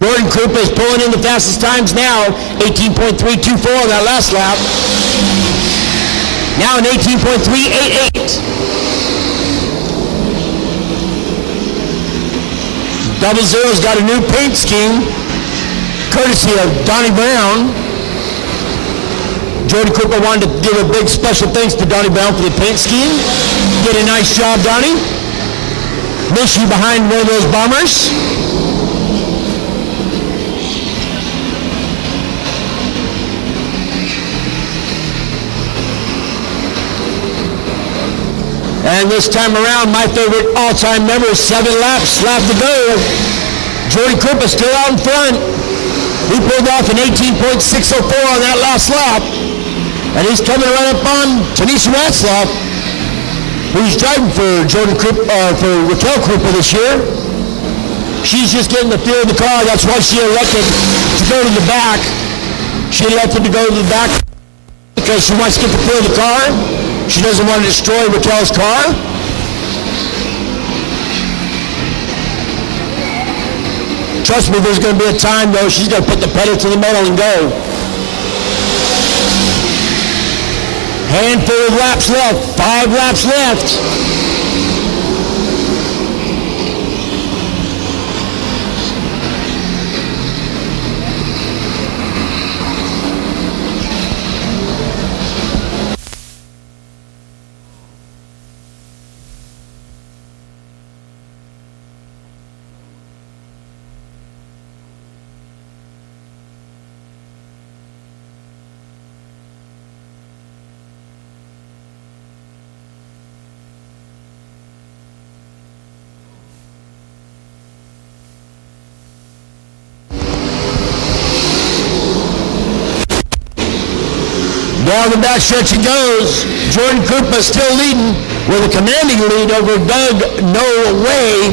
Jordan Krupa is pulling in the fastest times now, 18.324 on that last lap. Now an 18.388. Double Zero's got a new paint scheme, courtesy of Donnie Brown. Jordan Krupa wanted to give a big special thanks to Donnie Brown for the paint scheme. Did a nice job, Donnie. Miss you behind one of those bombers. And this time around, my favorite all-time number is 7 laps left to go. Jordan Krupa still out in front. He pulled off an 18.604 on that last lap. And he's coming right up on Tanisha Ratzlaff, who's driving for Jordan Krupa, for Raquel Krupa this year. She's just getting the feel of the car. That's why she elected to go to the back. She elected to go to the back because she wants to get the feel of the car. She doesn't want to destroy Raquel's car. Trust me, there's going to be a time, though, she's going to put the pedal to the metal and go. Handful of laps left. 5 laps left. Down the backstretch it goes. Jordan Krupa still leading with a commanding lead over Doug Way.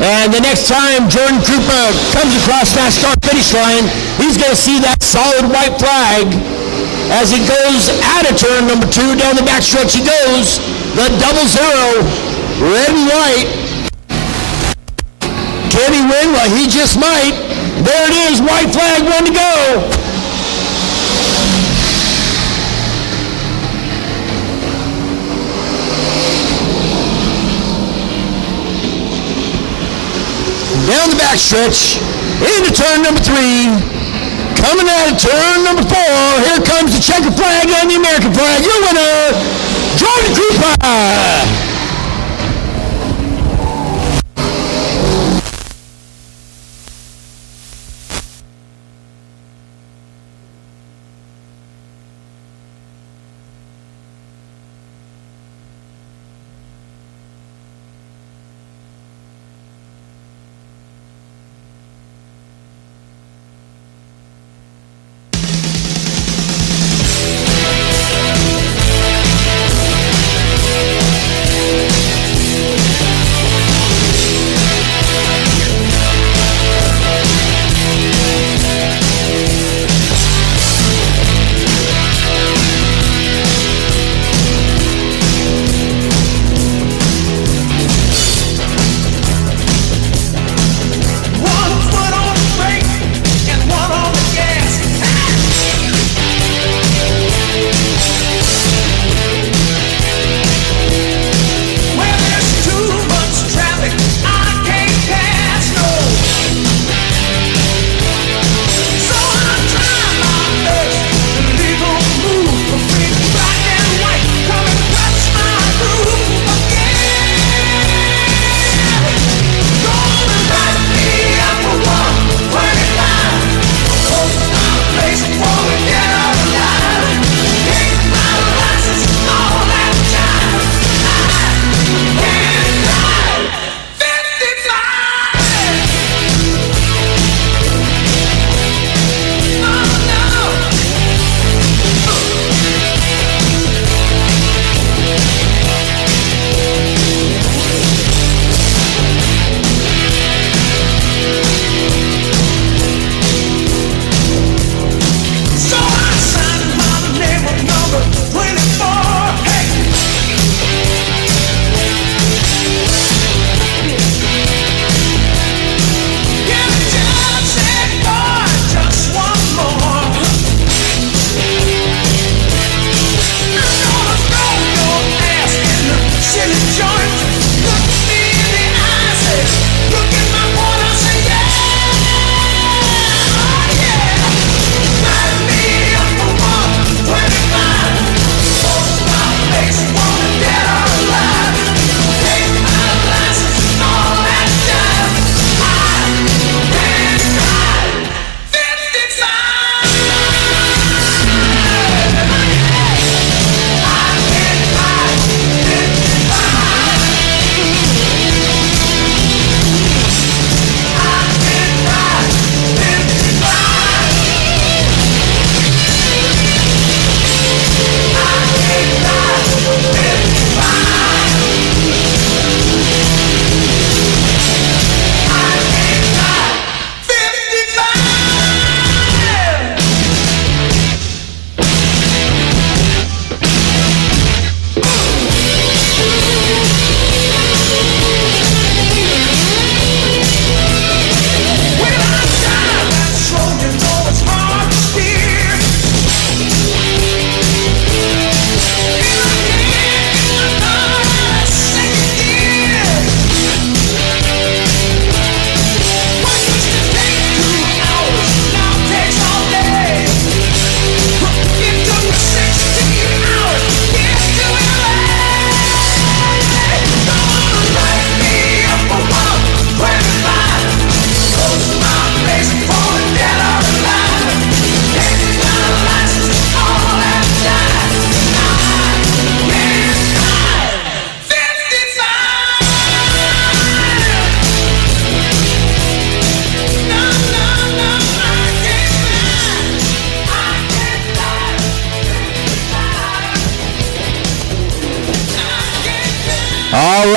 And the next time Jordan Krupa comes across that start-finish line, he's going to see that solid white flag as he goes out of turn number 2. Down the backstretch he goes. The 00, red and white. Can he win? Well, he just might. There it is, white flag, 1 to go. Down the backstretch, into turn number 3, coming out of turn number 4, here comes the checker flag and the American flag. Your winner, Jordan Krupa.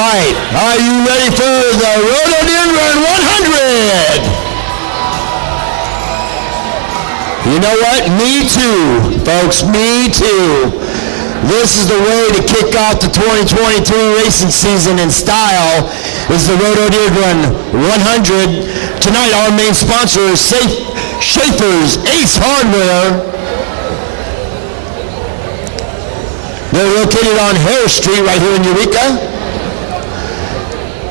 right. Are you ready for the Rhododendron 100? You know what? Me too, folks. Me too. This is the way to kick off the 2023 racing season in style. Is the Rhododendron 100. Tonight, our main sponsor is Schaefer's Ace Hardware. They're located on Harris Street right here in Eureka.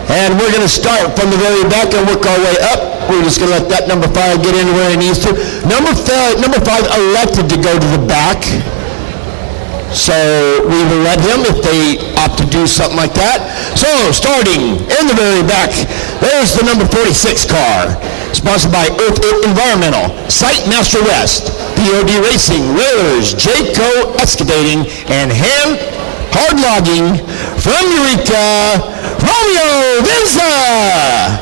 And we're going to start from the very back and work our way up. We're just going to let that number 5 get in where it needs to. Number 5 elected to go to the back. So we will let him if they opt to do something like that. So starting in the very back, there's the number 46 car. Sponsored by Earth Environmental, Site Master West, POD Racing, Railers, Jayco Excavating, and Hard Logging from Eureka, Romeo Venza.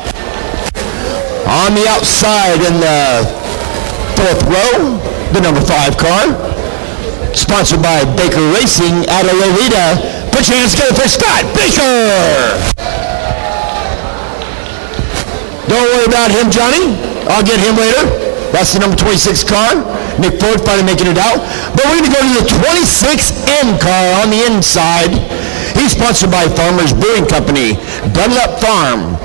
On the outside in the 4th row, the number 5 car. Sponsored by Baker Racing out of Lolita. Put your hands together for Scott Baker. Don't worry about him, Johnny. I'll get him later. That's the number 26 car. Nick Ford finally making it out. But we're going to go to the 26N car on the inside. He's sponsored by Farmers Brewing Company, Dunlop Farm,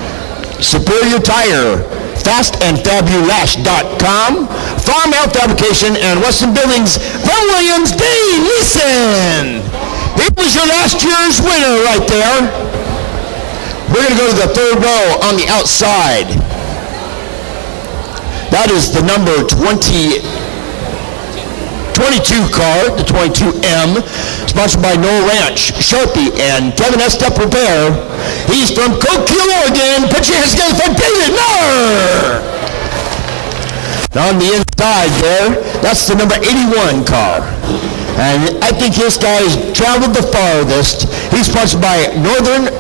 Superior Tire, FastandFabulous.com, Farm Out Fabrication, and Western Buildings from Williams D. Leeson. He was your last year's winner right there. We're going to go to the 3rd row on the outside. That is the number 22 car, the 22M, sponsored by Noel Ranch, Sharpie, and Kevin S. Step Repair. He's from Coquille, Oregon. Put your hands together for David Moore. On the inside there, that's the number 81 car. And I think this guy's traveled the farthest. He's sponsored by Northern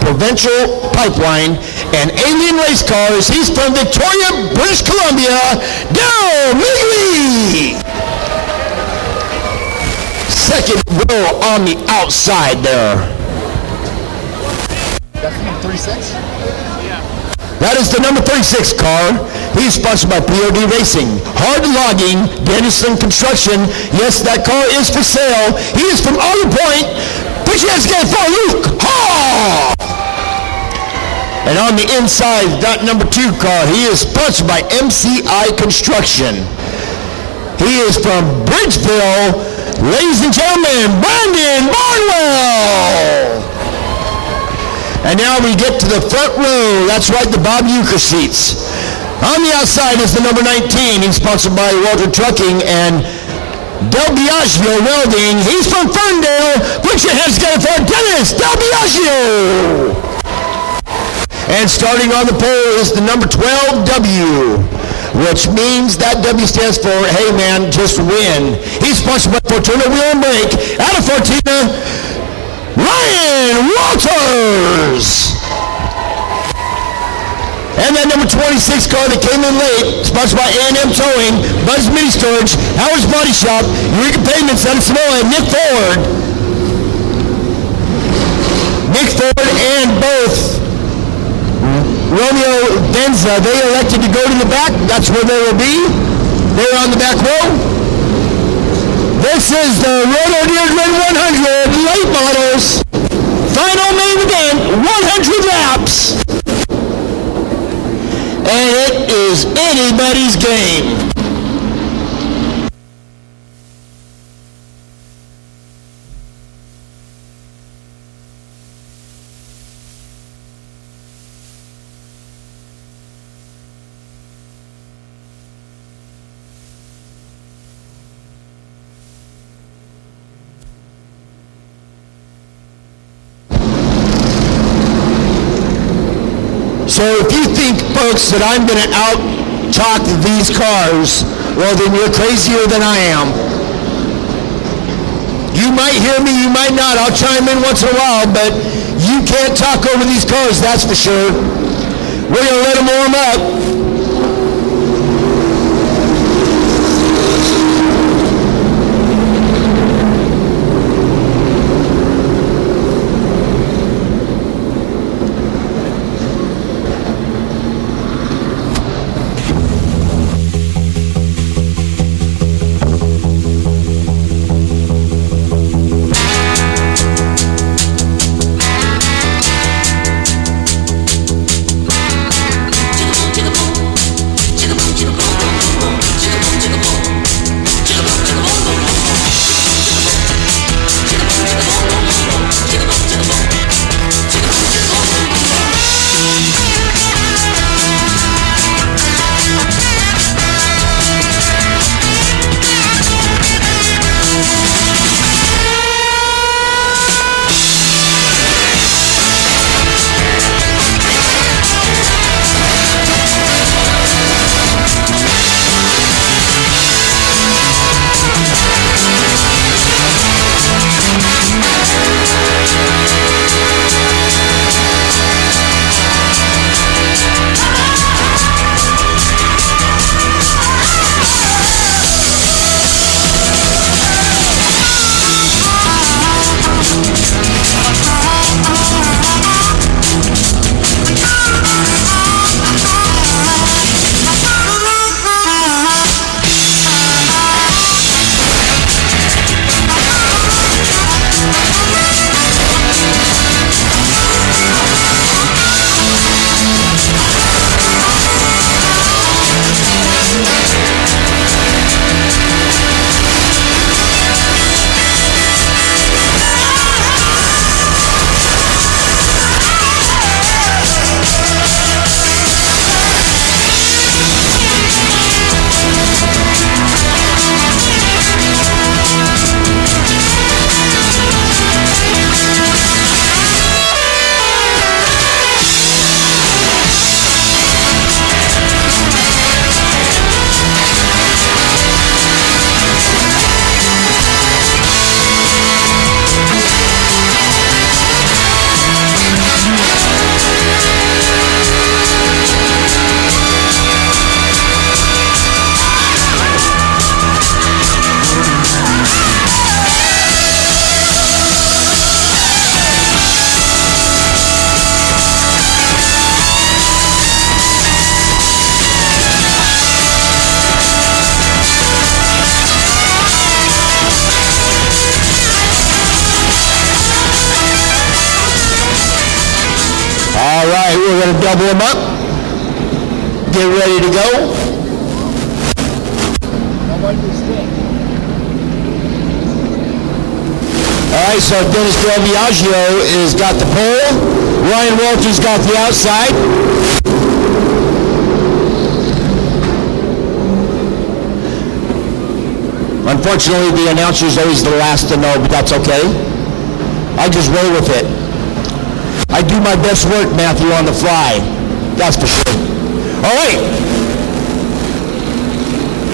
Provincial Pipeline and Alien Race Cars. He's from Victoria, British Columbia. Daryl Migley. 2nd row on the outside there. That's the number 36? That is the number 36 car. He's sponsored by POD Racing, Hard Logging, Dennison Construction. Yes, that car is for sale. He is from Olive Point. Put your hands together for Luke Hall. And on the inside, that number 2 car, he is sponsored by MCI Construction. He is from Bridgeville. Ladies and gentlemen, Brandon Barnwell. And now we get to the front row. That's right, the Bob Uecker seats. On the outside is the number 19. He's sponsored by Walter Trucking and Del Biagio Welding. He's from Ferndale. Put your hands together for Dennis Del Biagio. And starting on the pole is the number 12W, which means that W stands for, hey man, just win. He's sponsored by Fortuna Wheel and Brake. Out of Fortuna, Ryan Walters. And that number 26 car that came in late, sponsored by A&M Towing, Buzz Mini Storage, Howard's Body Shop, Eureka Pavements out of Sonoma, and Nick Ford. Nick Ford and both Romeo Venza, they elected to go to the back. That's where they will be. They're on the back row. This is the Rhododendron 100 late models. Final main event, 100 laps. And it is anybody's game. So if you think, folks, that I'm going to out-talk these cars, well, then you're crazier than I am. You might hear me, you might not. I'll chime in once in a while, but you can't talk over these cars, that's for sure. We're going to let them warm up. double them up. Get ready to go. All right, so Dennis Del Biagio has got the pole. Ryan Walters got the outside. Unfortunately, the announcer is always the last to know, but that's okay. I just roll with it. I do my best work, Matthew, on the fly. That's for sure. All right.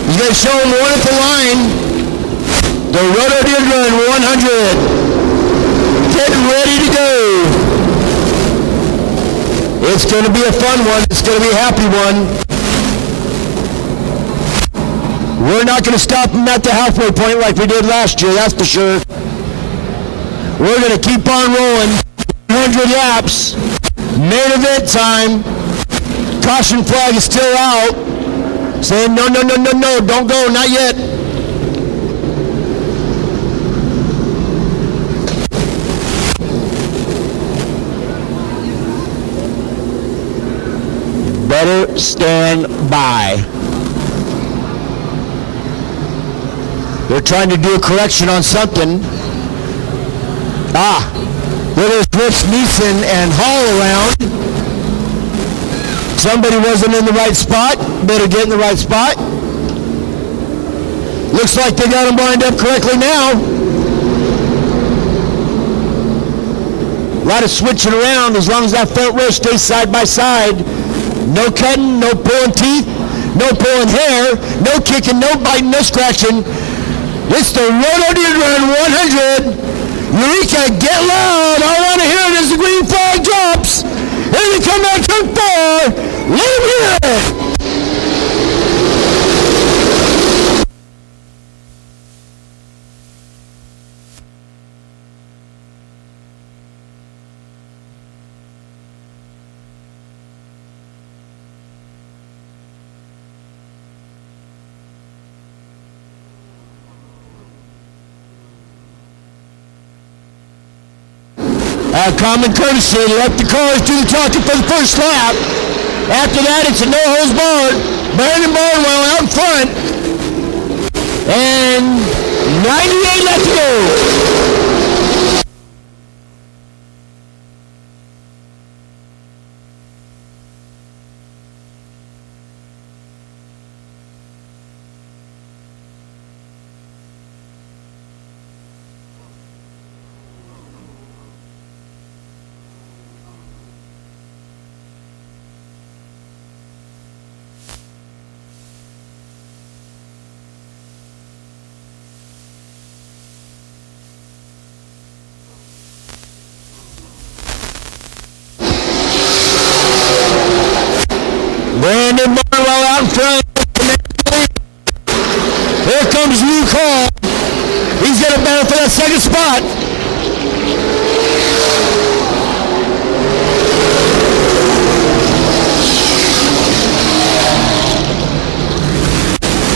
He's going to show him one at the line. The Rhododendron 100. Getting ready to go. It's going to be a fun one. It's going to be a happy one. We're not going to stop him at the halfway point like we did last year, that's for sure. We're going to keep on rolling. 100 laps. Main event time. Caution flag is still out. Saying no, don't go, not yet. Better stand by. They're trying to do a correction on something. There's Rich Neeson and Hall around. Somebody wasn't in the right spot. Better get in the right spot. Looks like they got them lined up correctly now. A lot of switching around as long as that front row stays side by side. No cutting, no pulling teeth, no pulling hair, no kicking, no biting, no scratching. It's the Rhododendron 100. Eureka, get loud. I want to hear it as the green flag drops. Here we come out turn 4. Let him hear it. Common courtesy, let the cars do the talking for the first lap. After that, it's a no-holds-barred. Brandon Barnwell out in front. And 98 left to go. Brandon Barnwell out in front. Here comes Luke Hall. He's going to battle for that second spot.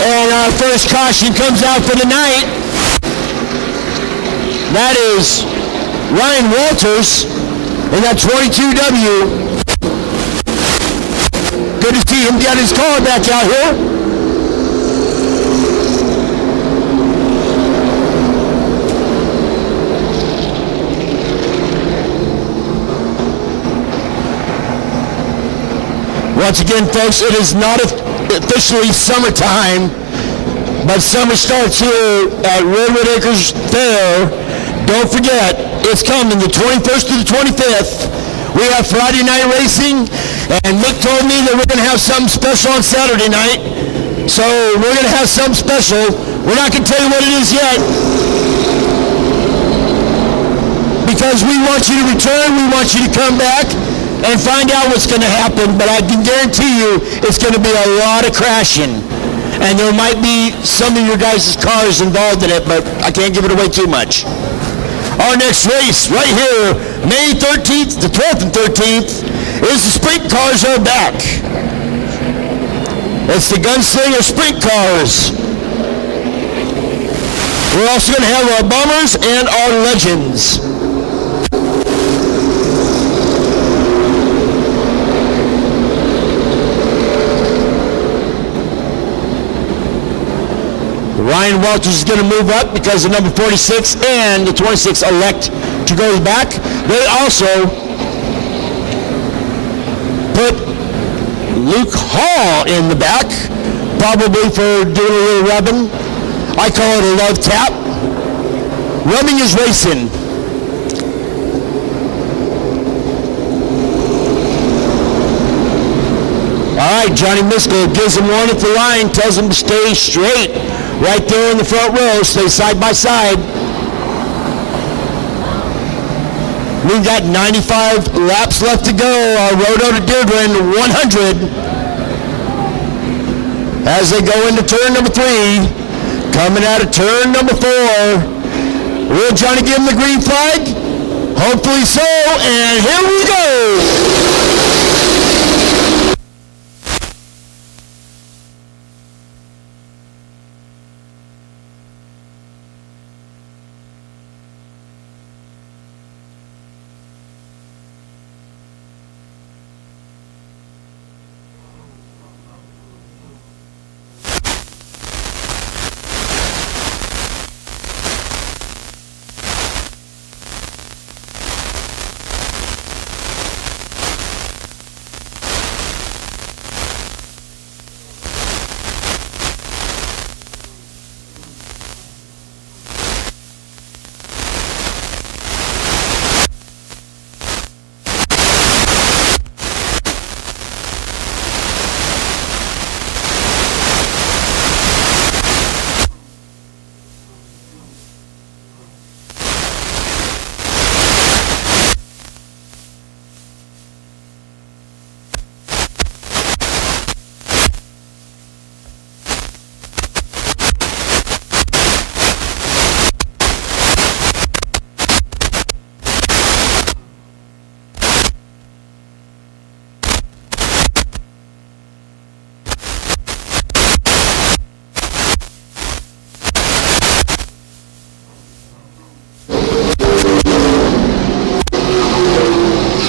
And our first caution comes out for the night. That is Ryan Walters in that 22W. Good to see him get his car back out here. Once again, folks, it is not officially summertime, but summer starts here at Redwood Acres Fair. Don't forget, it's coming the 21st to the 25th. We have Friday night racing, and Mick told me that we're going to have something special on Saturday night. So we're going to have something special. We're not going to tell you what it is yet, because we want you to return. We want you to come back and find out what's going to happen. But I can guarantee you it's going to be a lot of crashing. And there might be some of your guys' cars involved in it, but I can't give it away too much. Our next race right here, May 13th, the 12th and 13th, is the sprint cars are back. It's the Gunslinger sprint cars. We're also going to have our bombers and our legends. Ryan Walters is going to move up because the number 46 and the 26 elect to go back. They also put Luke Hall in the back, probably for doing a little rubbing. I call it a love tap. Rubbing is racing. All right, Johnny Miskell gives him one at the line, tells him to stay straight. Right there in the front row, stay side by side. We've got 95 laps left to go. Our Rhododendron 100. As they go into turn number 3, coming out of turn number 4. Will Johnny give him the green flag? Hopefully so, and here we go.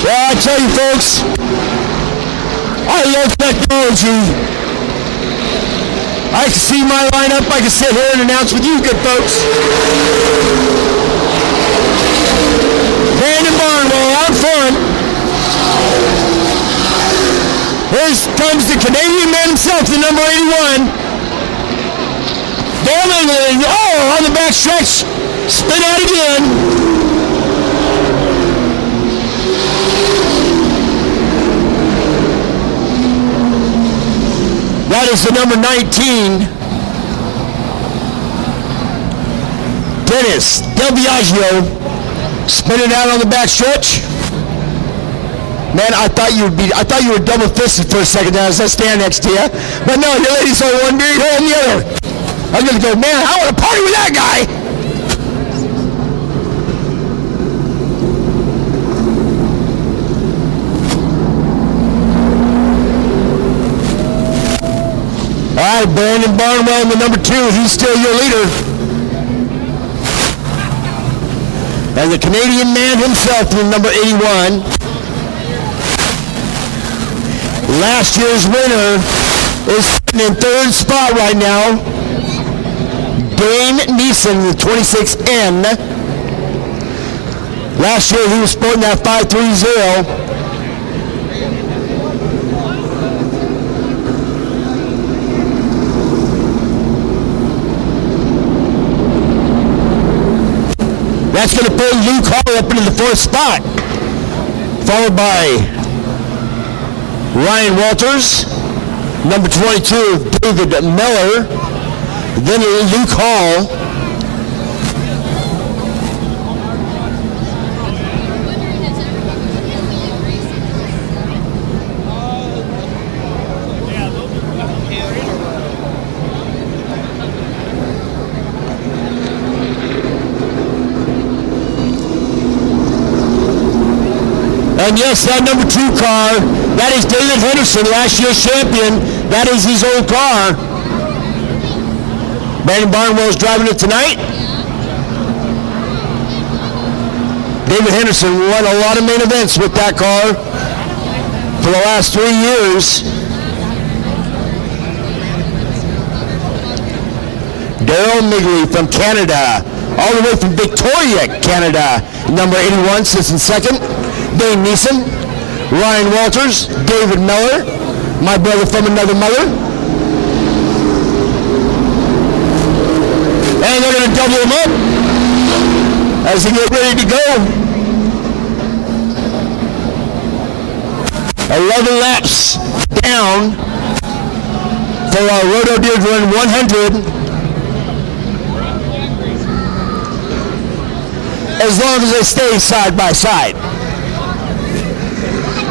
I tell you folks, I love technology. I can see my lineup, I can sit here and announce with you good folks. Brandon Barnwell out front. Here comes the Canadian man himself, the number 81. Down on the back stretch, spin out again. That is the number 19, Dennis Del Biagio, spinning out on the back stretch. Man, I thought you were double fisted for a second there as I stand next to you, but no, your ladies are one beard and the other. I was gonna go, man, I want to party with that guy. All right, Brandon Barnwell in the number 2. He's still your leader. And the Canadian man himself in number 81. Last year's winner is sitting in 3rd spot right now. Dane Neeson with 26N. Last year he was sporting that 530. That's going to put Luke Hall up into the 4th spot, followed by Ryan Walters, number 22, David Miller, then Luke Hall. And yes, that number 2 car, that is David Henderson, last year's champion. That is his old car. Brandon Barnwell is driving it tonight. David Henderson won a lot of main events with that car for the last 3 years. Daryl Migley from Canada, all the way from Victoria, Canada, number 81, sits in second. Dane Neeson, Ryan Walters, David Miller, my brother from another mother. And they're going to double them up as they get ready to go. 11 laps down for our Rhododendron 100. As long as they stay side by side.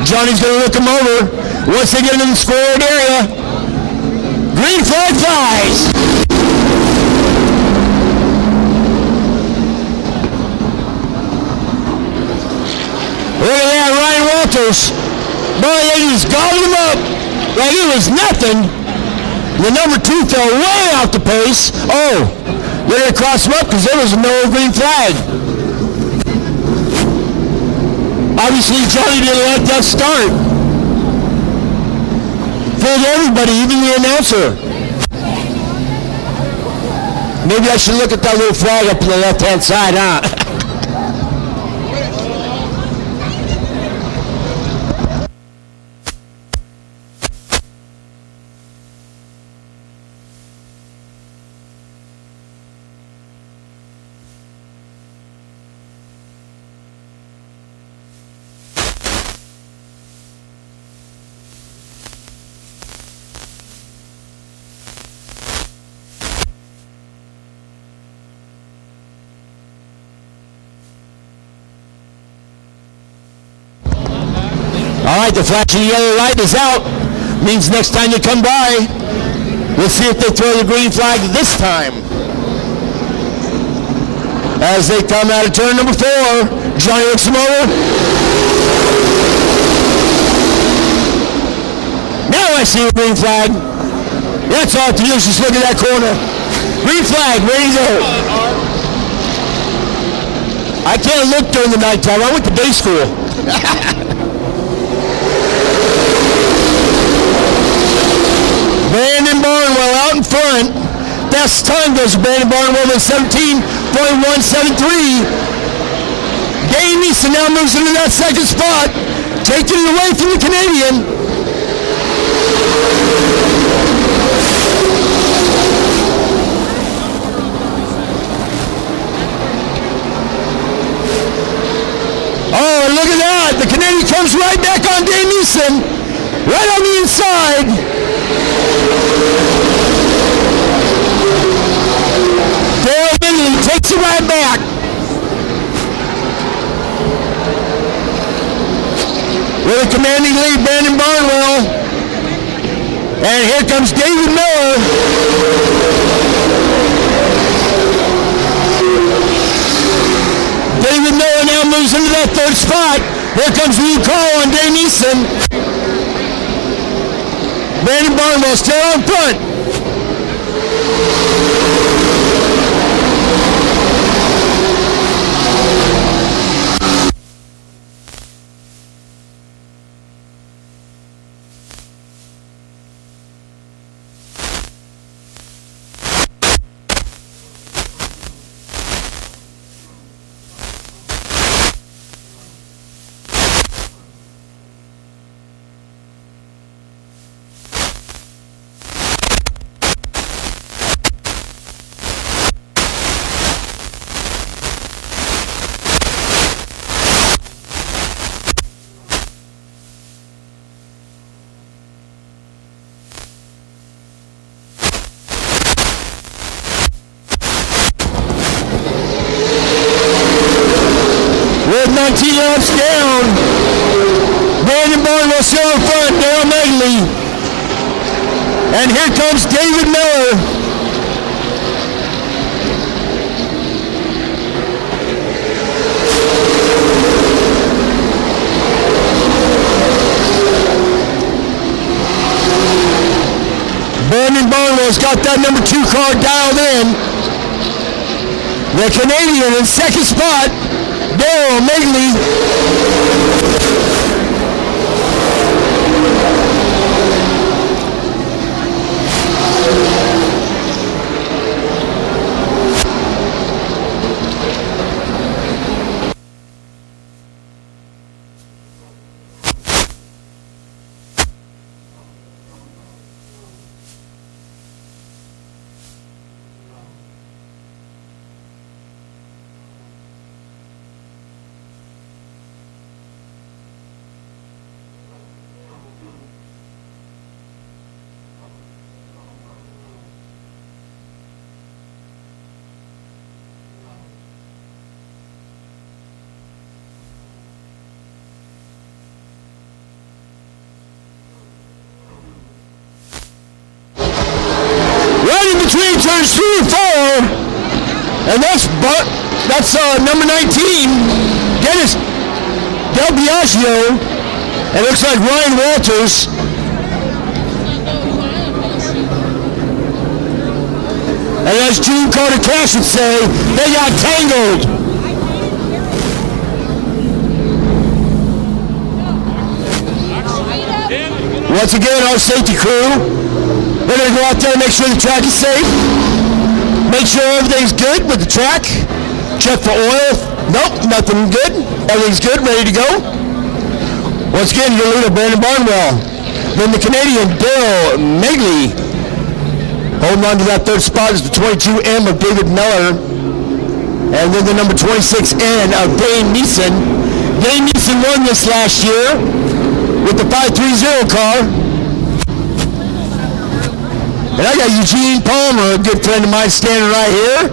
Johnny's going to look them over. Once they get into the scored area, green flag flies. Look at that, Ryan Walters. Boy, they just gobbled him up like it was nothing. The number 2 fell way off the pace. Oh, they're going to cross him up because there was no green flag. Obviously, Johnny didn't like that start. Fooled everybody, even the announcer. Maybe I should look at that little flag up on the left-hand side, huh? All right, the flashing yellow light is out. Means next time you come by, we'll see if they throw the green flag this time. As they come out of turn number 4, Johnny looks them over. Now I see a green flag. That's all to do is just look at that corner. Green flag, ready to go. I can't look during the nighttime. I went to day school. Brandon Barnwell out in front. Best time goes to Brandon Barnwell with 17.173. Dane Neeson now moves into that second spot, taking it away from the Canadian. Oh, look at that. The Canadian comes right back on Dane Neeson, right on the inside. Takes it right back. With a commanding lead, Brandon Barnwell. And here comes David Miller. David Miller now moves into that third spot. Here comes Lou Call on Dane Neeson. Brandon Barnwell still out front. With 19 laps down, Brandon Barnwell still in front, Daryl Migley. And here comes David Miller. Brandon Barnwell's got that number 2 car dialed in. The Canadian in second spot, Daryl Migley. in between turns 3 and 4. And that's number 19, Dennis Del Biagio. It looks like Ryan Walters. And as Gene Carter Cash would say, they got tangled. Once again, our safety crew, they're going to go out there and make sure the track is safe. Make sure everything's good with the track. Check for oil. Nope, nothing good. Everything's good, ready to go. Once again, your leader, Brandon Barnwell. Then the Canadian, Daryl Megley. Holding on to that third spot is the 22M of David Miller. And then the number 26N of Dane Neeson. Dane Neeson won this last year with the 530 car. And I got Eugene Palmer, a good friend of mine, standing right here.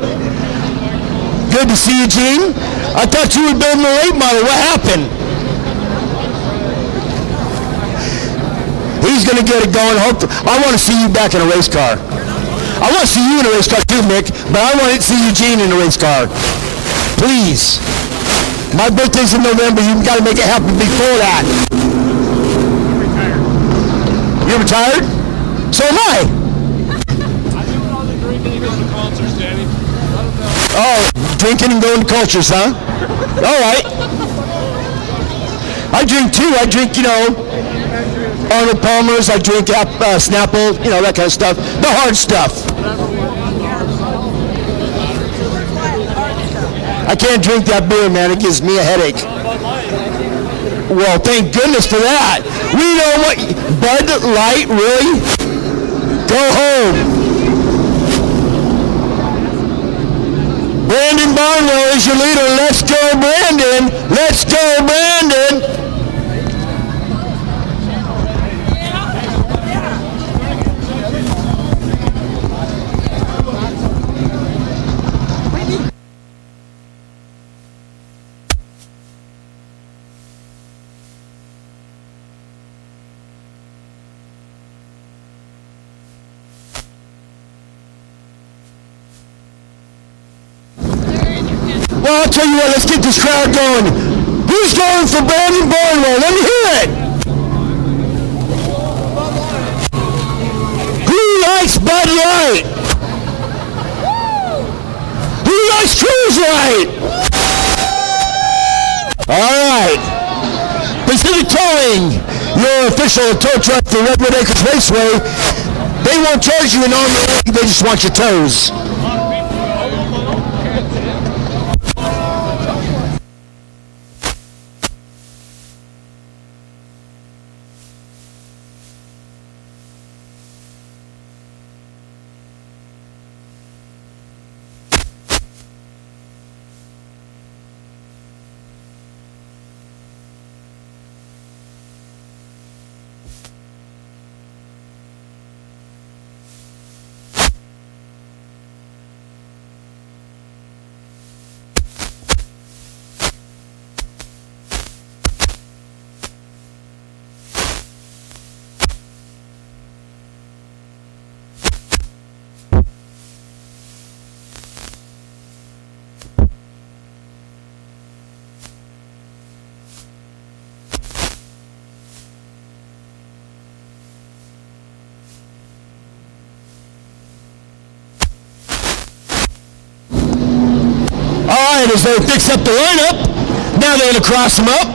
Good to see you, Gene. I thought you were building a late model. What happened? He's going to get it going. I want to see you back in a race car. I want to see you in a race car too, Mick, but I want to see Eugene in a race car. Please. My birthday's in November. You've got to make it happen before that. You're retired? So am I. Oh, drinking and going to cultures, huh? All right. I drink too. I drink, Arnold Palmer's. I drink Snapple, that kind of stuff. The hard stuff. I can't drink that beer, man. It gives me a headache. Well, thank goodness for that. We know what... Bud Light, really? Go home. Brandon Barnwell is your leader. Let's go, Brandon. Let's go, Brandon. Well, I'll tell you what, let's get this crowd going. Who's going for Brandon Barnwell? Let me hear it. Who likes Bud Light? Who likes Cruise Light? All right. Pacific Towing, your official tow truck for Redwood Acres Raceway. They won't charge you an arm and a leg, they just want your toes. As they fix up the lineup, now they're going to cross them up.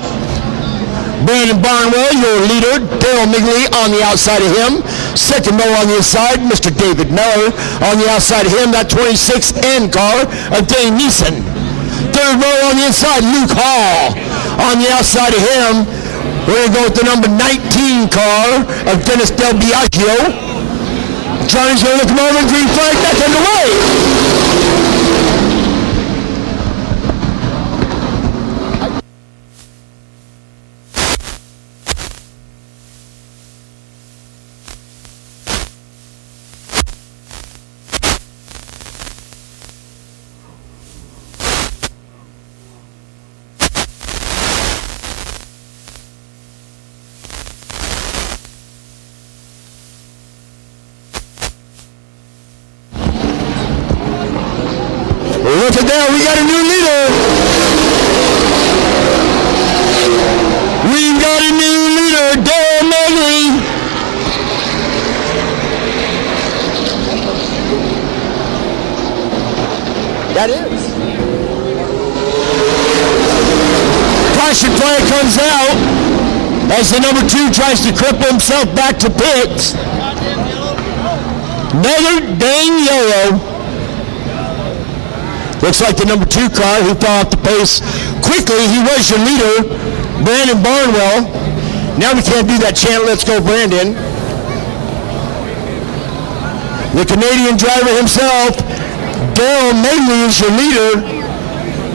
Brandon Barnwell, your leader, Daryl Migley on the outside of him. Second row on the inside, Mr. David Miller. On the outside of him, that 26N car of Dane Neeson. Third row on the inside, Luke Hall. On the outside of him, we're going to go with the number 19 car of Dennis Del Biagio. Johnny's going to look him over, green flag, that's underway. Look at that, we got a new leader. We've got a new leader, Darren Magley. That is. Caution flag comes out as the number 2 tries to cripple himself back to pits. Another dang yellow. Looks like the number 2 car who fell off the pace quickly. He was your leader, Brandon Barnwell. Now we can't do that chant, let's go Brandon. The Canadian driver himself, Daryl Magley, is your leader.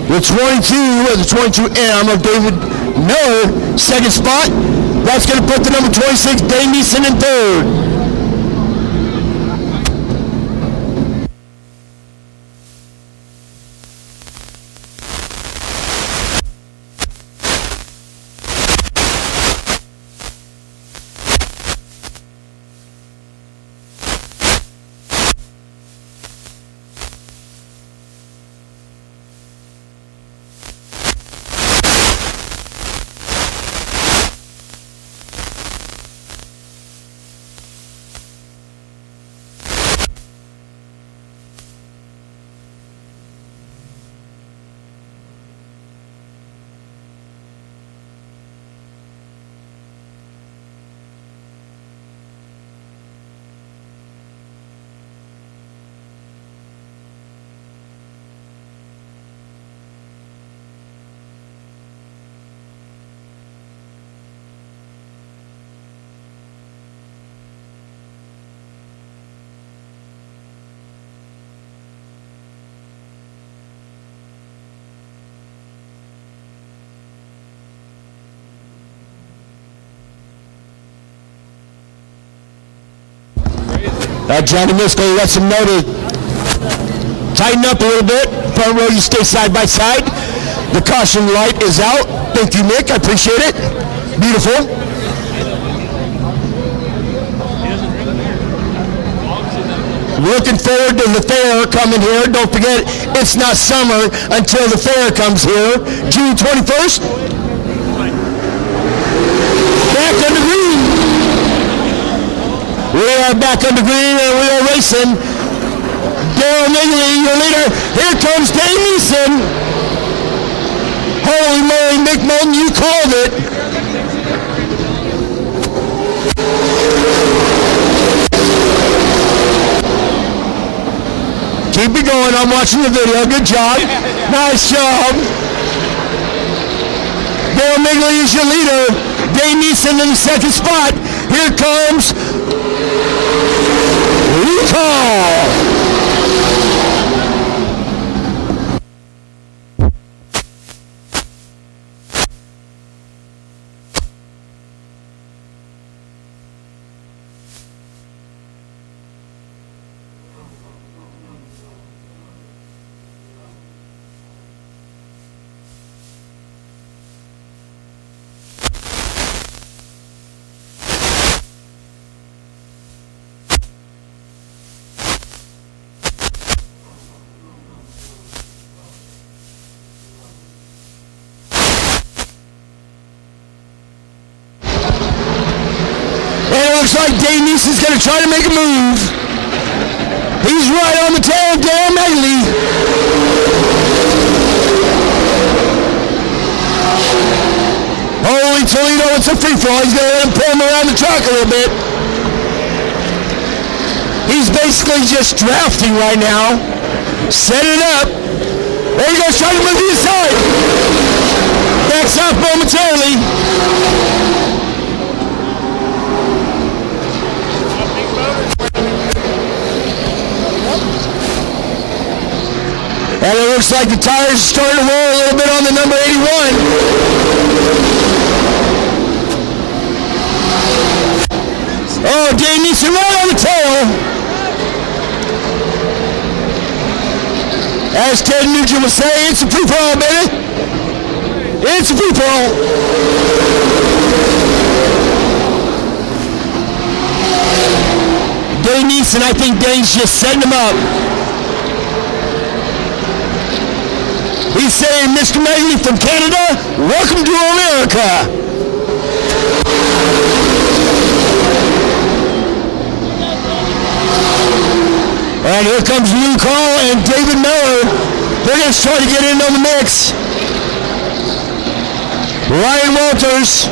The 22 or the 22M of David Miller, second spot. That's going to put the number 26, Dane Neeson, in third. Johnny Misko lets him know to tighten up a little bit. Front row, you stay side by side. The caution light is out. Thank you, Nick. I appreciate it. Beautiful. Looking forward to the fair coming here. Don't forget, it's not summer until the fair comes here. June 21st. Back on the green. We are back on the green and we are racing. Daryl Magley, your leader. Here comes Dane Neeson. Holy moly, Mick Moulton, you called it. Keep it going, I'm watching the video. Good job. Nice job. Daryl Magley is your leader. Dane Neeson in the second spot. Here comes recall. Looks like Dane Neeson's going to try to make a move. He's right on the tail of Darren Magley. Holy Toledo, it's a free-for-all. He's going to let him pull him around the track a little bit. He's basically just drafting right now. Set it up. There he goes, trying to move to the side. Backs off momentarily. And it looks like the tires are starting to roll a little bit on the number 81. Oh, Dane Neeson right on the tail. As Ted Nugent would say, it's a free-for-all, baby. It's a free-for-all. Dane Neeson, I think Dane's just setting him up. He's saying, Mr. Magley from Canada, welcome to America. And here comes Luke Hall and David Miller. They're going to try to get in on the mix. Ryan Walters,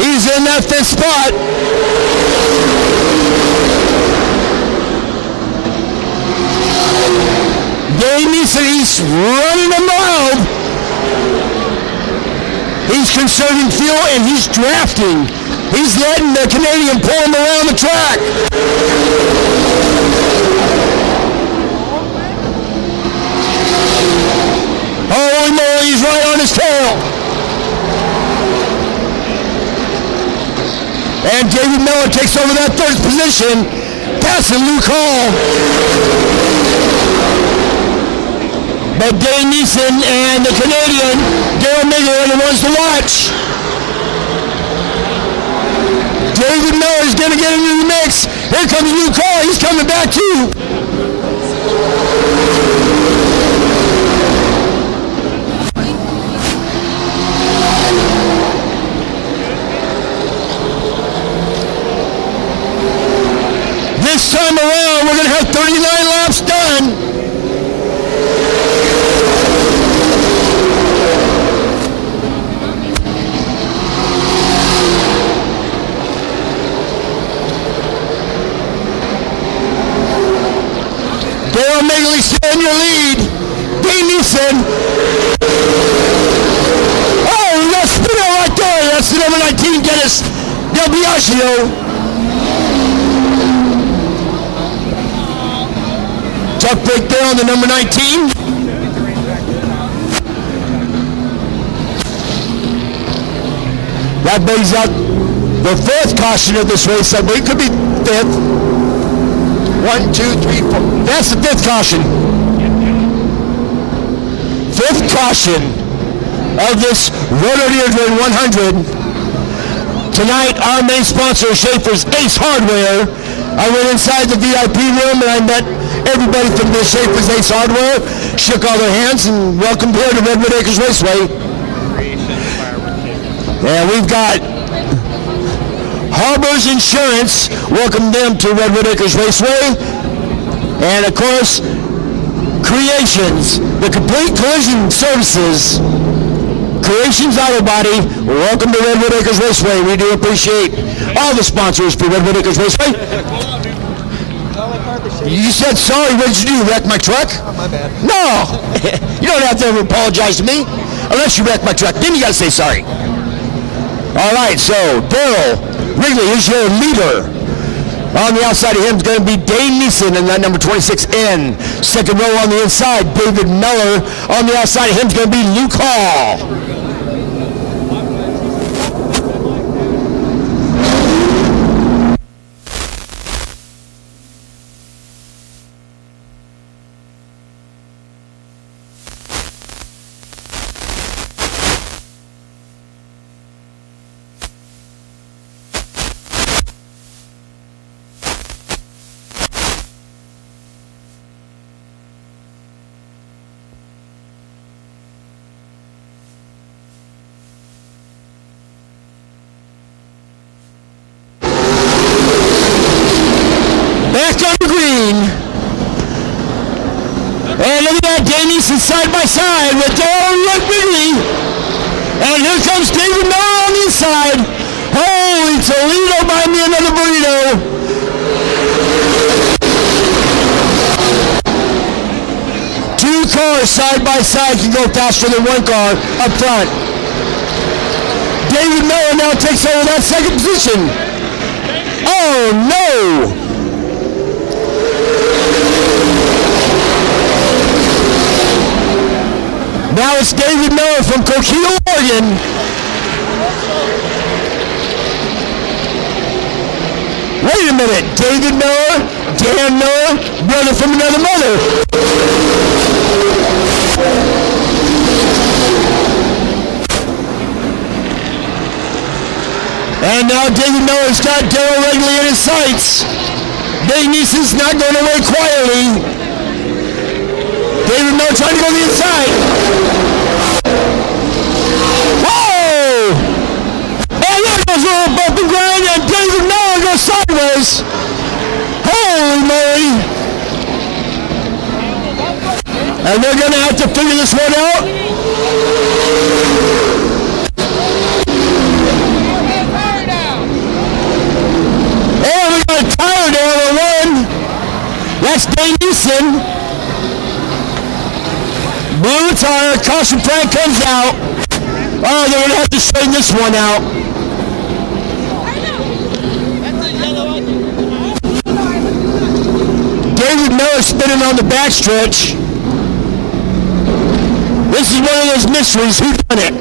he's in that 5th spot. Dane Neeson, he's running them wild. He's conserving fuel and he's drafting. He's letting the Canadian pull him around the track. Holy moly, he's right on his tail. And David Miller takes over that 3rd position, passing Luke Hall. But Dane Neeson and the Canadian, Daryl Miller, are the ones to watch. David Miller is going to get into the mix. Here comes Luke Hall. He's coming back too. This time around, we're going to have 39 laps done. Daryl Migley still in your lead. Dane Neeson. Oh, we got Spino right there. That's the number 19, Dennis Del Biagio. Tough break there on the number 19. That brings out the 4th caution of this race. I believe it could be 5th. 1, 2, 3, 4. That's the 5th caution. 5th caution of this Rhododendron 100. Tonight, our main sponsor, Schaefer's Ace Hardware. I went inside the VIP room and I met everybody from the Schaefer's Ace Hardware, shook all their hands, and welcomed here to Redwood Acres Raceway. And we've got Harbor's Insurance, welcome them to Redwood Acres Raceway. And of course, Creations, the complete collision services. Creations Auto Body, welcome to Redwood Acres Raceway. We do appreciate all the sponsors for Redwood Acres Raceway. You said sorry, what did you do, wreck my truck? Oh, my bad. No, you don't have to ever apologize to me, unless you wreck my truck, then you gotta say sorry. All right, so Daryl Wrigley is your leader. On the outside of him is going to be Dane Neeson in that number 26N. 2nd row on the inside, David Miller. On the outside of him is going to be Luke Hall. Back on the green. And look at that, Dane Neeson side by side with Daryl Wrigley. And here comes David Miller on the inside. Holy Toledo, buy me another burrito. Two cars side by side can go faster than one car up front. David Miller now takes over that 2nd position. Oh no! Now it's David Miller from Coquille, Oregon. Wait a minute, David Miller, Dan Miller, brother from another mother. And now David Miller's got Daryl Wrigley in his sights. Dane Neeson's not going away quietly. David Miller trying to go to the inside. a little bump and grind, and David Miller goes sideways. Holy moly. And they're going to have to figure this one out. And we got a tire down on one. That's Dane Easton. Blue tire, caution flag comes out. Oh, they're going to have to straighten this one out. David Miller spinning on the backstretch. This is one of those mysteries. Who done it?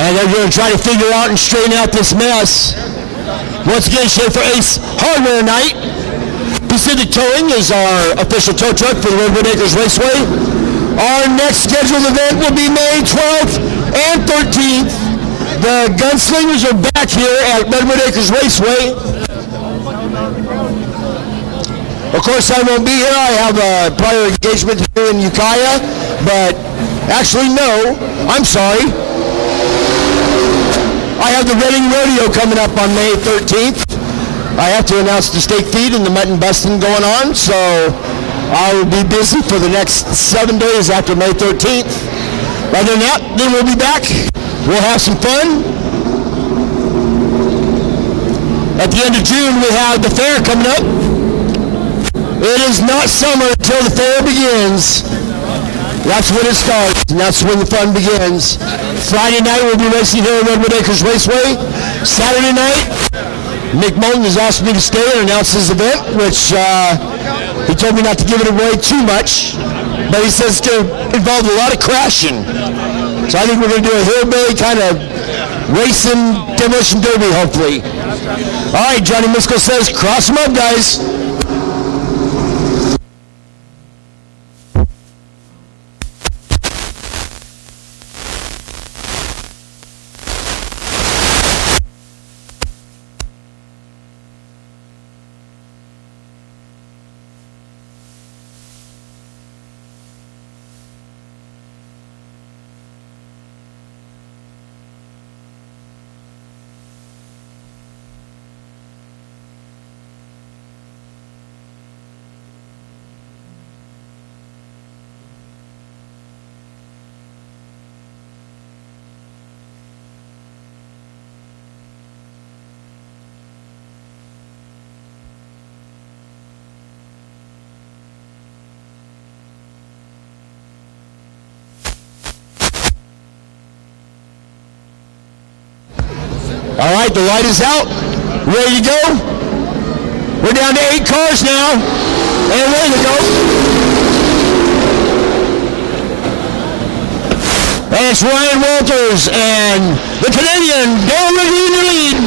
And they're going to try to figure out and straighten out this mess. Once again, Schaefer Ace Hardware Night. Pacific Towing is our official tow truck for the Redwood Acres Raceway. Our next scheduled event will be May 12th and 13th. The Gunslingers are back here at Redwood Acres Raceway. Of course, I won't be here. I have a prior engagement here in Ukiah, but actually, no, I'm sorry. I have the Reading Rodeo coming up on May 13th. I have to announce the stake feed and the mutton busting going on, so I will be busy for the next 7 days after May 13th. Other than that, then we'll be back. We'll have some fun. At the end of June, we have the fair coming up. It is not summer until the fair begins. That's when it starts, and that's when the fun begins. Friday night, we'll be racing here at Redwood Acres Raceway. Saturday night, Nick Moulton has asked me to stay and announce his event, which he told me not to give it away too much, but he says it's going to involve a lot of crashing. So I think we're going to do a hillbilly kind of racing demolition derby, hopefully. All right, Johnny Miskell says, cross them up, guys. right, the light is out. Ready to go? We're down to 8 cars now. And ready to go. And it's Ryan Walters and the Canadian Dale Wrigley in the lead.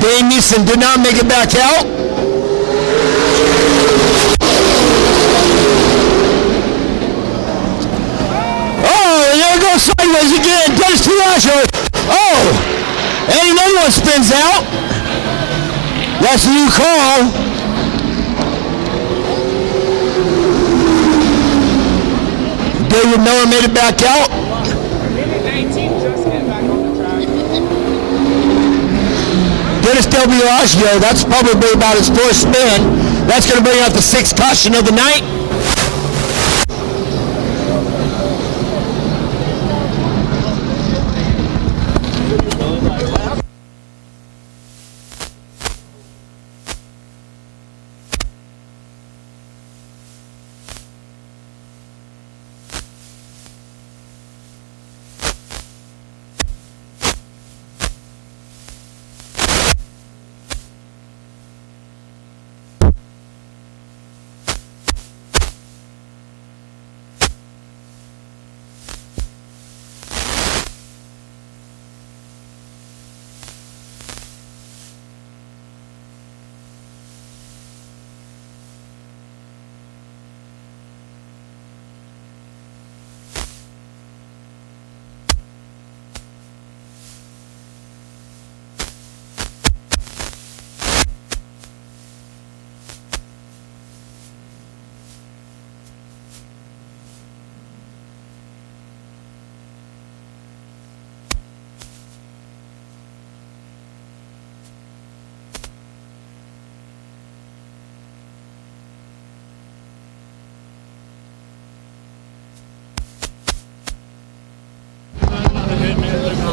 Dane Neeson did not make it back out. Oh, and there it goes sideways again. Dennis Tilasho. Oh, and another one spins out. That's a new call. David Miller made it back out. Dennis Del Biagio, that's probably about his fourth spin. That's going to bring out the 6th caution of the night.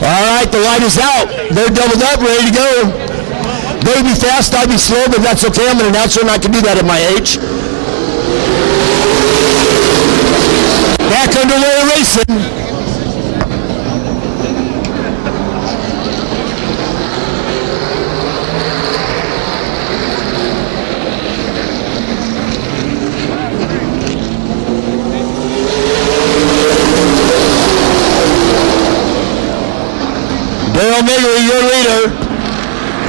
All right, the light is out. They're doubled up, ready to go. They be fast, I be slow, but that's okay. I'm an announcer and I can do that at my age. Back underway racing. Dale Migley, your leader.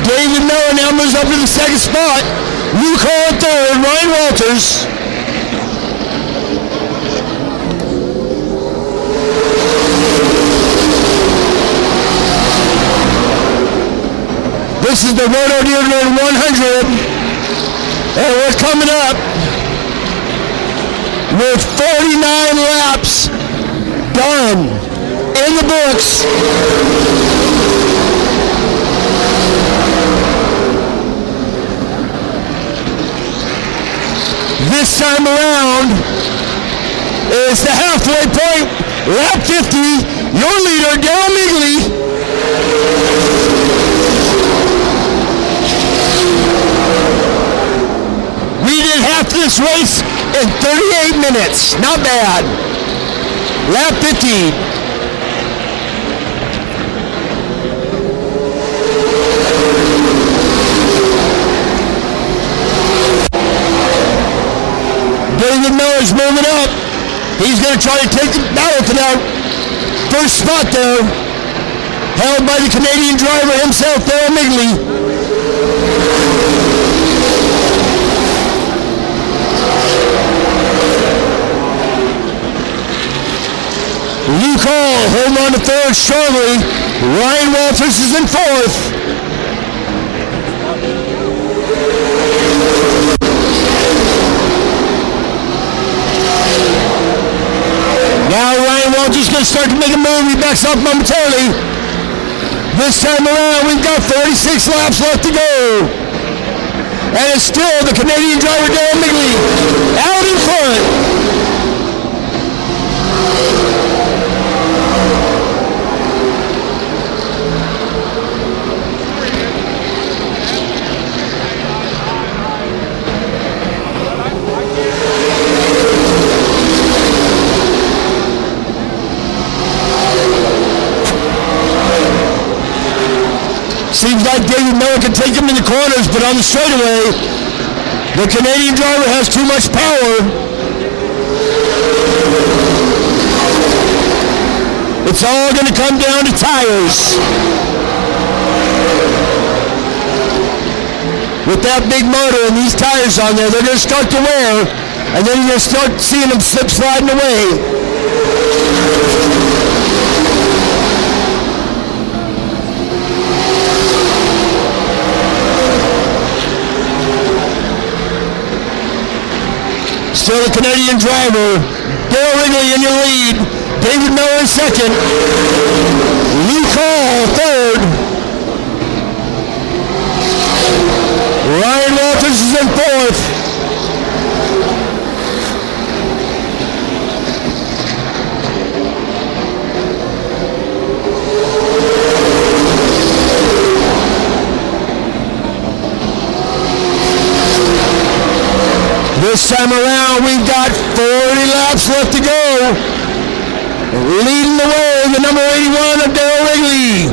David Miller now moves up to the 2nd spot. Luke Hall in 3rd. Ryan Walters. This is the Rhododendron 100. And we're coming up with 49 laps done in the books. This time around is the halfway point, lap 50. Your leader, Dale Migley. We did half this race in 38 minutes. Not bad. Lap 50. David Miller's moving up. He's going to try to take the battle to that first spot there. Held by the Canadian driver himself, Dale Migley. Luke Hall holding on to 3rd strongly. Ryan Walters is in 4th. Now Ryan Walters going to start to make a move. He backs up momentarily. This time around, we've got 36 laps left to go. And it's still the Canadian driver, Dale Migley, out in front. David Miller can take him in the corners, but on the straightaway, the Canadian driver has too much power. It's all going to come down to tires. With that big motor and these tires on there, they're going to start to wear, and then you're going to start seeing them slip sliding away. Still the Canadian driver, Dale Wrigley in your lead, David Miller in second, Lee Call third, Ryan Walters is in fourth. This time around, we've got 40 laps left to go. Leading the way, the number 81 of Dale Wrigley.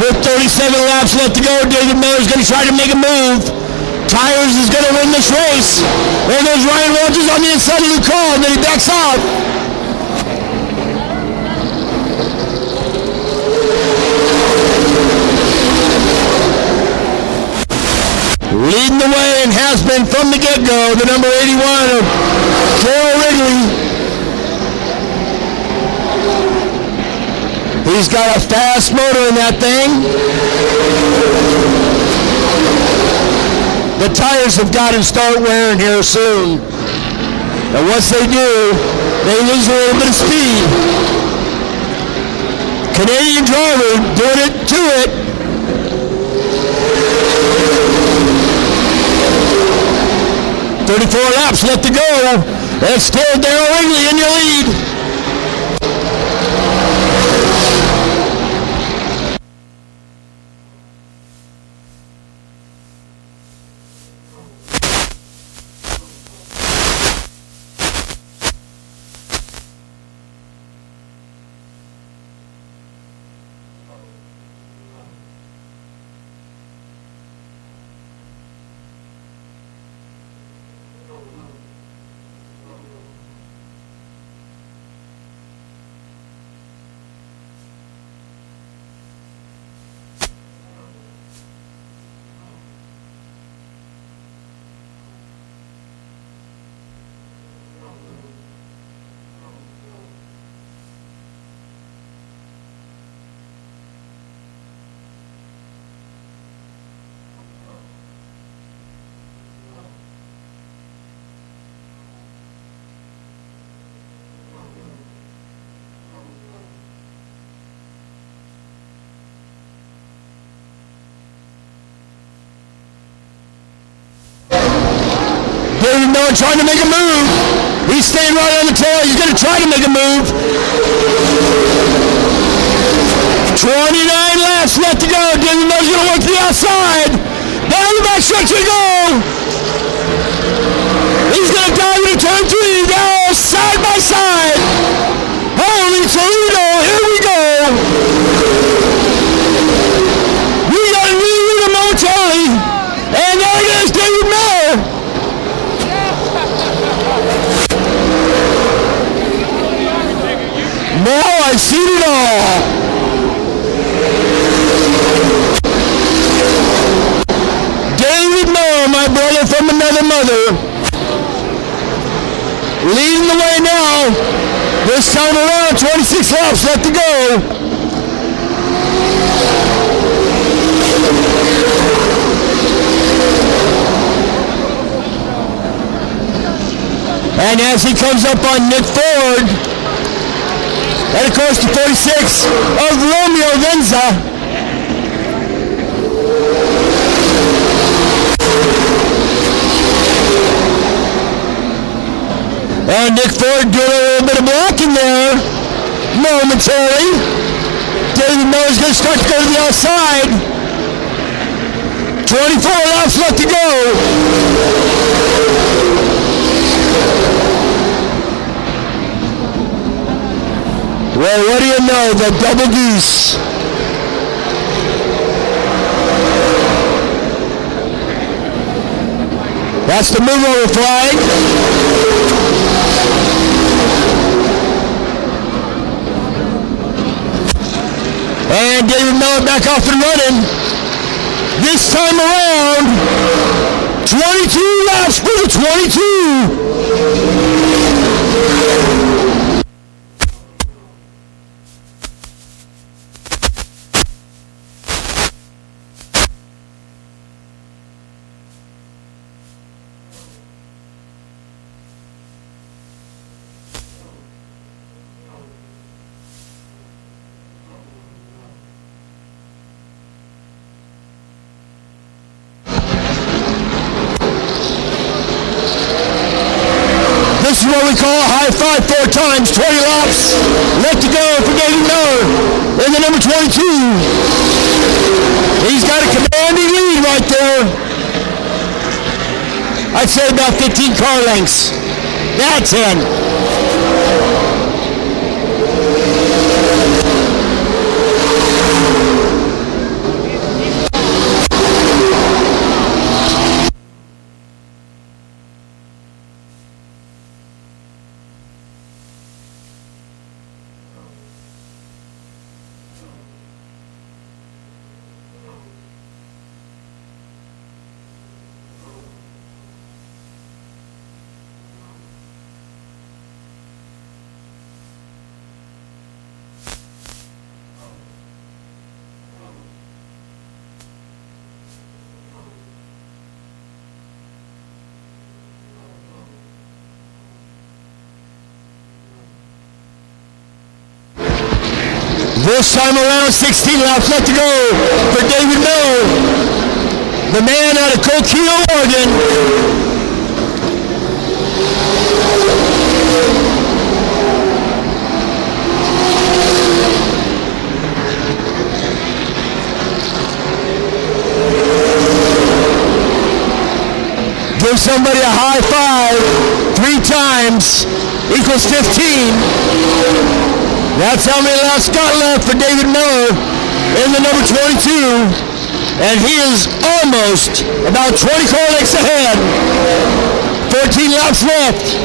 With 37 laps left to go, David Miller's going to try to make a move. Tires is going to win this race. There goes Ryan Walters on the inside of the car, and then he backs off. Leading the way and has been from the get-go, the number 81 of Dale Wrigley. He's got a fast motor in that thing. The tires have got to start wearing here soon. And once they do, they lose a little bit of speed. Canadian driver doing it to it. "34 laps left to go. That's still Dale Wrigley in your lead." David Miller trying to make a move. He's staying right on the tail. He's going to try to make a move. 29 laps left to go. David Miller's going to work to the outside. Down the back stretch we go. He's going to dive into turn 3. Now side by side. Holy Toledo, here we go. We got a new leader momentarily. And there it is, David Miller. Now I've seen it all. David Miller, my brother from another mother. leading the way now. This time around, 26 laps left to go. And as he comes up on Nick Ford, and of course the 46 of Romeo Venza. And Nick Ford doing a little bit of blocking there momentarily. David Miller's going to start to go to the outside. 24 laps left to go. Well, what do you know, the double goose. That's the move over flag. And David Miller back off and running. This time around, 22 laps for the 22. This is what we call a high five 4 times, 20 laps left to go for David Miller in the number 22. He's got a commanding lead right there. I'd say about 15 car lengths. That's 10. This time around, 16 laps left to go for David Miller, the man out of Coquille, Oregon. Give somebody a high five 3 times equals 15. That's how many laps got left for David Miller in the number 22. And he is almost about 20 car lengths ahead. 14 laps left.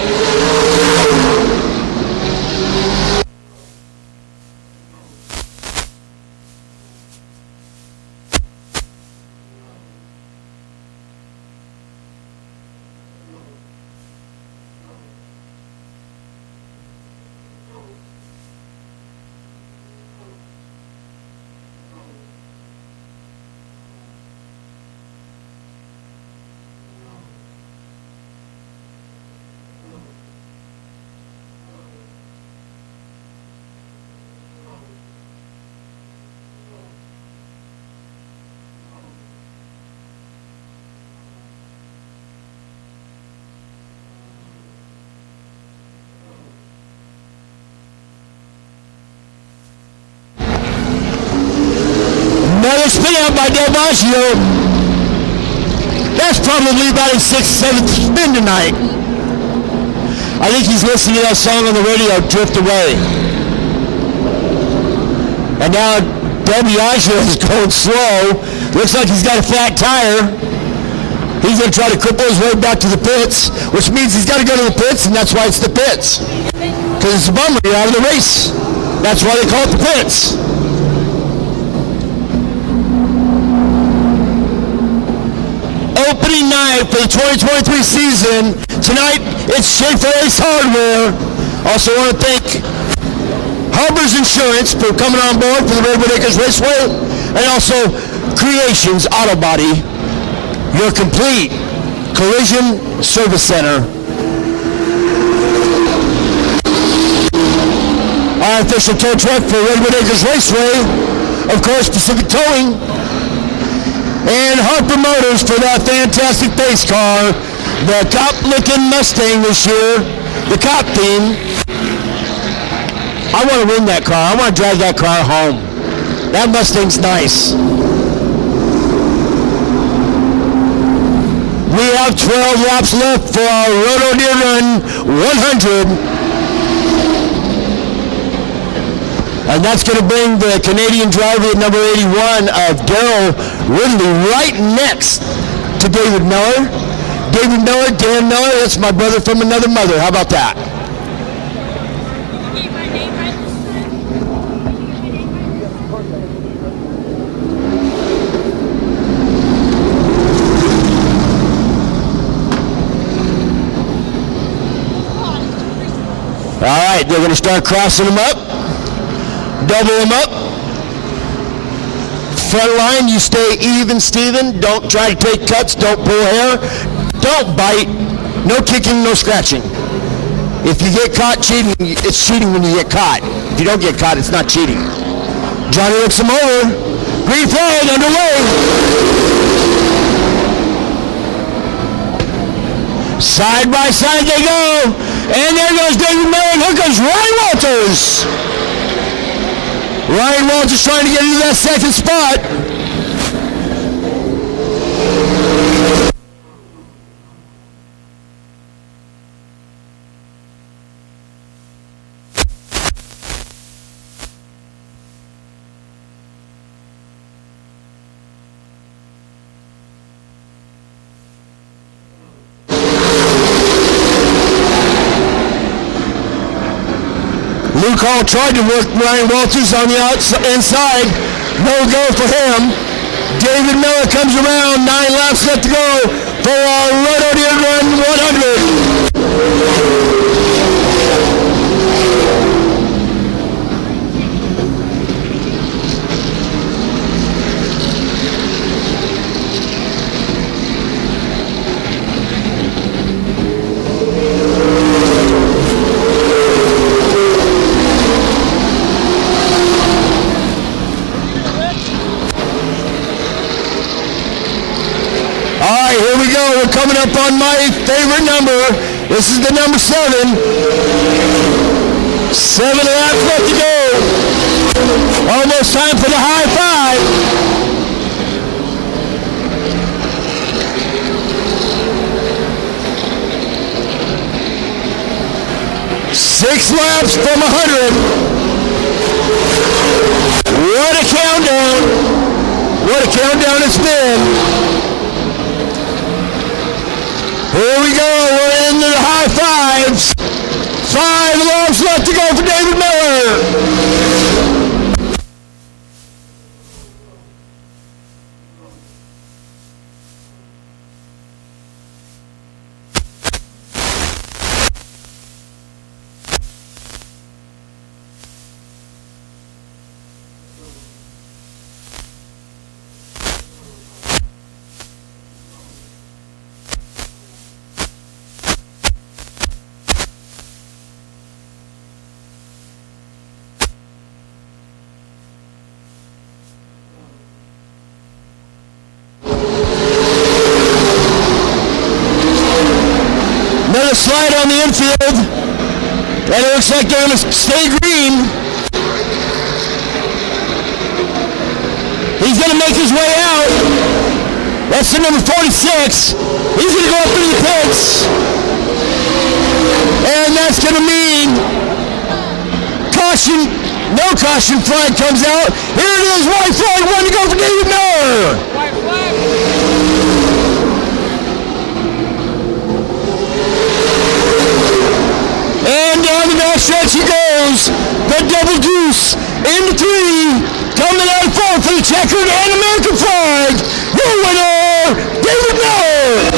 Another spin out by Del Baggio. That's probably about his 6th, 7th spin tonight. I think he's listening to that song on the radio, Drift Away. And now Del Baggio is going slow. Looks like he's got a flat tire. He's going to try to cripple his way back to the pits, which means he's got to go to the pits, and that's why it's the pits. Because it's a bummer, you're out of the race. That's why they call it the pits. Opening night for the 2023 season. Tonight, It's Schaefer Ace Hardware. Also want to thank Harbor's Insurance for coming on board for the Redwood Acres Raceway, and also Creations Auto Body, your complete collision service center. Our official tow truck for Redwood Acres Raceway, of course, Pacific Towing, and Harper Motors for that fantastic pace car, the cop-looking Mustang this year, the cop theme. I want to win that car. I want to drive that car home. That Mustang's nice. We have 12 laps left for our Rhododendron 100. And that's going to bring the Canadian driver at number 81 of Darrell Ridley right next to David Miller. David Miller, Dan Miller, that's my brother from another mother. How about that? All right, they're going to start crossing them up, double them up. Front line, you stay even, Steven. Don't try to take cuts, don't pull hair, don't bite, no kicking, no scratching. If you get caught cheating, it's cheating when you get caught. If you don't get caught, it's not cheating. Johnny looks him over. Green flag underway. Side by side they go. And there goes David Miller. Here comes Ryan Walters. Ryan Walters trying to get into that second spot. Luke Hall tried to work Ryan Walters on the inside. No go for him. David Miller comes around. 9 laps left to go for our Rhododendron 100. Here we go. We're coming up on my favorite number. This is the number 7. 7 laps left to go. Almost time for the high five. Six laps from 100. What a countdown. What a countdown it's been. Here we go, we're into the high fives. 5 laps left to go for David Miller. Another slide on the infield, and it looks like they're going to stay green. He's going to make his way out. That's the number 46. He's going to go up into the pits. And that's going to mean caution. No caution flag comes out. Here it is, white flag, 1 to go for David Miller. White flag. And down the backstretch he goes. The double deuce into 3. Coming out of 4 for the checkered and American flag. Your winner, David Miller.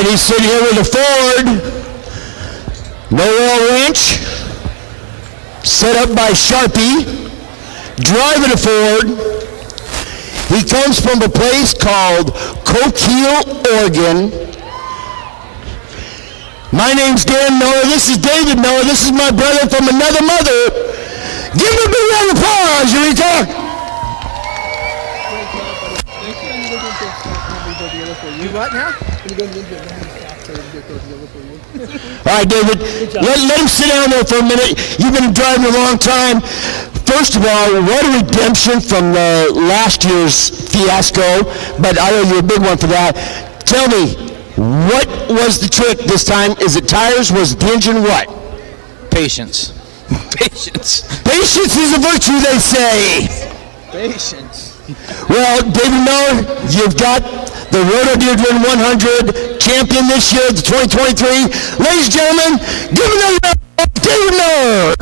right, he's sitting here with a Ford. No oil wrench. Set up by Sharpie. Driving a Ford. He comes from a place called Coquille, Oregon. My name's Dan Noah. This is David Noah. This is my brother from another mother. Give him a big round of applause, Eureka! You what now? All right, David, let him sit down there for a minute. You've been driving a long time. First of all, what a redemption from last year's fiasco, but I owe you a big one for that. Tell me, what was the trick this time? Is it tires? Was it the engine? What? Patience. Patience. Patience is a virtue, they say. Patience. Well, David Noah, you've got the Rhododendron 100 champion this year, the 2023. Ladies and gentlemen, give him another round of applause, David Noah.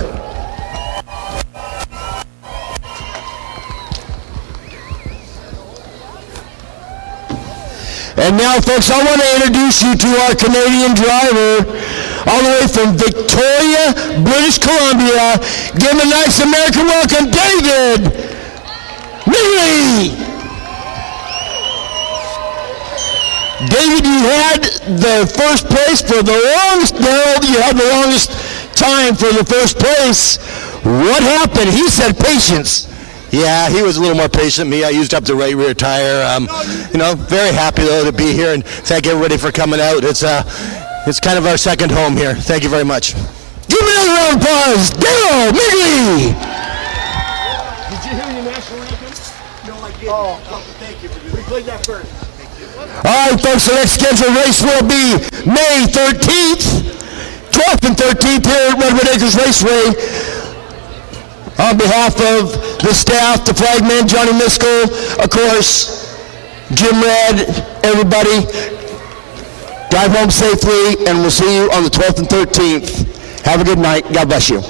And now, folks, I want to introduce you to our Canadian driver, all the way from Victoria, British Columbia. Give him a nice American welcome, David Migley. David, you had the first place for the longest, you had the longest time for the first place. What happened? He said patience. Yeah, he was a little more patient than me. I used up the right rear tire. Very happy though to be here, and thank everybody for coming out. It's kind of our second home here. Thank you very much. Give me another round of applause, Daryl Migley. Did you hear your national anthem? No, I didn't. Oh, thank you for doing that. We played that first. All right, folks, the next scheduled race will be May 13th, 12th and 13th here at Redwood Acres Raceway. On behalf of the staff, the flagman, Johnny Miskell, of course, Jim Red, everybody, drive home safely, and we'll see you on the 12th and 13th. Have a good night. God bless you.